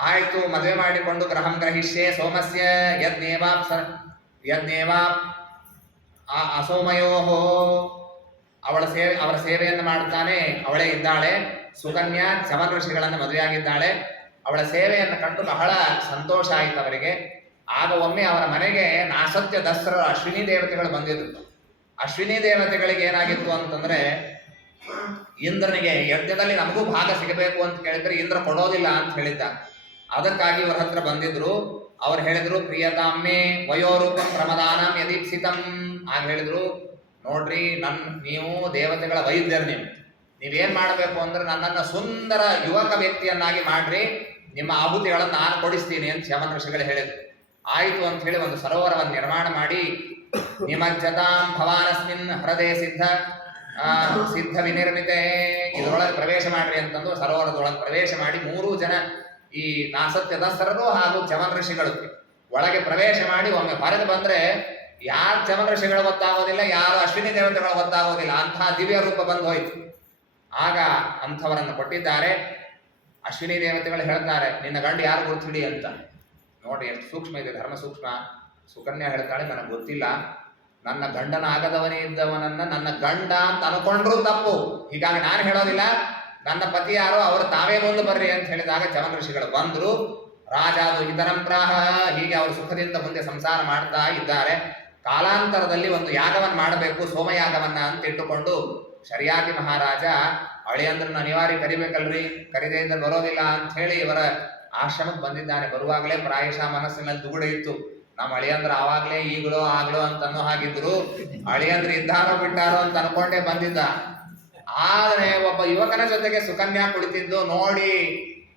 ಆಯ್ತು, ಮದುವೆ ಮಾಡಿಕೊಂಡು ಗ್ರಹಂ ಗ್ರಹಿಷ್ಯೆ ಸೋಮಸ್ಯ ಯಜ್ಞೇವಾ ಅಸೋಮಯೋಹೋ ಅವರ ಸೇವೆಯನ್ನು ಮಾಡ್ತಾನೆ. ಅವಳೇ ಇದ್ದಾಳೆ ಸುಕನ್ಯಾ, ಚಮನ್ ಋಷಿಗಳನ್ನು ಮದುವೆಯಾಗಿದ್ದಾಳೆ. ಅವಳ ಸೇವೆಯನ್ನು ಕಂಡು ಬಹಳ ಸಂತೋಷ ಆಯಿತು ಅವರಿಗೆ. ಆಗ ಒಮ್ಮೆ ಅವರ ಮನೆಗೆ ನಾಸತ್ಯ ದಸರ ಅಶ್ವಿನಿ ದೇವತೆಗಳು ಬಂದಿದ್ರು. ಅಶ್ವಿನಿ ದೇವತೆಗಳಿಗೆ ಏನಾಗಿತ್ತು ಅಂತಂದ್ರೆ, ಇಂದ್ರನಿಗೆ ಯಜ್ಞದಲ್ಲಿ ನಮಗೂ ಭಾಗ ಸಿಗಬೇಕು ಅಂತ ಕೇಳಿದ್ರೆ ಇಂದ್ರ ಕೊಡೋದಿಲ್ಲ ಅಂತ ಹೇಳಿದ್ದ. ಅದಕ್ಕಾಗಿ ಇವರ ಹತ್ರ ಬಂದಿದ್ರು. ಅವ್ರು ಹೇಳಿದ್ರು, ಪ್ರಿಯತಾಮ್ಮೆ ವಯೋರೂಪಂ ಪ್ರಮದಾನಂ ಯದೀಪ್ಸಿತಂ. ಆಗ ಹೇಳಿದ್ರು, ನೋಡ್ರಿ, ನೀವು ದೇವತೆಗಳ ವೈದ್ಯರು, ನೀವೇನ್ ಮಾಡಬೇಕು ಅಂದ್ರೆ ನನ್ನನ್ನು ಸುಂದರ ಯುವಕ ವ್ಯಕ್ತಿಯನ್ನಾಗಿ ಮಾಡ್ರಿ, ನಿಮ್ಮ ಆಹುತಿಗಳನ್ನು ನಾನು ಕೊಡಿಸ್ತೀನಿ ಅಂತ ಶಮನ್ ಋಷಿಗಳು ಹೇಳಿದ್ರು. ಆಯಿತು ಅಂತ ಹೇಳಿ ಒಂದು ಸರೋವರವನ್ನು ನಿರ್ಮಾಣ ಮಾಡಿ, ನಿಮಜ್ಜತಾಂ ಭವಾನಸ್ಮಿನ್ ಹೃದಯ ಸಿದ್ಧ ವಿನಿರ್ಮಿತೆ, ಇದರೊಳಗೆ ಪ್ರವೇಶ ಮಾಡ್ರಿ ಅಂತಂದು ಸರೋವರದೊಳಗೆ ಪ್ರವೇಶ ಮಾಡಿ 3 ಜನ ಈ ನಾಸತ್ಯ ದಸರರು ಹಾಗೂ ಚಮನ್ ಋಷಿಗಳು ಒಳಗೆ ಪ್ರವೇಶ ಮಾಡಿ ಒಮ್ಮೆ ಹೊರಗೆ ಬಂದ್ರೆ ಯಾರು ಚಮನ್ ಋಷಿಗಳು ಗೊತ್ತಾಗೋದಿಲ್ಲ, ಯಾರು ಅಶ್ವಿನಿ ದೇವತೆಗಳು ಗೊತ್ತಾಗೋದಿಲ್ಲ, ಅಂತಹ ದಿವ್ಯ ರೂಪ ಬಂದು ಹೋಯ್ತು. ಆಗ ಅಂಥವರನ್ನು ಕೊಟ್ಟಿದ್ದಾರೆ. ಅಶ್ವಿನಿ ದೇವತೆಗಳು ಹೇಳ್ತಾರೆ, ನಿನ್ನ ಗಂಡ ಯಾರು ಗುರುತಿಡಿ ಅಂತ. ನೋಡಿ ಎಷ್ಟು ಸೂಕ್ಷ್ಮ ಇದೆ, ಧರ್ಮ ಸೂಕ್ಷ್ಮ. ಸುಕನ್ಯಾ ಹೇಳ್ತಾಳೆ, ನನಗೆ ಗೊತ್ತಿಲ್ಲ, ನನ್ನ ಗಂಡನಾಗದವನೇ ಇದ್ದವನನ್ನ ನನ್ನ ಗಂಡ ಅಂತ ಅನ್ಕೊಂಡ್ರು ತಪ್ಪು, ಹೀಗಾಗಿ ನಾನು ಹೇಳೋದಿಲ್ಲ, ನನ್ನ ಪತಿ ಯಾರೋ ಅವರು ತಾವೇ ಮುಂದೆ ಬರ್ರಿ ಅಂತ ಹೇಳಿದಾಗ ಚಮನ್ ಋಷಿಗಳು ಬಂದ್ರು. ರಾಜಾದು ಇತರಂಪ್ರಾಹ, ಹೀಗೆ ಅವರು ಸುಖದಿಂದ ಮುಂದೆ ಸಂಸಾರ ಮಾಡ್ತಾ ಇದ್ದಾರೆ. ಕಾಲಾಂತರದಲ್ಲಿ ಒಂದು ಯಾಗವನ್ನು ಮಾಡಬೇಕು, ಸೋಮಯಾಗವನ್ನ ಅಂತ ಇಟ್ಟುಕೊಂಡು ಶರ್ಯಾತಿ ಮಹಾರಾಜ ಅಳಿಯಂದ್ರನ್ನ ಅನಿವಾರ್ಯ ಕರಿಬೇಕಲ್ರಿ, ಕರಿದೇ ಇದ್ರೆ ಬರೋದಿಲ್ಲ ಅಂತ ಹೇಳಿ ಇವರ ಆಶ್ರಮಕ್ಕೆ ಬಂದಿದ್ದಾನೆ. ಬರುವಾಗಲೇ ಪ್ರಾಯಶಃ ಮನಸ್ಸಿನಲ್ಲಿ ದುಗುಡ ಇತ್ತು, ನಮ್ಮ ಅಳಿಯಂದ್ರ ಆವಾಗ್ಲೇ ಈಗಲೋ ಆಗ್ಲೋ ಅಂತ ಅನ್ನೋ ಹಾಗಿದ್ರು, ಅಳಿಯಂದ್ರ ಇದ್ದಾರೋ ಬಿಟ್ಟಾರೋ ಅಂತ ಅನ್ಕೊಂಡೇ ಬಂದಿದ್ದ. ಆದ್ರೆ ಒಬ್ಬ ಯುವಕನ ಜೊತೆಗೆ ಸುಕನ್ಯಾ ಕುಳಿತಿದ್ದು ನೋಡಿ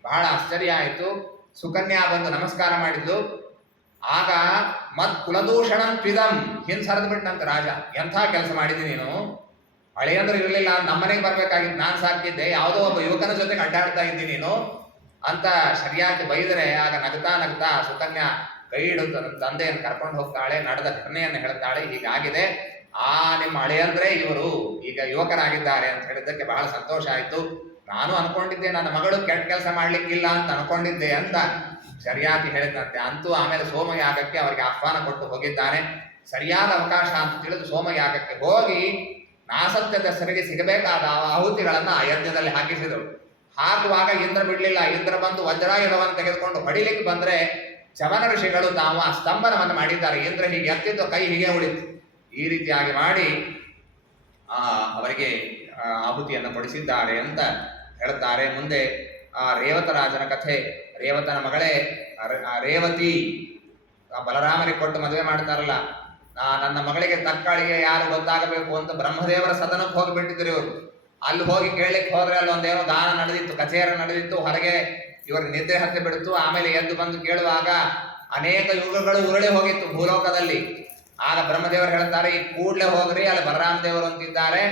ಬಹಳ ಆಶ್ಚರ್ಯ ಆಯಿತು. ಸುಕನ್ಯಾ ಬಂದು ನಮಸ್ಕಾರ ಮಾಡಿದ್ಲು. ಆಗ ಮತ್ ಕುಲದೂಷಣಂ ತ್ವಿದಂ, ಹಿಂದ್ ಸರಿದು ಬಿಟ್ಟಂತ ರಾಜ, ಎಂಥ ಕೆಲಸ ಮಾಡಿದ್ದೀನಿ ನೀನು, ಅಳಿಯಂದ್ರ ಇರಲಿಲ್ಲ, ನಮ್ಮನೆಗೆ ಬರ್ಬೇಕಾಗಿತ್ತು, ನಾನು ಸಾಕಿದ್ದೆ, ಯಾವುದೋ ಒಬ್ಬ ಯುವಕನ ಜೊತೆಗೆ ಅಡ್ಡಾಡ್ತಾ ಇದ್ದೀನಿ ನೀನು ಅಂತ ಸರಿಯಾಗಿ ಬೈದರೆ, ಆಗ ನಗ್ತಾ ನಗ್ತಾ ಸುಕನ್ಯಾ ಕೈ ಹಿಡಿದು ನನ್ನ ತಂದೆಯನ್ನು ಕರ್ಕೊಂಡು ಹೋಗ್ತಾಳೆ, ನಡೆದ ಘಟನೆಯನ್ನು ಹೇಳ್ತಾಳೆ, ಹೀಗಾಗಿದೆ, ನಿಮ್ಮ ಅಳಿಯಂದ್ರೆ ಇವರು ಈಗ ಯುವಕರಾಗಿದ್ದಾರೆ ಅಂತ ಹೇಳಿದ್ದಕ್ಕೆ ಬಹಳ ಸಂತೋಷ ಆಯ್ತು. ನಾನು ಅನ್ಕೊಂಡಿದ್ದೆ ನನ್ನ ಮಗಳು ಕೆಟ್ಟ ಕೆಲಸ ಮಾಡ್ಲಿಕ್ಕಿಲ್ಲ ಅಂತ ಅನ್ಕೊಂಡಿದ್ದೆ ಅಂತ ಸರಿಯಾಗಿ ಹೇಳಿದಂತೆ. ಅಂತೂ ಆಮೇಲೆ ಸೋಮಯಾಗಕ್ಕೆ ಅವರಿಗೆ ಆಹ್ವಾನ ಕೊಟ್ಟು ಹೋಗಿದ್ದಾನೆ. ಸರಿಯಾದ ಅವಕಾಶ ಅಂತ ತಿಳಿದು ಸೋಮಯಾಗಕ್ಕೆ ಹೋಗಿ ನಾಸತ್ಯ ದಸರೆಗೆ ಸಿಗಬೇಕಾದ ಆಹುತಿಗಳನ್ನ ಆ ಯಜ್ಞದಲ್ಲಿ ಹಾಕಿಸಿದರು. ಹಾಕುವಾಗ ಇಂದ್ರ ಬಿಡ್ಲಿಲ್ಲ. ಇಂದ್ರ ಬಂದು ವಜ್ರಾಯುಧವನ್ನು ತೆಗೆದುಕೊಂಡು ಹೊಡಿಲಿಕ್ಕೆ ಬಂದ್ರೆ ಚಮನ ಋಷಿಗಳು ತಾವು ಆ ಸ್ತಂಭನವನ್ನು ಮಾಡಿದ್ದಾರೆ. ಇಂದ್ರ ಹೀಗೆ ಎತ್ತಿದ್ದು ಕೈ ಹೀಗೆ ಉಳಿತು. ಈ ರೀತಿಯಾಗಿ ಮಾಡಿ ಅವರಿಗೆ ಆಹುತಿಯನ್ನು ಕೊಡಿಸಿದ್ದಾರೆ ಅಂತ ಹೇಳ್ತಾರೆ. ಮುಂದೆ ಆ ರೇವತ ರಾಜನ ಕಥೆ. ರೇವತನ ಮಗಳೇ ರೇವತಿ, ಬಲರಾಮರಿಗೆ ಕೊಟ್ಟು ಮದುವೆ ಮಾಡ್ತಾರಲ್ಲ, ನನ್ನ ಮಗಳಿಗೆ ತಕ್ಕಳಿಗೆ ಯಾರು ಗೊತ್ತಾಗಬೇಕು ಅಂತ ಬ್ರಹ್ಮದೇವರ ಸದನಕ್ಕೆ ಹೋಗಿಬಿಟ್ಟಿದ್ರು ಇವರು. ಅಲ್ಲಿ ಹೋಗಿ ಕೇಳಲಿಕ್ಕೆ ಹೋದ್ರೆ ಅಲ್ಲಿ ಒಂದೇನೋ ದಾನ ನಡೆದಿತ್ತು, ಕಚೇರಿ ನಡೆದಿತ್ತು, ಹೊರಗೆ ಇವರು ನಿದ್ರೆ ಹತ್ತಿ ಬಿಡ್ತು. ಆಮೇಲೆ ಎದ್ದು ಬಂದು ಕೇಳುವಾಗ ಅನೇಕ ಯುಗಗಳು ಉರುಳಿ ಹೋಗಿತ್ತು ಭೂಲೋಕದಲ್ಲಿ. ಆಗ ಬ್ರಹ್ಮದೇವರು ಹೇಳ್ತಾರೆ, ಈ ಕೂಡ್ಲೆ ಹೋಗ್ರಿ, ಅಲ್ಲಿ ಬಲರಾಮ ದೇವರು ಅಂತಿದ್ದಾರೆ,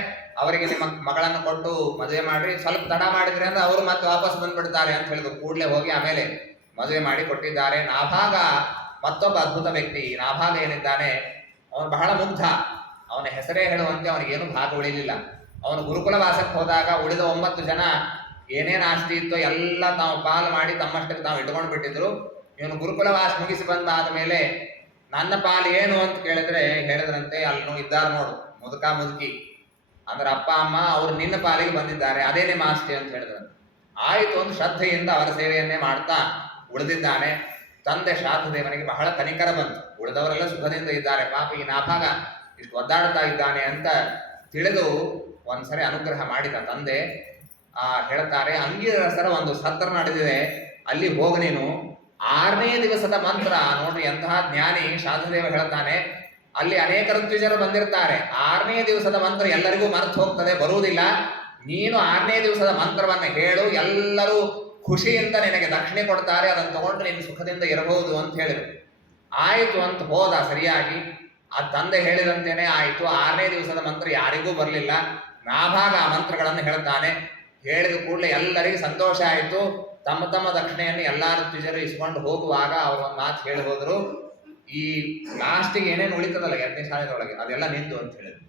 ಅವರಿಗೆ ನಿಮ್ಮ ಮಗಳನ್ನು ಕೊಟ್ಟು ಮದುವೆ ಮಾಡ್ರಿ, ಸ್ವಲ್ಪ ತಡ ಮಾಡಿದ್ರಿ ಅಂದ್ರೆ ಅವರು ಮತ್ತೆ ವಾಪಸ್ ಬಂದ್ಬಿಡ್ತಾರೆ ಅಂತ ಹೇಳಿದ್ರು. ಕೂಡ್ಲೆ ಹೋಗಿ ಆಮೇಲೆ ಮದುವೆ ಮಾಡಿ ಕೊಟ್ಟಿದ್ದಾರೆ. ನಾಭಾಗ ಮತ್ತೊಬ್ಬ ಅದ್ಭುತ ವ್ಯಕ್ತಿ. ನಾಭಾಗ ಏನಿದ್ದಾನೆ, ಅವನು ಬಹಳ ಮುಗ್ಧ. ಅವನ ಹೆಸರೇ ಹೇಳುವಂತೆ ಅವನಿಗೇನು ಭಾಗ ಉಳಿಲಿಲ್ಲ. ಅವನು ಗುರುಕುಲ ವಾಸಕ್ಕೆ ಹೋದಾಗ ಉಳಿದ 9 ಜನ ಏನೇನು ಆಸ್ತಿ ಇತ್ತೋ ಎಲ್ಲ ತಾವು ಪಾಲು ಮಾಡಿ ತಮ್ಮಷ್ಟಕ್ಕೆ ತಾವು ಇಟ್ಕೊಂಡು ಬಿಟ್ಟಿದ್ರು. ಇವನು ಗುರುಕುಲ ವಾಸ ಮುಗಿಸಿ ಬಂದಾದ ಮೇಲೆ ನನ್ನ ಪಾಲು ಏನು ಅಂತ ಹೇಳಿದ್ರಂತೆ, ಅಲ್ಲಿ ಇದ್ದಾರೆ ನೋಡು ಮುದುಕ ಮುದುಕಿ, ಅಂದ್ರೆ ಅಪ್ಪ ಅಮ್ಮ, ಅವರು ನಿನ್ನ ಪಾಲಿಗೆ ಬಂದಿದ್ದಾರೆ, ಅದೇ ನಿಮ್ಮ ಆಸ್ತಿ ಅಂತ ಹೇಳಿದ್ರಂತೆ. ಆಯಿತು, ಒಂದು ಶ್ರದ್ಧೆಯಿಂದ ಅವರ ಸೇವೆಯನ್ನೇ ಮಾಡ್ತಾ ಉಳಿದಿದ್ದಾನೆ. ತಂದೆ ಶ್ರಾದ್ದದೇವನಿಗೆ ಬಹಳ ಕನಿಕರ ಬಂತು. ಉಳಿದವರೆಲ್ಲ ಸುಖದಿಂದ ಇದ್ದಾರೆ, ಪಾಪ ಈ ನಾಭಾಗ ಇಷ್ಟು ಒದ್ದಾಡ್ತಾ ಇದ್ದಾನೆ ಅಂತ ತಿಳಿದು ಒಂದ್ಸರಿ ಅನುಗ್ರಹ ಮಾಡಿದ ತಂದೆ. ಹೇಳ್ತಾರೆ, ಅಂಗಿರಸರ ಒಂದು ಸತ್ರ ನಡೆದಿದೆ, ಅಲ್ಲಿ ಹೋಗಿ ನೀನು 6ನೇ ದಿವಸದ ಮಂತ್ರ ನೋಡ್ರಿ, ಎಂತಹ ಜ್ಞಾನಿ ಶ್ರಾದ್ದದೇವ ಹೇಳ್ತಾನೆ. ಅಲ್ಲಿ ಅನೇಕ ಋತ್ವಿಜರು ಬಂದಿರ್ತಾರೆ. 6ನೇ ದಿವಸದ ಮಂತ್ರ ಎಲ್ಲರಿಗೂ ಮರೆತು ಹೋಗ್ತದೆ, ಬರುವುದಿಲ್ಲ. ನೀನು 6ನೇ ದಿವಸದ ಮಂತ್ರವನ್ನು ಹೇಳು, ಎಲ್ಲರೂ ಖುಷಿಯಿಂದ ನಿನಗೆ ದಕ್ಷಿಣೆ ಕೊಡ್ತಾರೆ, ಅದನ್ನು ತಗೊಂಡು ನೀನು ಸುಖದಿಂದ ಇರಬಹುದು ಅಂತ ಹೇಳಿದ್ರು. ಆಯಿತು ಅಂತ ಹೋದ. ಸರಿಯಾಗಿ ಆ ತಂದೆ ಹೇಳಿದಂತೆಯೇ ಆಯಿತು. 6ನೇ ದಿವಸದ ಮಂತ್ರ ಯಾರಿಗೂ ಬರಲಿಲ್ಲ. ನಾಭಾಗ ಆ ಮಂತ್ರಗಳನ್ನು ಹೇಳ್ತಾನೆ. ಹೇಳಿದ ಕೂಡಲೇ ಎಲ್ಲರಿಗೂ ಸಂತೋಷ ಆಯಿತು. ತಮ್ಮ ತಮ್ಮ ದಕ್ಷಿಣೆಯನ್ನು ಎಲ್ಲ ಋತ್ವಿಜರು ಇಸ್ಕೊಂಡು ಹೋಗುವಾಗ ಅವರು ಒಂದು ಮಾತು ಹೇಳಿ ಹೋದ್ರು, ಈ ಲಾಸ್ಟಿಗೆ ಏನೇನು ಉಳಿತದಲ್ಲ ಯಜ್ಞಶಾಲೆದೊಳಗೆ ಅದೆಲ್ಲ ನಿಂದು ಅಂತ ಹೇಳಿದ್ರು.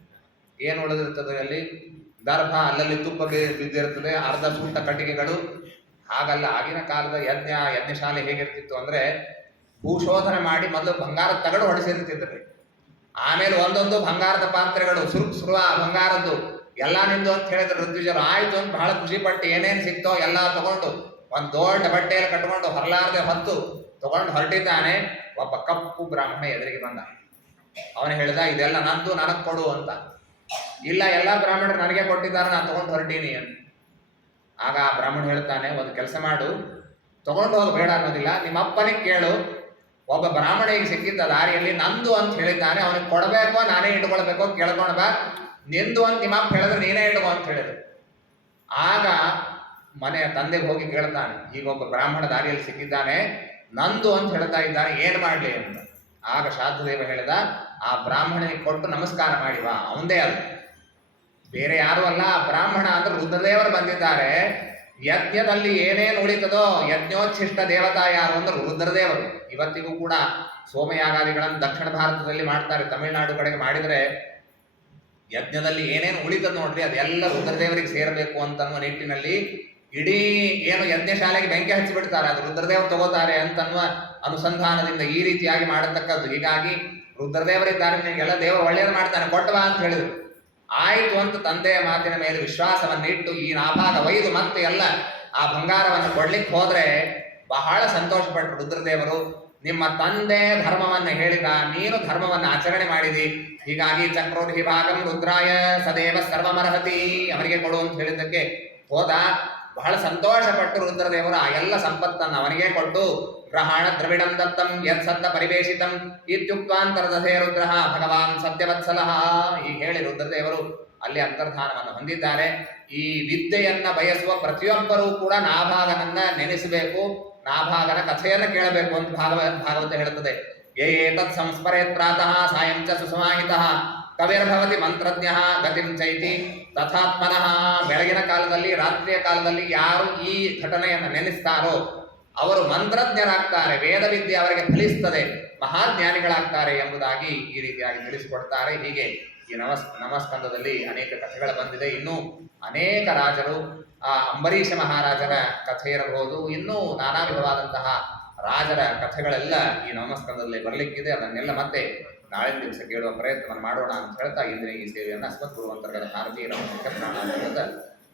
ಏನು ಉಳಿದಿರ್ತದೆ ಅಲ್ಲಿ? ದರ್ಭ, ಅಲ್ಲಲ್ಲಿ ತುಪ್ಪ ಬಿದ್ದಿರ್ತದೆ, ಅರ್ಧ ಸುಟ್ಟ ಕಟ್ಟಿಗೆಗಳು. ಹಾಗಲ್ಲ, ಆಗಿನ ಕಾಲದ ಯಜ್ಞಶಾಲೆ ಹೇಗಿರ್ತಿತ್ತು ಅಂದ್ರೆ ಭೂಶೋಧನೆ ಮಾಡಿ ಮೊದಲು ಬಂಗಾರದ ತಗಡು ಹೊಡಿಸಿರ್ತಿದ್ರಿ. ಆಮೇಲೆ ಒಂದೊಂದು ಬಂಗಾರದ ಪಾತ್ರೆಗಳು ಸುರುವ ಬಂಗಾರದ್ದು ಎಲ್ಲಾ ನಿಂದು ಅಂತ ಹೇಳಿದ್ರು ಋತ್ವಿಜರು. ಆಯ್ತು ಅಂತ ಬಹಳ ಖುಷಿ ಪಟ್ಟು ಏನೇನು ಸಿಕ್ತೋ ಎಲ್ಲ ತಗೊಂಡು ಒಂದು ದೊಡ್ಡ ಬಟ್ಟೆಯಲ್ಲಿ ಕಟ್ಕೊಂಡು ಹೊರಲಾರದೆ ಹೊತ್ತು ತಗೊಂಡು ಹೊರಟಿದ್ದಾನೆ. ಒಬ್ಬ ಕಪ್ಪು ಬ್ರಾಹ್ಮಣ ಎದುರಿಗೆ ಬಂದ. ಅವನು ಹೇಳ್ದ, ಇದೆಲ್ಲ ನಂದು, ನನಗ್ ಕೊಡು ಅಂತ. ಇಲ್ಲ, ಎಲ್ಲ ಬ್ರಾಹ್ಮಣರು ನನಗೆ ಕೊಟ್ಟಿದ್ದಾರೆ, ನಾನು ತಗೊಂಡು ಹೊರಟೀನಿ ಅಂತ. ಆಗ ಆ ಬ್ರಾಹ್ಮಣ ಹೇಳ್ತಾನೆ, ಒಂದು ಕೆಲಸ ಮಾಡು, ತಗೊಂಡು ಹೋಗಿ ಬೇಡ ಅನ್ನೋದಿಲ್ಲ, ನಿಮ್ಮ ಅಪ್ಪನಿಗೆ ಕೇಳು. ಒಬ್ಬ ಬ್ರಾಹ್ಮಣಿಗೆ ಸಿಕ್ಕಿದ್ದ ದಾರಿಯಲ್ಲಿ ನಂದು ಅಂತ ಹೇಳಿದ್ದಾನೆ, ಅವನಿಗೆ ಕೊಡಬೇಕೋ ನಾನೇ ಇಟ್ಕೊಳ್ಬೇಕೋ ಕೇಳ್ಕೊಂಡ್ ಬಾ. ನಿಂದು ಅಂತ ನಿಮ್ಮಪ್ಪ ಹೇಳಿದ್ರೆ ನೀನೇ ಇಟ್ಕೋ ಅಂತ ಹೇಳಿದ್ರು. ಆಗ ಮನೆಯ ತಂದೆಗೆ ಹೋಗಿ ಕೇಳ್ತಾನೆ, ಈಗ ಒಬ್ಬ ಬ್ರಾಹ್ಮಣ ದಾರಿಯಲ್ಲಿ ಸಿಕ್ಕಿದ್ದಾನೆ, ನಂದು ಅಂತ ಹೇಳ್ತಾ ಇದ್ದಾನೆ, ಏನ್ ಮಾಡ್ಲಿ ಅಂತ. ಆಗ ಶಾಂತದೇವ ಹೇಳಿದ, ಆ ಬ್ರಾಹ್ಮಣನಿಗೆ ಕೊಟ್ಟು ನಮಸ್ಕಾರ ಮಾಡಿ ಬಾ, ಅವಂದೇ ಅದು, ಬೇರೆ ಯಾರು ಅಲ್ಲ. ಆ ಬ್ರಾಹ್ಮಣ ಅಂದ್ರೆ ರುದ್ರದೇವರು ಬಂದಿದ್ದಾರೆ. ಯಜ್ಞದಲ್ಲಿ ಏನೇನು ಉಳಿತದೋ ಯಜ್ಞೋಚ್ಛಿಷ್ಟ ದೇವತಾ ಯಾರು ಅಂದ್ರೆ ರುದ್ರದೇವರು. ಇವತ್ತಿಗೂ ಕೂಡ ಸೋಮಯಾಗಾದಿಗಳನ್ನು ದಕ್ಷಿಣ ಭಾರತದಲ್ಲಿ ಮಾಡ್ತಾರೆ. ತಮಿಳುನಾಡು ಕಡೆಗೆ ಮಾಡಿದರೆ ಯಜ್ಞದಲ್ಲಿ ಏನೇನು ಉಳಿತದ ನೋಡ್ರಿ, ಅದೆಲ್ಲ ರುದ್ರದೇವರಿಗೆ ಸೇರಬೇಕು ಅಂತನ್ನುವ ನಿಟ್ಟಿನಲ್ಲಿ ಇಡೀ ಏನು ಯಜ್ಞಶಾಲೆಗೆ ಬೆಂಕಿ ಹಚ್ಚಿಬಿಡ್ತಾರೆ, ಅದು ರುದ್ರದೇವರು ತಗೋತಾರೆ ಅಂತನ್ನುವ ಅನುಸಂಧಾನದಿಂದ ಈ ರೀತಿಯಾಗಿ ಮಾಡತಕ್ಕದ್ದು. ಹೀಗಾಗಿ ರುದ್ರದೇವರಿದ್ದಾರೆ, ನಿಮಗೆಲ್ಲ ದೇವರು ಒಳ್ಳೇದು ಮಾಡ್ತಾನೆ, ಕೊಟ್ಟವಾ ಅಂತ ಹೇಳಿದ್ರು. ಆಯ್ತು ಅಂತ ತಂದೆಯ ಮಾತಿನ ಮೇಲೆ ವಿಶ್ವಾಸವನ್ನಿಟ್ಟು ಈ ನಾಭಾಗ ಒಯ್ದು ಮತ್ತೆ ಎಲ್ಲ ಆ ಬಂಗಾರವನ್ನು ಕೊಡ್ಲಿಕ್ಕೆ ಹೋದ್ರೆ ಬಹಳ ಸಂತೋಷಪಟ್ಟರು ರುದ್ರದೇವರು. ನಿಮ್ಮ ತಂದೆ ಧರ್ಮವನ್ನು ಹೇಳಿದ, ನೀನು ಧರ್ಮವನ್ನು ಆಚರಣೆ ಮಾಡಿದಿ, ಹೀಗಾಗಿ ಚಕ್ರೋರ್ಹಿ ಭಾಗಂ ರುದ್ರಾಯ ಸದೇವ ಸರ್ವಮರ್ಹತಿ, ಅವನಿಗೆ ಕೊಡು ಅಂತ ಹೇಳಿದ್ದಕ್ಕೆ ಹೋದ. ಬಹಳ ಸಂತೋಷಪಟ್ಟು ರುದ್ರದೇವರು ಆ ಎಲ್ಲ ಸಂಪತ್ತನ್ನು ಅವನಿಗೆ ಕೊಟ್ಟು ಗ್ರಹಣ ದ್ರವಿಡಂ ದತ್ತಂ ಯತ್ಸತ್ತ ಪರಿವೇಶಿತಂ ಇತ್ಯುಕ್ತಾಂತರ್ದಧೇ ರುದ್ರ ಭಗವಾನ್ ಸತ್ಯವತ್ಸಲಃ. ಈ ಹೇಳಿ ರುದ್ರದೇವರು ಅಲ್ಲಿ ಅಂತರ್ಧಾನವನ್ನು ಹೊಂದಿದ್ದಾರೆ. ಈ ವಿದ್ಯೆಯನ್ನ ಬಯಸುವ ಪ್ರತಿಯೊಬ್ಬರೂ ಕೂಡ ನಾಭಾಗನನ್ನ ನೆನೆಸಬೇಕು, ನಾಭಾಗನ ಕಥೆಯನ್ನು ಕೇಳಬೇಕು ಅಂತ ಭಾಗವತ ಹೇಳುತ್ತದೆ. ಯೇ ಏತತ್ ಸಂಸ್ಮರೇತ್ ಪ್ರಾತಃ ಸಾಯಂ ಚ ಸುಸಮಾಹಿತಃ ಕವಿರ್ಭವತಿ ಮಂತ್ರಜ್ಞ ಗತಿಂ ಚೈತಿ ತಥಾತ್ಮನಃ. ಬೆಳಗಿನ ಕಾಲದಲ್ಲಿ ರಾತ್ರಿಯ ಕಾಲದಲ್ಲಿ ಯಾರು ಈ ಘಟನೆಯನ್ನು ನೆನೆಸ್ತಾರೋ ಅವರು ಮಂತ್ರಜ್ಞರಾಗ್ತಾರೆ, ವೇದ ವಿದ್ಯೆ ಅವರಿಗೆ ಫಲಿಸ್ತದೆ, ಮಹಾಜ್ಞಾನಿಗಳಾಗ್ತಾರೆ ಎಂಬುದಾಗಿ ಈ ರೀತಿಯಾಗಿ ತಿಳಿಸಿಕೊಡ್ತಾರೆ. ಹೀಗೆ ಈ ನಮಸ್ಕಂದದಲ್ಲಿ ಅನೇಕ ಕಥೆಗಳು ಬಂದಿದೆ. ಇನ್ನೂ ಅನೇಕ ರಾಜರು, ಅಂಬರೀಷ ಮಹಾರಾಜರ ಕಥೆ ಇರಬಹುದು, ಇನ್ನೂ ನಾನಾ ವಿಧವಾದಂತಹ ರಾಜರ ಕಥೆಗಳೆಲ್ಲ ಈ ನಮಸ್ಕಂದದಲ್ಲಿ ಬರಲಿಕ್ಕಿದೆ. ಅದನ್ನೆಲ್ಲ ಮತ್ತೆ ನಾಳಿನ ದಿವಸ ಕೇಳುವ ಪ್ರಯತ್ನವನ್ನು ಮಾಡೋಣ ಅಂತ ಹೇಳ್ತಾ ಇಂದಿನ ಈ ಸೇವೆಯನ್ನು ಅಸ್ಮತ್ ಗುರು ಅಂತರ್ಗತ ಭಾರತೀಯ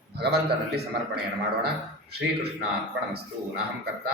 ಭಗವಂತನಲ್ಲಿ ಸಮರ್ಪಣೆಯನ್ನು ಮಾಡೋಣ. ಶ್ರೀಕೃಷ್ಣ ಅರ್ಪಣಮಸ್ತು. ನಾಹಂ ಕರ್ತ